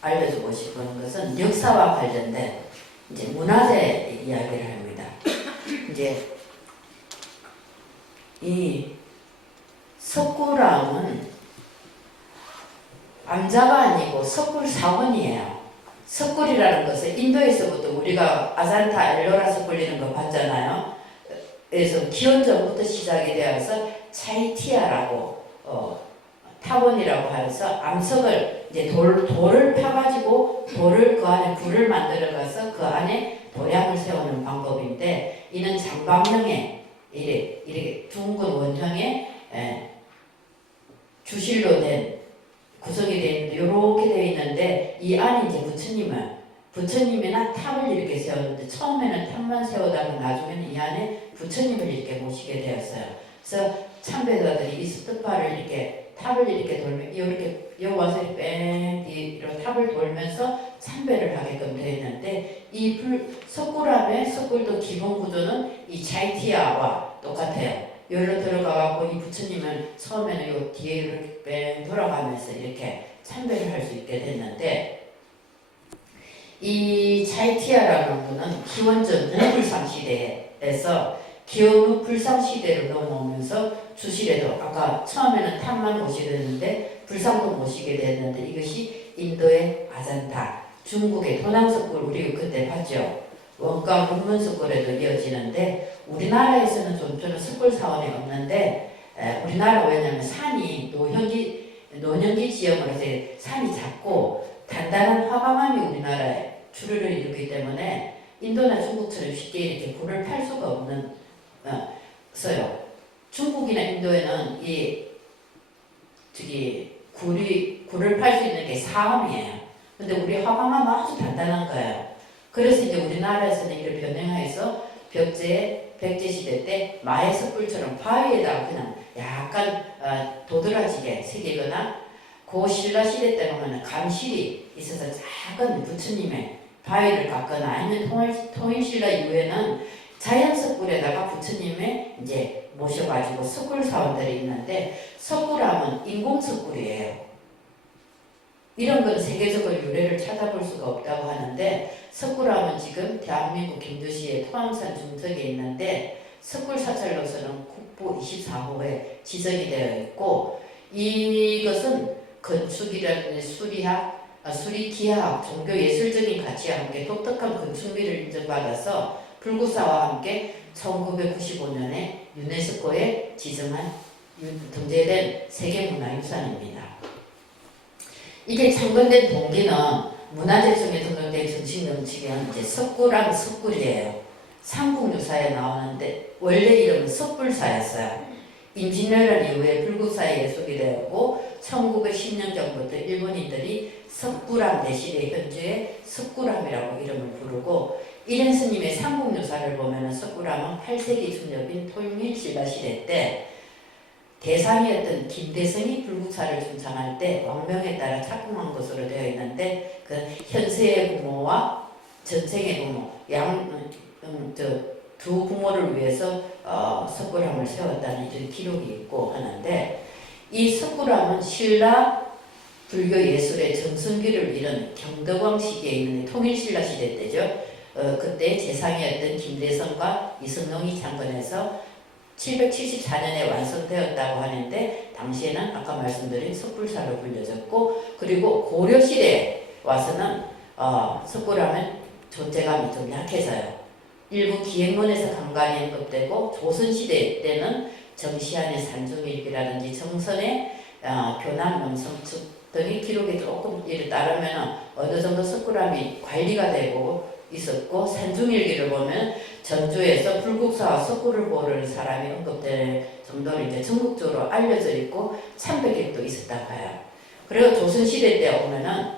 알려주고 싶은 것은 역사와 관련된 이제 문화재 이야기를 합니다. 이제 이 석굴암은 암자가 아니고 석굴 사원이에요. 석굴이라는 것은 인도에서부터 우리가 아잔타 엘로라 석굴 이런 거 봤잖아요. 그래서 기원전부터 시작이 되어서 차이티아라고 타원이라고 해서 암석을 이제 돌을 파가지고 돌을 그 안에 불을 만들어가서 그 안에 도량을 세우는 방법인데 이는 장방형의 이렇게 둥근 원형의 주실로 된 구성이 되어 있는데 이렇게 되어 있는데 이 안에 이제 부처님이나 탑을 이렇게 세웠는데 처음에는 탑만 세우다가 나중에는 이 안에 부처님을 이렇게 모시게 되었어요. 그래서 참배자들이 이 스투파를 이렇게 탑을 이렇게 돌면 이렇게 여기 와서 이런 탑을 돌면서 참배를 하게끔 되어 있는데 이 석굴암의 석굴도 기본 구조는 이 차이티아와 똑같아요. 여기로 들어가고 이 부처님을 처음에는 요 뒤에 이렇게 뺑 돌아가면서 이렇게 참배를 할 수 있게 됐는데 이 차이티아라는 분은 기원전 무불상 시대에서 기원후 불상 시대로 넘어오면서 주실에도 아까 처음에는 탑만 모시게 됐는데 불상도 모시게 됐는데 이것이 인도의 아잔타, 중국의 도낭석굴 우리 그때 봤죠. 원가 문문석굴에도 이어지는데 우리나라에서는 좀 저는 석굴 사원이 없는데 우리나라 왜냐면 산이 노년기 지형으로서 산이 작고 단단한 화강암이 우리나라에 주류를 이루기 때문에 인도나 중국처럼 쉽게 이렇게 굴을 팔 수가 없는 서요. 중국이나 인도에는 굴을 팔 수 있는 게 사암이에요. 근데 우리 화강암은 아주 단단한 거예요. 그래서 이제 우리나라에서는 이를 변형해서 백제 시대 때 마의 석굴처럼 바위에다가 그냥 약간 도드라지게 새기거나 고 신라 시대 때 보면 감실이 있어서 작은 부처님의 바위를 깎거나 아니면 통일신라 이후에는 자연 석굴에다가 부처님의 이제 모셔가지고 석굴 사원들이 있는데 석굴암은 인공 석굴이에요. 이런 건 세계적으로 유래를 찾아볼 수가 없다고 하는데 석굴암은 지금 대한민국 김두시의 토암산 중턱에 있는데 석굴 사찰로서는 국보 24호에 지정이 되어 있고 이것은 건축이라든지 수리기하학, 종교예술적인 가치와 함께 독특한 건축미를 인정받아서 불구사와 함께 1995년에 유네스코에 등재된 세계문화유산입니다. 이게 창건된 동기는 문화재청에 등록된 정식 명칭은 이제 석굴암 석굴이에요. 삼국유사에 나오는데 원래 이름은 석불사였어요. 임진왜란 이후에 불구사에 예속이 되었고 1910년경부터 일본인들이 석굴암 대신에 현재의 석굴암이라고 이름을 부르고 이ren 스님의 삼국유사를 보면 석굴암은 8세기 중엽인 통일신라 시대 때 대상이었던 김대성이 불국사를 준창할 때 왕명에 따라 착공한 것으로 되어 있는데 그 현세의 부모와 전생의 부모 두 부모를 위해서 석굴암을 세웠다는 이런 기록이 있고 하는데 이 석굴암은 신라 불교 예술의 정성기를 이룬 경덕왕 시기에 있는 통일신라 시대 때죠. 그때 재상이었던 김대성과 이성룡이 창건해서 774년에 완성되었다고 하는데 당시에는 아까 말씀드린 석굴사로 불려졌고 그리고 고려시대에 와서는 석굴암은 존재감이 좀 약해서요. 일부 기행문에서 간간히 언급되고 조선시대 때는 정시한의 산중일기라든지 정선의 교남 명성축 등의 기록이 조금 이를 따르면 어느 정도 석굴암이 관리가 되고 있었고 산중일기를 보면 전주에서 불국사와 석굴을 보는 사람이 언급될 정도로 이제 전국적으로 알려져 있고 참배객도 있었다고 해요. 그리고 조선시대 때 오면은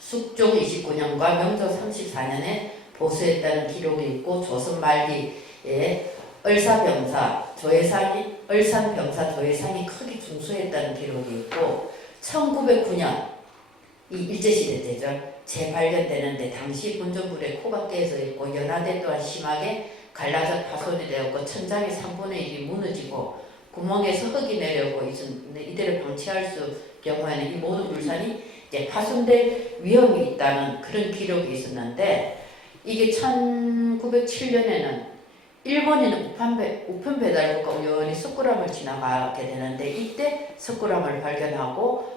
숙종 29년과 명조 34년에 보수했다는 기록이 있고 조선 말기에 얼산병사 조혜상이 크게 중수했다는 기록이 있고 1909년 이 일제시대 때죠. 재발견되는데 당시 본전불에 코가 깨져 있고 연화대 또한 심하게 갈라져 파손이 되었고 천장의 3분의 1이 무너지고 구멍에서 흙이 내려오고 있었는데 이들을 방치할 수 경우에는 이 모든 불산이 이제 파손될 위험이 있다는 그런 기록이 있었는데 이게 1907년에는 일본인은 우편 배달부가 우연히 석굴암을 지나가게 되는데 이때 석굴암을 발견하고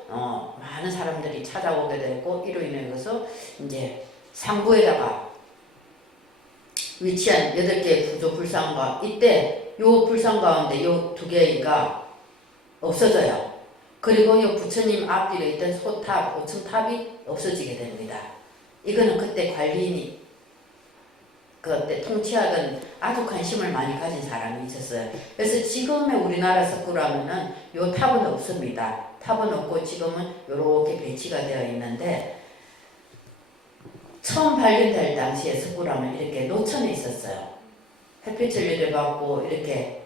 많은 사람들이 찾아오게 되고 이로 인해서 이제 상부에다가 위치한 8개의 구조 불상과 이때 요 불상 가운데 요 2개가 없어져요. 그리고 요 부처님 앞뒤에 있던 소탑, 5층 탑이 없어지게 됩니다. 이거는 그때 관리인이 그때 통치하던 아주 관심을 많이 가진 사람이 있었어요. 그래서 지금의 우리나라 석굴암은 요 탑은 없습니다. 탑은 없고 지금은 이렇게 배치가 되어 있는데 처음 발견될 당시에 석굴암은 이렇게 노천에 있었어요. 햇빛을 이렇게 받고 이렇게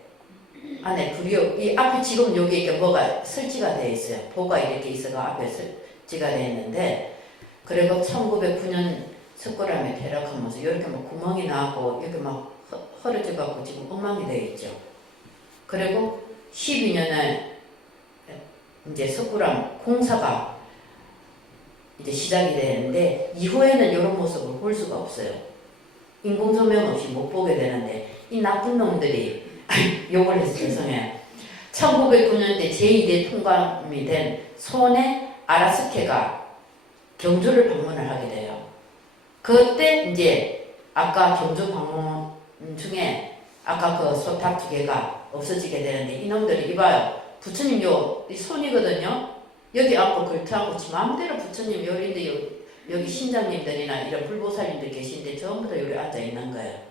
안에 불이 이 앞에 지금 여기 이렇게 뭐가 설치가 되어 있어요. 보가 이렇게 있어가 앞에 설치가 되어 있는데 그리고 1909년 석굴암에 퇴락하면서 이렇게 막 구멍이 나고 이렇게 막 헐어져 갖고 지금 엉망이 되어 있죠. 그리고 12년에 이제 석굴암 공사가 이제 시작이 되는데 이후에는 이런 모습을 볼 수가 없어요. 인공조명 없이 못 보게 되는데 이 나쁜 놈들이 욕을 해서 죄송해요. 1909년대 제2대 통감이 된 손해 아라스케가 경주를 방문을 하게 돼요. 그때 이제 아까 경주 방문 중에 아까 그 소탑 2개가 없어지게 되는데 이놈들이 이봐요. 부처님 이 손이거든요. 여기 앉고 걸터앉고 지 마음대로 부처님 요리인데 여기 신장님들이나 이런 불보살님들 계신데 전부 다 여기 앉아 있는 거예요.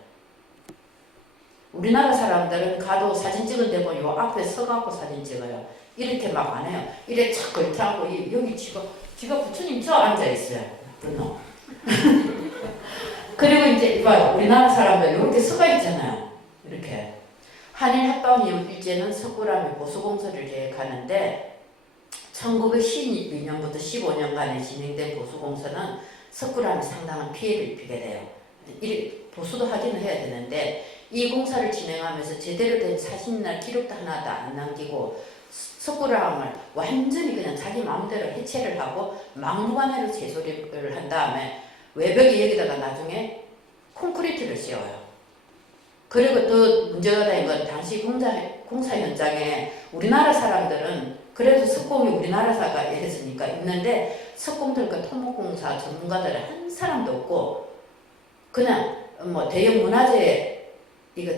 우리나라 사람들은 가도 사진 찍은 데 보면 요 앞에 서갖고 사진 찍어요. 이렇게 막 안 해요. 이래 착 걸터앉고 여기 지가 부처님 저 앉아 있어요. 그놈. 그리고 이제 이봐요. 우리나라 사람들 이렇게 서가 있잖아요. 이렇게. 한일합방이후일제는 석굴암의 보수공사를 계획하는데 1912년부터 15년간에 진행된 보수공사는 석굴암에 상당한 피해를 입히게 돼요. 보수도 하기는 해야 되는데 이 공사를 진행하면서 제대로 된 사진이나 기록도 하나도 안 남기고 석굴암을 완전히 그냥 자기 마음대로 해체를 하고 막무가내로 재조립을 한 다음에 외벽에 여기다가 나중에 콘크리트를 씌워요. 그리고 또 문제가 된 건 당시 공사 현장에 우리나라 사람들은 그래도 석공이 우리나라사가 이랬으니까 있는데 석공들과 토목공사 전문가들은 한 사람도 없고 그냥 뭐 대형 문화재 이거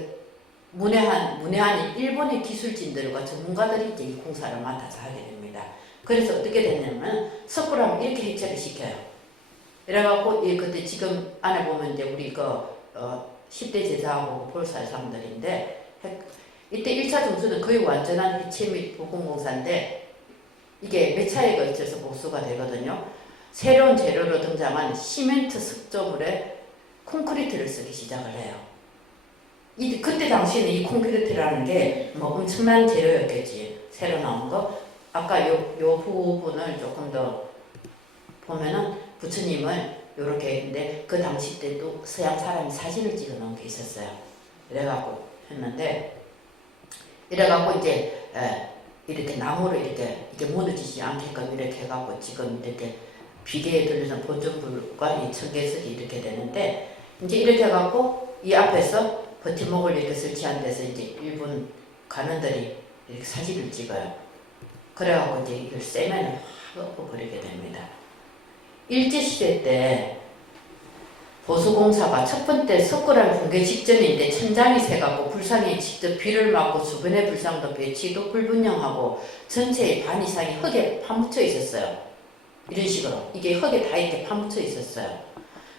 문외한 일본의 기술진들과 전문가들이 이제 이 공사를 맡아서 하게 됩니다. 그래서 어떻게 됐냐면 석굴암을 이렇게 해체를 시켜요. 이래갖고 그때 지금 안에 보면 이제 우리 10대 제자하고 볼살상들인데 이때 1차 점수는 거의 완전한 해체 및 복원공사인데 이게 몇 차에 걸쳐서 복수가 되거든요. 새로운 재료로 등장한 시멘트 석조물에 콘크리트를 쓰기 시작을 해요. 그때 당시에는 이 콘크리트라는 게 뭐 엄청난 재료였겠지. 새로 나온 거. 아까 요 부분을 조금 더 보면은 부처님을 요렇게 했는데 그 당시 때도 서양 사람이 사진을 찍어 놓은 게 있었어요. 이래갖고 했는데 이래갖고 이제 이렇게 나무를 이렇게 무너지지 않게끔 이렇게 해갖고 지금 이렇게 비계에 들려서 본전불과 이 청계석이 이렇게 되는데 이제 이렇게 해갖고 이 앞에서 버팀목을 이렇게 설치한 데서 이제 일본 관원들이 이렇게 사진을 찍어요. 그래갖고 이제 이걸 세면을 확 엎어버리게 됩니다. 일제시대 때 보수공사가 첫 번째 석굴암 붕괴 직전인데 천장이 새갖고 불상이 직접 비를 맞고 주변의 불상도 배치도 불분명하고 전체의 반 이상이 흙에 파묻혀 있었어요. 이런 식으로 이게 흙에 다 이렇게 파묻혀 있었어요.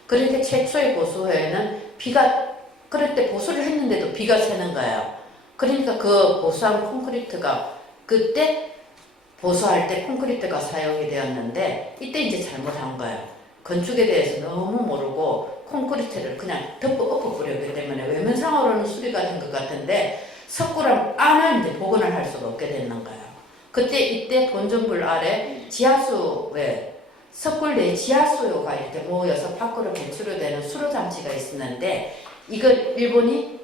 그런데 최초의 보수회에는 비가 그럴 때 보수를 했는데도 비가 새는 거예요. 그러니까 그 보수한 콘크리트가 그때 보수할 때 콘크리트가 사용이 되었는데 이때 이제 잘못한 거예요. 건축에 대해서 너무 모르고 콘크리트를 그냥 엎어버렸기 때문에 외면상으로는 수리가 된 것 같은데 석굴암 안을 이제 복원을 할 수가 없게 되는 거예요. 그때 이때 본전불 아래 지하수에 석굴 내 지하수요가 이렇게 모여서 밖으로 배출이 되는 수로장치가 있었는데 이걸 일본이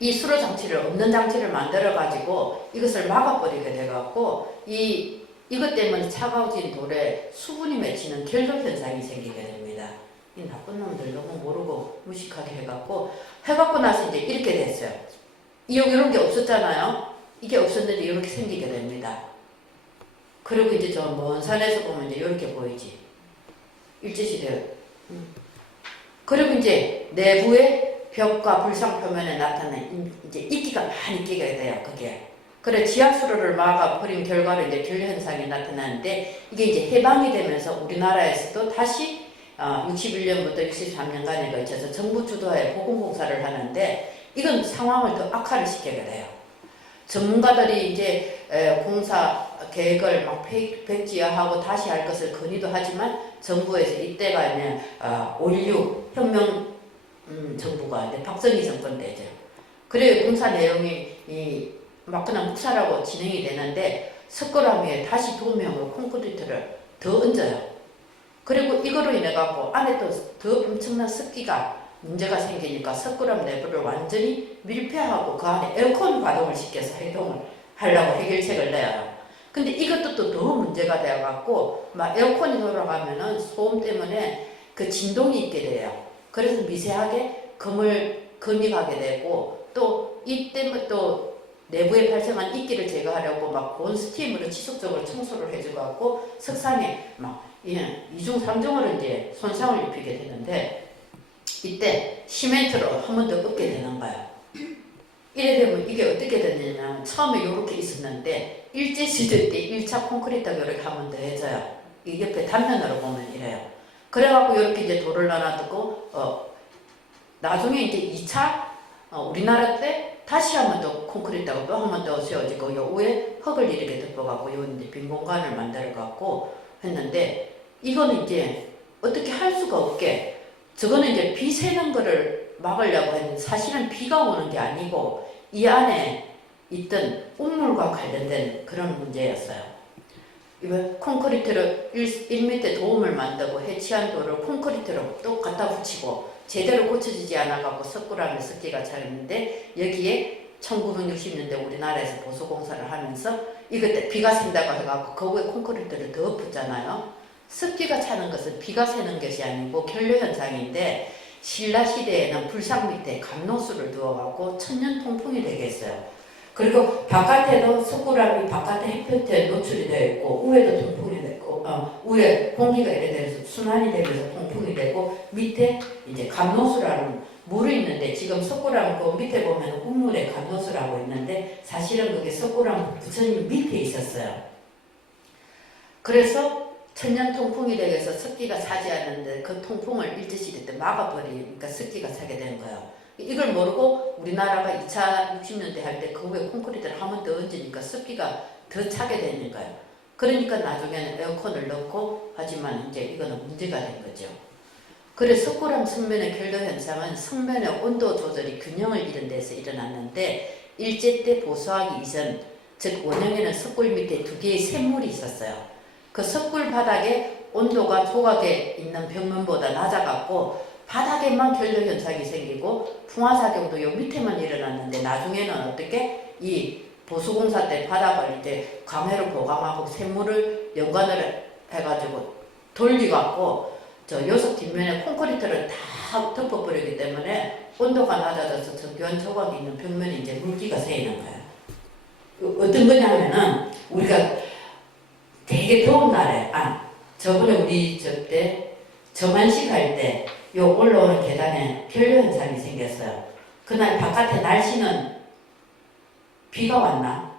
이 수로장치를 없는 장치를 만들어 가지고 이것을 막아버리게 돼갖고 이것 때문에 차가워진 돌에 수분이 맺히는 결도 현상이 생기게 됩니다. 이 나쁜 놈들 너무 모르고 무식하게 해갖고 나서 이제 이렇게 됐어요. 이런 게 없었잖아요. 이게 없었는데 이렇게 생기게 됩니다. 그리고 이제 저 먼 산에서 보면 이제 이렇게 보이지. 일제시대. 그리고 이제 내부에 벽과 불상 표면에 나타나는 이제 이끼가 많이 끼게 돼요. 그게. 그래 지하수로를 막아버린 결과로 이제 결 현상이 나타나는데 이게 이제 해방이 되면서 우리나라에서도 다시 61년부터 63년간에 걸쳐서 정부 주도하에 보건공사를 하는데 이건 상황을 더 악화를 시키게 돼요. 전문가들이 이제 공사 계획을 막 백지화하고 다시 할 것을 건의도 하지만 정부에서 이때가 이제 5.16 혁명 정부가 이제 박정희 정권 때죠. 그래 공사 내용이 막 그냥 묵살하고 진행이 되는데 석굴암 위에 다시 도명으로 콘크리트를 더 얹어요. 그리고 이거로 인해 갖고 안에 또 더 엄청난 습기가 문제가 생기니까 석굴암 내부를 완전히 밀폐하고 그 안에 에어컨 가동을 시켜서 해동을 하려고 해결책을 내요. 근데 이것도 또 더 문제가 되어 갖고 막 에어컨이 돌아가면은 소음 때문에 그 진동이 있게 돼요. 그래서 미세하게 금이 가게 되고 또 이 때문에 또 내부에 발생한 이끼를 제거하려고 막 고온 스팀으로 지속적으로 청소를 해주고 갖고 석상에 막 이중 삼중으로 이제 손상을 입히게 되는데 이때 시멘트로 한 번 더 엎게 되는 거예요. 이래 되면 이게 어떻게 됐냐면 처음에 이렇게 있었는데 일제시대 때 1차 콘크리트가 이렇게 한 번 더 해져요. 이 옆에 단면으로 보면 이래요. 그래갖고 이렇게 이제 돌을 나눠두고 나중에 이제 2차 우리나라 때 다시 한 번 더 콘크리트하고 또 한 번 더 세워지고 요 위에 흙을 이렇게 덮어갖고 요 이제 빈 공간을 만들어갖고 했는데 이거는 이제 어떻게 할 수가 없게 저거는 이제 비 새는 거를 막으려고 했는데 사실은 비가 오는 게 아니고 이 안에 있던 우물과 관련된 그런 문제였어요. 이번 콘크리트를 1m 도움을 만들고 해치한 돌을 콘크리트로 또 갖다 붙이고 제대로 고쳐지지 않아갖고 석굴암에 습기가 차있는데 여기에 1960년대 우리나라에서 보수공사를 하면서 이것 비가 샌다고 해갖고 그 위에 콘크리트를 더 엎었잖아요. 습기가 차는 것은 비가 새는 것이 아니고 결려 현상인데 신라 시대에는 불상 밑에 감로수를 두어갖고 천년 통풍이 되게 했어요. 그리고 바깥에도 석굴암이 바깥에 햇볕에 노출이 되어 있고 위에도 통풍이 되고 위에 공기가 이래 되면서 순환이 되면서 통풍이 되고 밑에 이제 감로수라는 물이 있는데 지금 석굴암 그 밑에 보면 우물에 감로수라고 있는데 사실은 그게 석굴암 부처님 밑에 있었어요. 그래서 천년 통풍이 되게 해서 습기가 차지 않는데 그 통풍을 일제시대 때 막아버리니까 습기가 차게 된 거예요. 이걸 모르고 우리나라가 2차 60년대 할 때 그 위에 콘크리트를 한 번 더 얹으니까 습기가 더 차게 되는 거예요. 그러니까 나중에는 에어컨을 넣고 하지만 이제 이거는 문제가 된 거죠. 그래서 석굴암 성면의 결도 현상은 성면의 온도 조절이 균형을 잃은 데서 일어났는데 일제 때 보수하기 이전 즉 원형에는 석굴 밑에 두 개의 샘물이 있었어요. 그 석굴 바닥에 온도가 조각에 있는 벽면보다 낮아갖고 바닥에만 결로 현상이 생기고 풍화작용도 요 밑에만 일어났는데 나중에는 어떻게 이 보수공사 때 바닥을 이제 강해로 보강하고 샘물을 연관을 해가지고 돌리갖고 저 요석 뒷면에 콘크리트를 다 덮어버리기 때문에 온도가 낮아져서 정교한 조각이 있는 벽면에 이제 물기가 새이는 거예요. 어떤 거냐면은 우리가 되게 더운 날에 저번에 우리 저때 저만식 할 때 요 올라오는 계단에 결로 현상이 생겼어요. 그날 바깥에 날씨는 비가 왔나?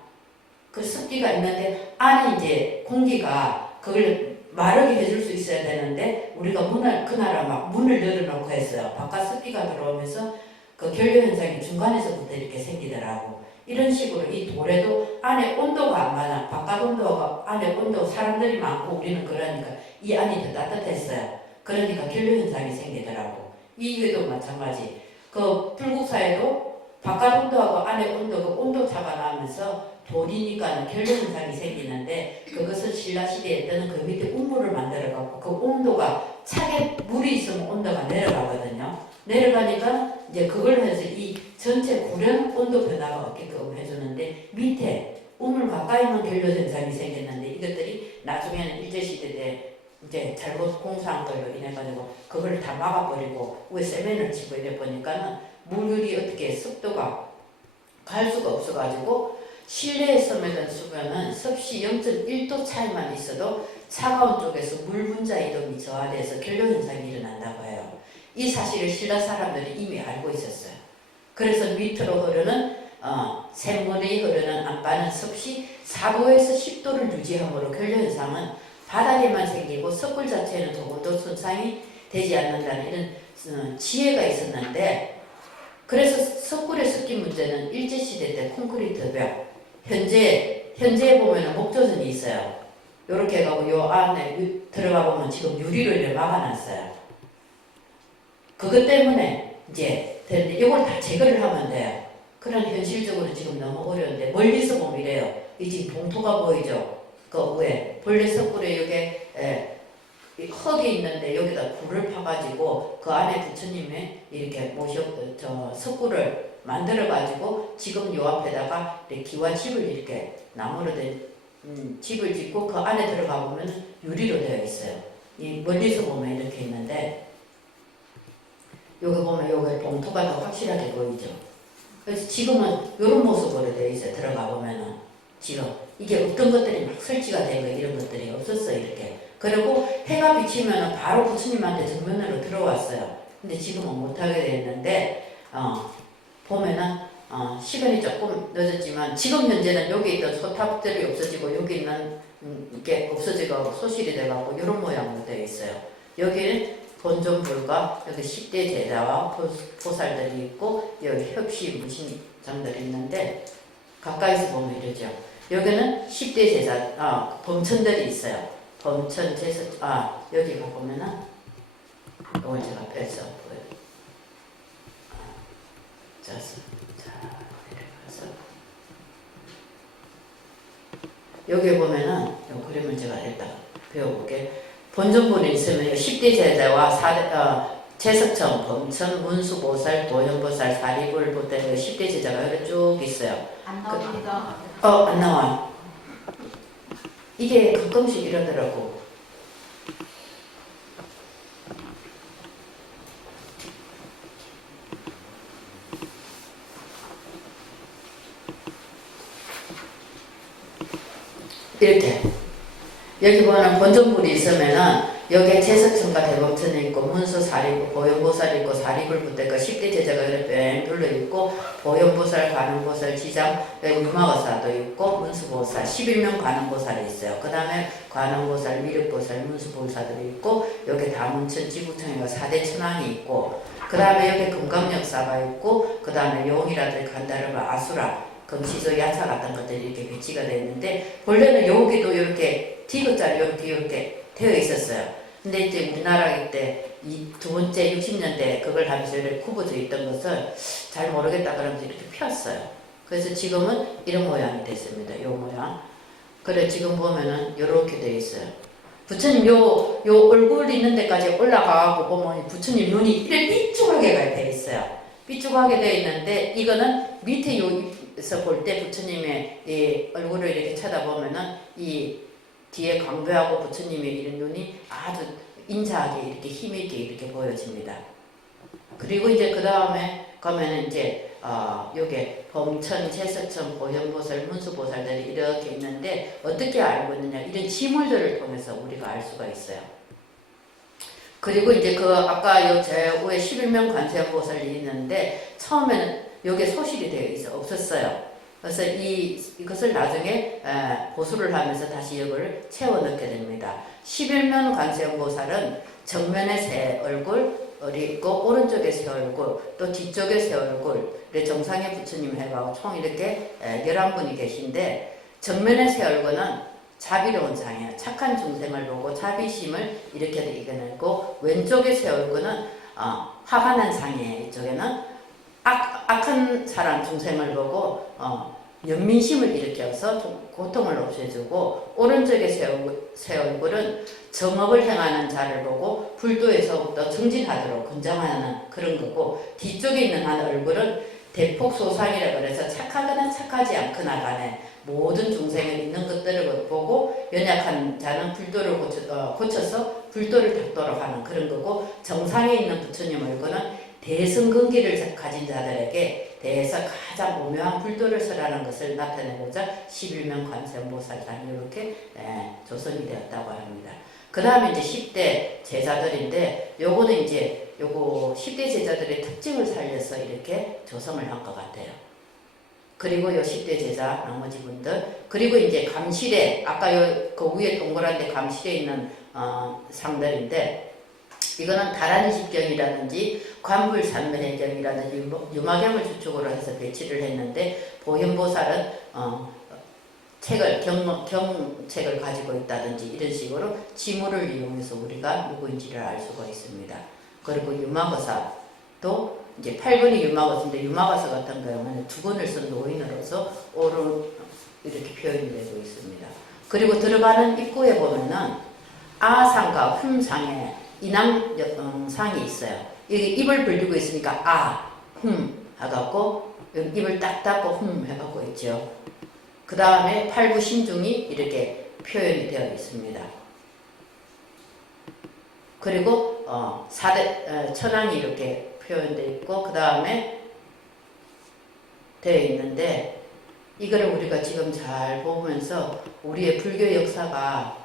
그 습기가 있는데 안에 이제 공기가 그걸 마르게 해줄 수 있어야 되는데 우리가 그날 막 문을 열어놓고 했어요. 바깥 습기가 들어오면서 그 결로 현상이 중간에서부터 이렇게 생기더라고. 이런 식으로 이 돌에도 안에 온도가 안 맞아. 바깥 온도가 안에 온도 사람들이 많고 우리는 그러니까 이 안이 더 따뜻했어요. 그러니까 결로 현상이 생기더라고. 이게도 마찬가지. 그 불국사에도 바깥 온도하고 안에 온도가 온도차가 나면서 돌이니까 결로 현상이 생기는데 그것을 신라시대에 때는 그 밑에 우물을 만들어갖고 그 온도가 차게 물이 있으면 온도가 내려가거든요. 내려가니까 이제 그걸 해서 이 전체 구령 온도 변화가 없게끔 해주는데 밑에 우물 가까이만 결로 현상이 생겼는데 이것들이 나중에는 일제시대 때 이제 잘못 공사한 걸로 인해가지고 그걸 다 막아버리고 위에 세면을 치고 이래 보니까는 물이 어떻게 습도가 갈 수가 없어가지고 실내에 스며든 수면은 섭씨 0.1도 차이만 있어도 차가운 쪽에서 물 분자 이동이 저하돼서 결로 현상이 일어난다고 해요. 이 사실을 신라 사람들이 이미 알고 있었어요. 그래서 밑으로 흐르는 샘물이 흐르는 안반은 섭씨 4도에서 10도를 유지함으로 결로 현상은 바닥에만 생기고 석굴 자체는 조금도 손상이 되지 않는다는 이런 지혜가 있었는데 그래서 석굴의 습기 문제는 일제시대 때 콘크리트 벽 현재 보면 목조선이 있어요. 요렇게 해가고 요 안에 들어가 보면 지금 유리로 이렇게 막아놨어요. 그것 때문에 이제 되는데 이걸 다 제거를 하면 돼요. 그런 현실적으로 지금 너무 어려운데 멀리서 보면 이래요. 이 지금 봉투가 보이죠? 그 위에 본래 석굴에 여기 흙이 있는데 여기다 굴을 파가지고 그 안에 부처님이 이렇게 저 석굴을 만들어가지고 지금 요 앞에다가 기와집을 이렇게 나무로 된 집을 짓고 그 안에 들어가 보면 유리로 되어 있어요. 이 멀리서 보면 이렇게 있는데 여기 보면 여기 봉투가 더 확실하게 보이죠. 그래서 지금은 이런 모습으로 되어 있어요. 들어가 보면은 지금 이게 어떤 것들이 막 설치가 되고 이런 것들이 없었어 이렇게. 그리고 해가 비치면 바로 부처님한테 정면으로 들어왔어요. 근데 지금은 못하게 됐는데 보면은 시간이 조금 늦었지만 지금 현재는 여기 있던 소탑들이 없어지고 여기 있는 이게 없어지고 소실이 돼가고 이런 모양으로 되어 있어요. 여기는 본존불과 여기 10대 제자와 보살들이 있고 여기 협시 무신장들이 있는데 가까이서 보면 이러죠. 여기는 10대 제자, 범천들이 있어요. 범천 제사, 여기 가보면은, 이걸 제가 펴서 보여요. 자, 내려가서. 여기 보면은, 이 그림을 제가 일단 배워볼게요. 본전본이 있으면 10대 제자와 제석청, 범천, 문수보살, 도현보살, 사리불, 보살 10대 제자가 이렇게 쭉 있어요. 안 나옵니다. 안 나와. 이게 가끔씩 이러더라고. 이렇게. 여기 보면 본전불이 있으면은 여기에 제석천과 대범천이 있고 문수 사리불, 보현보살 있고 사리불 붙어있고 10대 제자가 이렇게 뺑 둘러있고 보현보살, 관음보살, 지장, 여기 유마거사도 있고 문수보살, 11명 관음보살이 있어요. 그 다음에 관음보살, 미륵보살, 문수보살들이 있고 여기 다문천, 지구청이가 4대 천왕이 있고 그 다음에 여기 금강역사가 있고 그 다음에 용이라든지 간다르바, 아수라, 금시조, 야차 같은 것들이 이렇게 배치가 되어 있는데 원래는 여기도 이렇게 T자리 이렇게 되어 있었어요. 근데 이제 우리나라 때 이 두 번째 60년대 그걸 하면서 이렇게 굽어져 있던 것을 잘 모르겠다 그러면서 이렇게 폈어요. 그래서 지금은 이런 모양이 됐습니다. 요 모양. 그래 지금 보면은 요렇게 돼 있어요. 부처님 요 얼굴 있는 데까지 올라가고 보면 부처님 눈이 이렇게 삐죽하게 돼 있어요. 삐죽하게 돼 있는데 이거는 밑에 요에서 볼 때 부처님의 이 얼굴을 이렇게 쳐다보면은 이 뒤에 광배하고 부처님의 이런 눈이 아주 인자하게 이렇게 힘있게 이렇게 보여집니다. 그리고 이제 그 다음에 가면은 이제 요게 범천, 제서천, 보현보살, 문수보살들이 이렇게 있는데 어떻게 알고 있느냐 이런 지물들을 통해서 우리가 알 수가 있어요. 그리고 이제 그 아까 요 제후에 11명 관세음보살이 있는데 처음에는 요게 소실이 되어 있어 없었어요. 그래서 이것을 나중에 보수를 하면서 다시 이걸 채워 넣게 됩니다. 11명 관세음보살은 정면에 새 얼굴 있고 오른쪽에 새 얼굴 또 뒤쪽에 새 얼굴 정상에 부처님 해가고 총 이렇게 11분이 계신데 정면에 새 얼굴은 자비로운 상이에요. 착한 중생을 보고 자비심을 이렇게 이겨내고 왼쪽에 새 얼굴은 화가 난 상이에요. 이쪽에는 악한 사람 중생을 보고 연민심을 일으켜서 고통을 없애주고 오른쪽에 새 얼굴은 정업을 행하는 자를 보고 불도에서부터 정진하도록 권장하는 그런 거고 뒤쪽에 있는 한 얼굴은 대폭소상이라 그래서 착하거나 착하지 않거나 간에 모든 중생에 있는 것들을 보고 연약한 자는 불도를 고쳐서 불도를 닦도록 하는 그런 거고 정상에 있는 부처님 얼굴은 대승근기를 가진 자들에게 대해서 가장 오묘한 불도를 설하는 것을 나타내고자 11명 관세음보살단이 이렇게 조성이 되었다고 합니다. 그 다음에 이제 10대 제자들인데 요거는 이제 요거 10대 제자들의 특징을 살려서 이렇게 조성을 한 것 같아요. 그리고 요 10대 제자 나머지 분들 그리고 이제 감실에 아까 그 위에 동그란 데 감실에 있는 상들인데 이거는 다란이십경이라든지 관불산매경이라든지 유마경을 주축으로 해서 배치를 했는데 보현보살은 경책을 가지고 있다든지 이런 식으로 지물을 이용해서 우리가 누구인지를 알 수가 있습니다. 그리고 유마거사도 이제 8번이 유마거사인데 유마거사 같은 경우는 두 권을 쓴 노인으로서 오른 이렇게 표현이 되고 있습니다. 그리고 들어가는 입구에 보면은 아상과 흠상에 인왕상이 있어요. 여기 입을 벌리고 있으니까 해갖고 입을 딱 닫고 해갖고 있죠. 그 다음에 팔부신중이 이렇게 표현이 되어 있습니다. 그리고 천왕이 이렇게 표현되어 있고 그 다음에 되어 있는데 이거를 우리가 지금 잘 보면서 우리의 불교 역사가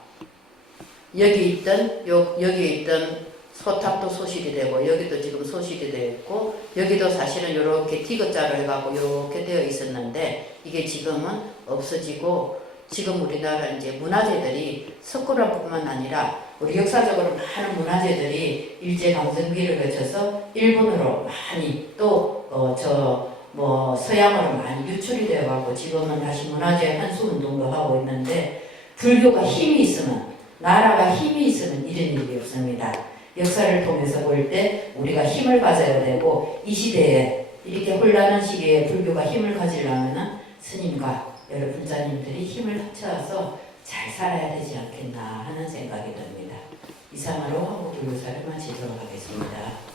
여기 있던 소탑도 소실이 되고 여기도 지금 소실이 되어 있고 여기도 사실은 이렇게 디귿자로 해갖고 이렇게 되어 있었는데 이게 지금은 없어지고 지금 우리나라 이제 문화재들이 석굴암뿐만 아니라 우리 역사적으로 많은 문화재들이 일제강점기를 거쳐서 일본으로 많이 또 서양으로 많이 유출이 되어가고 지금은 다시 문화재 환수 운동도 하고 있는데 불교가 힘이 있으면 나라가 힘이 있으면 이런 일이 없습니다. 역사를 통해서 볼 때 우리가 힘을 가져야 되고 이 시대에 이렇게 혼란한 시기에 불교가 힘을 가지려면 스님과 여러 불자님들이 힘을 합쳐서 잘 살아야 되지 않겠나 하는 생각이 듭니다. 이상으로 한국 불교사를 마치도록 하겠습니다.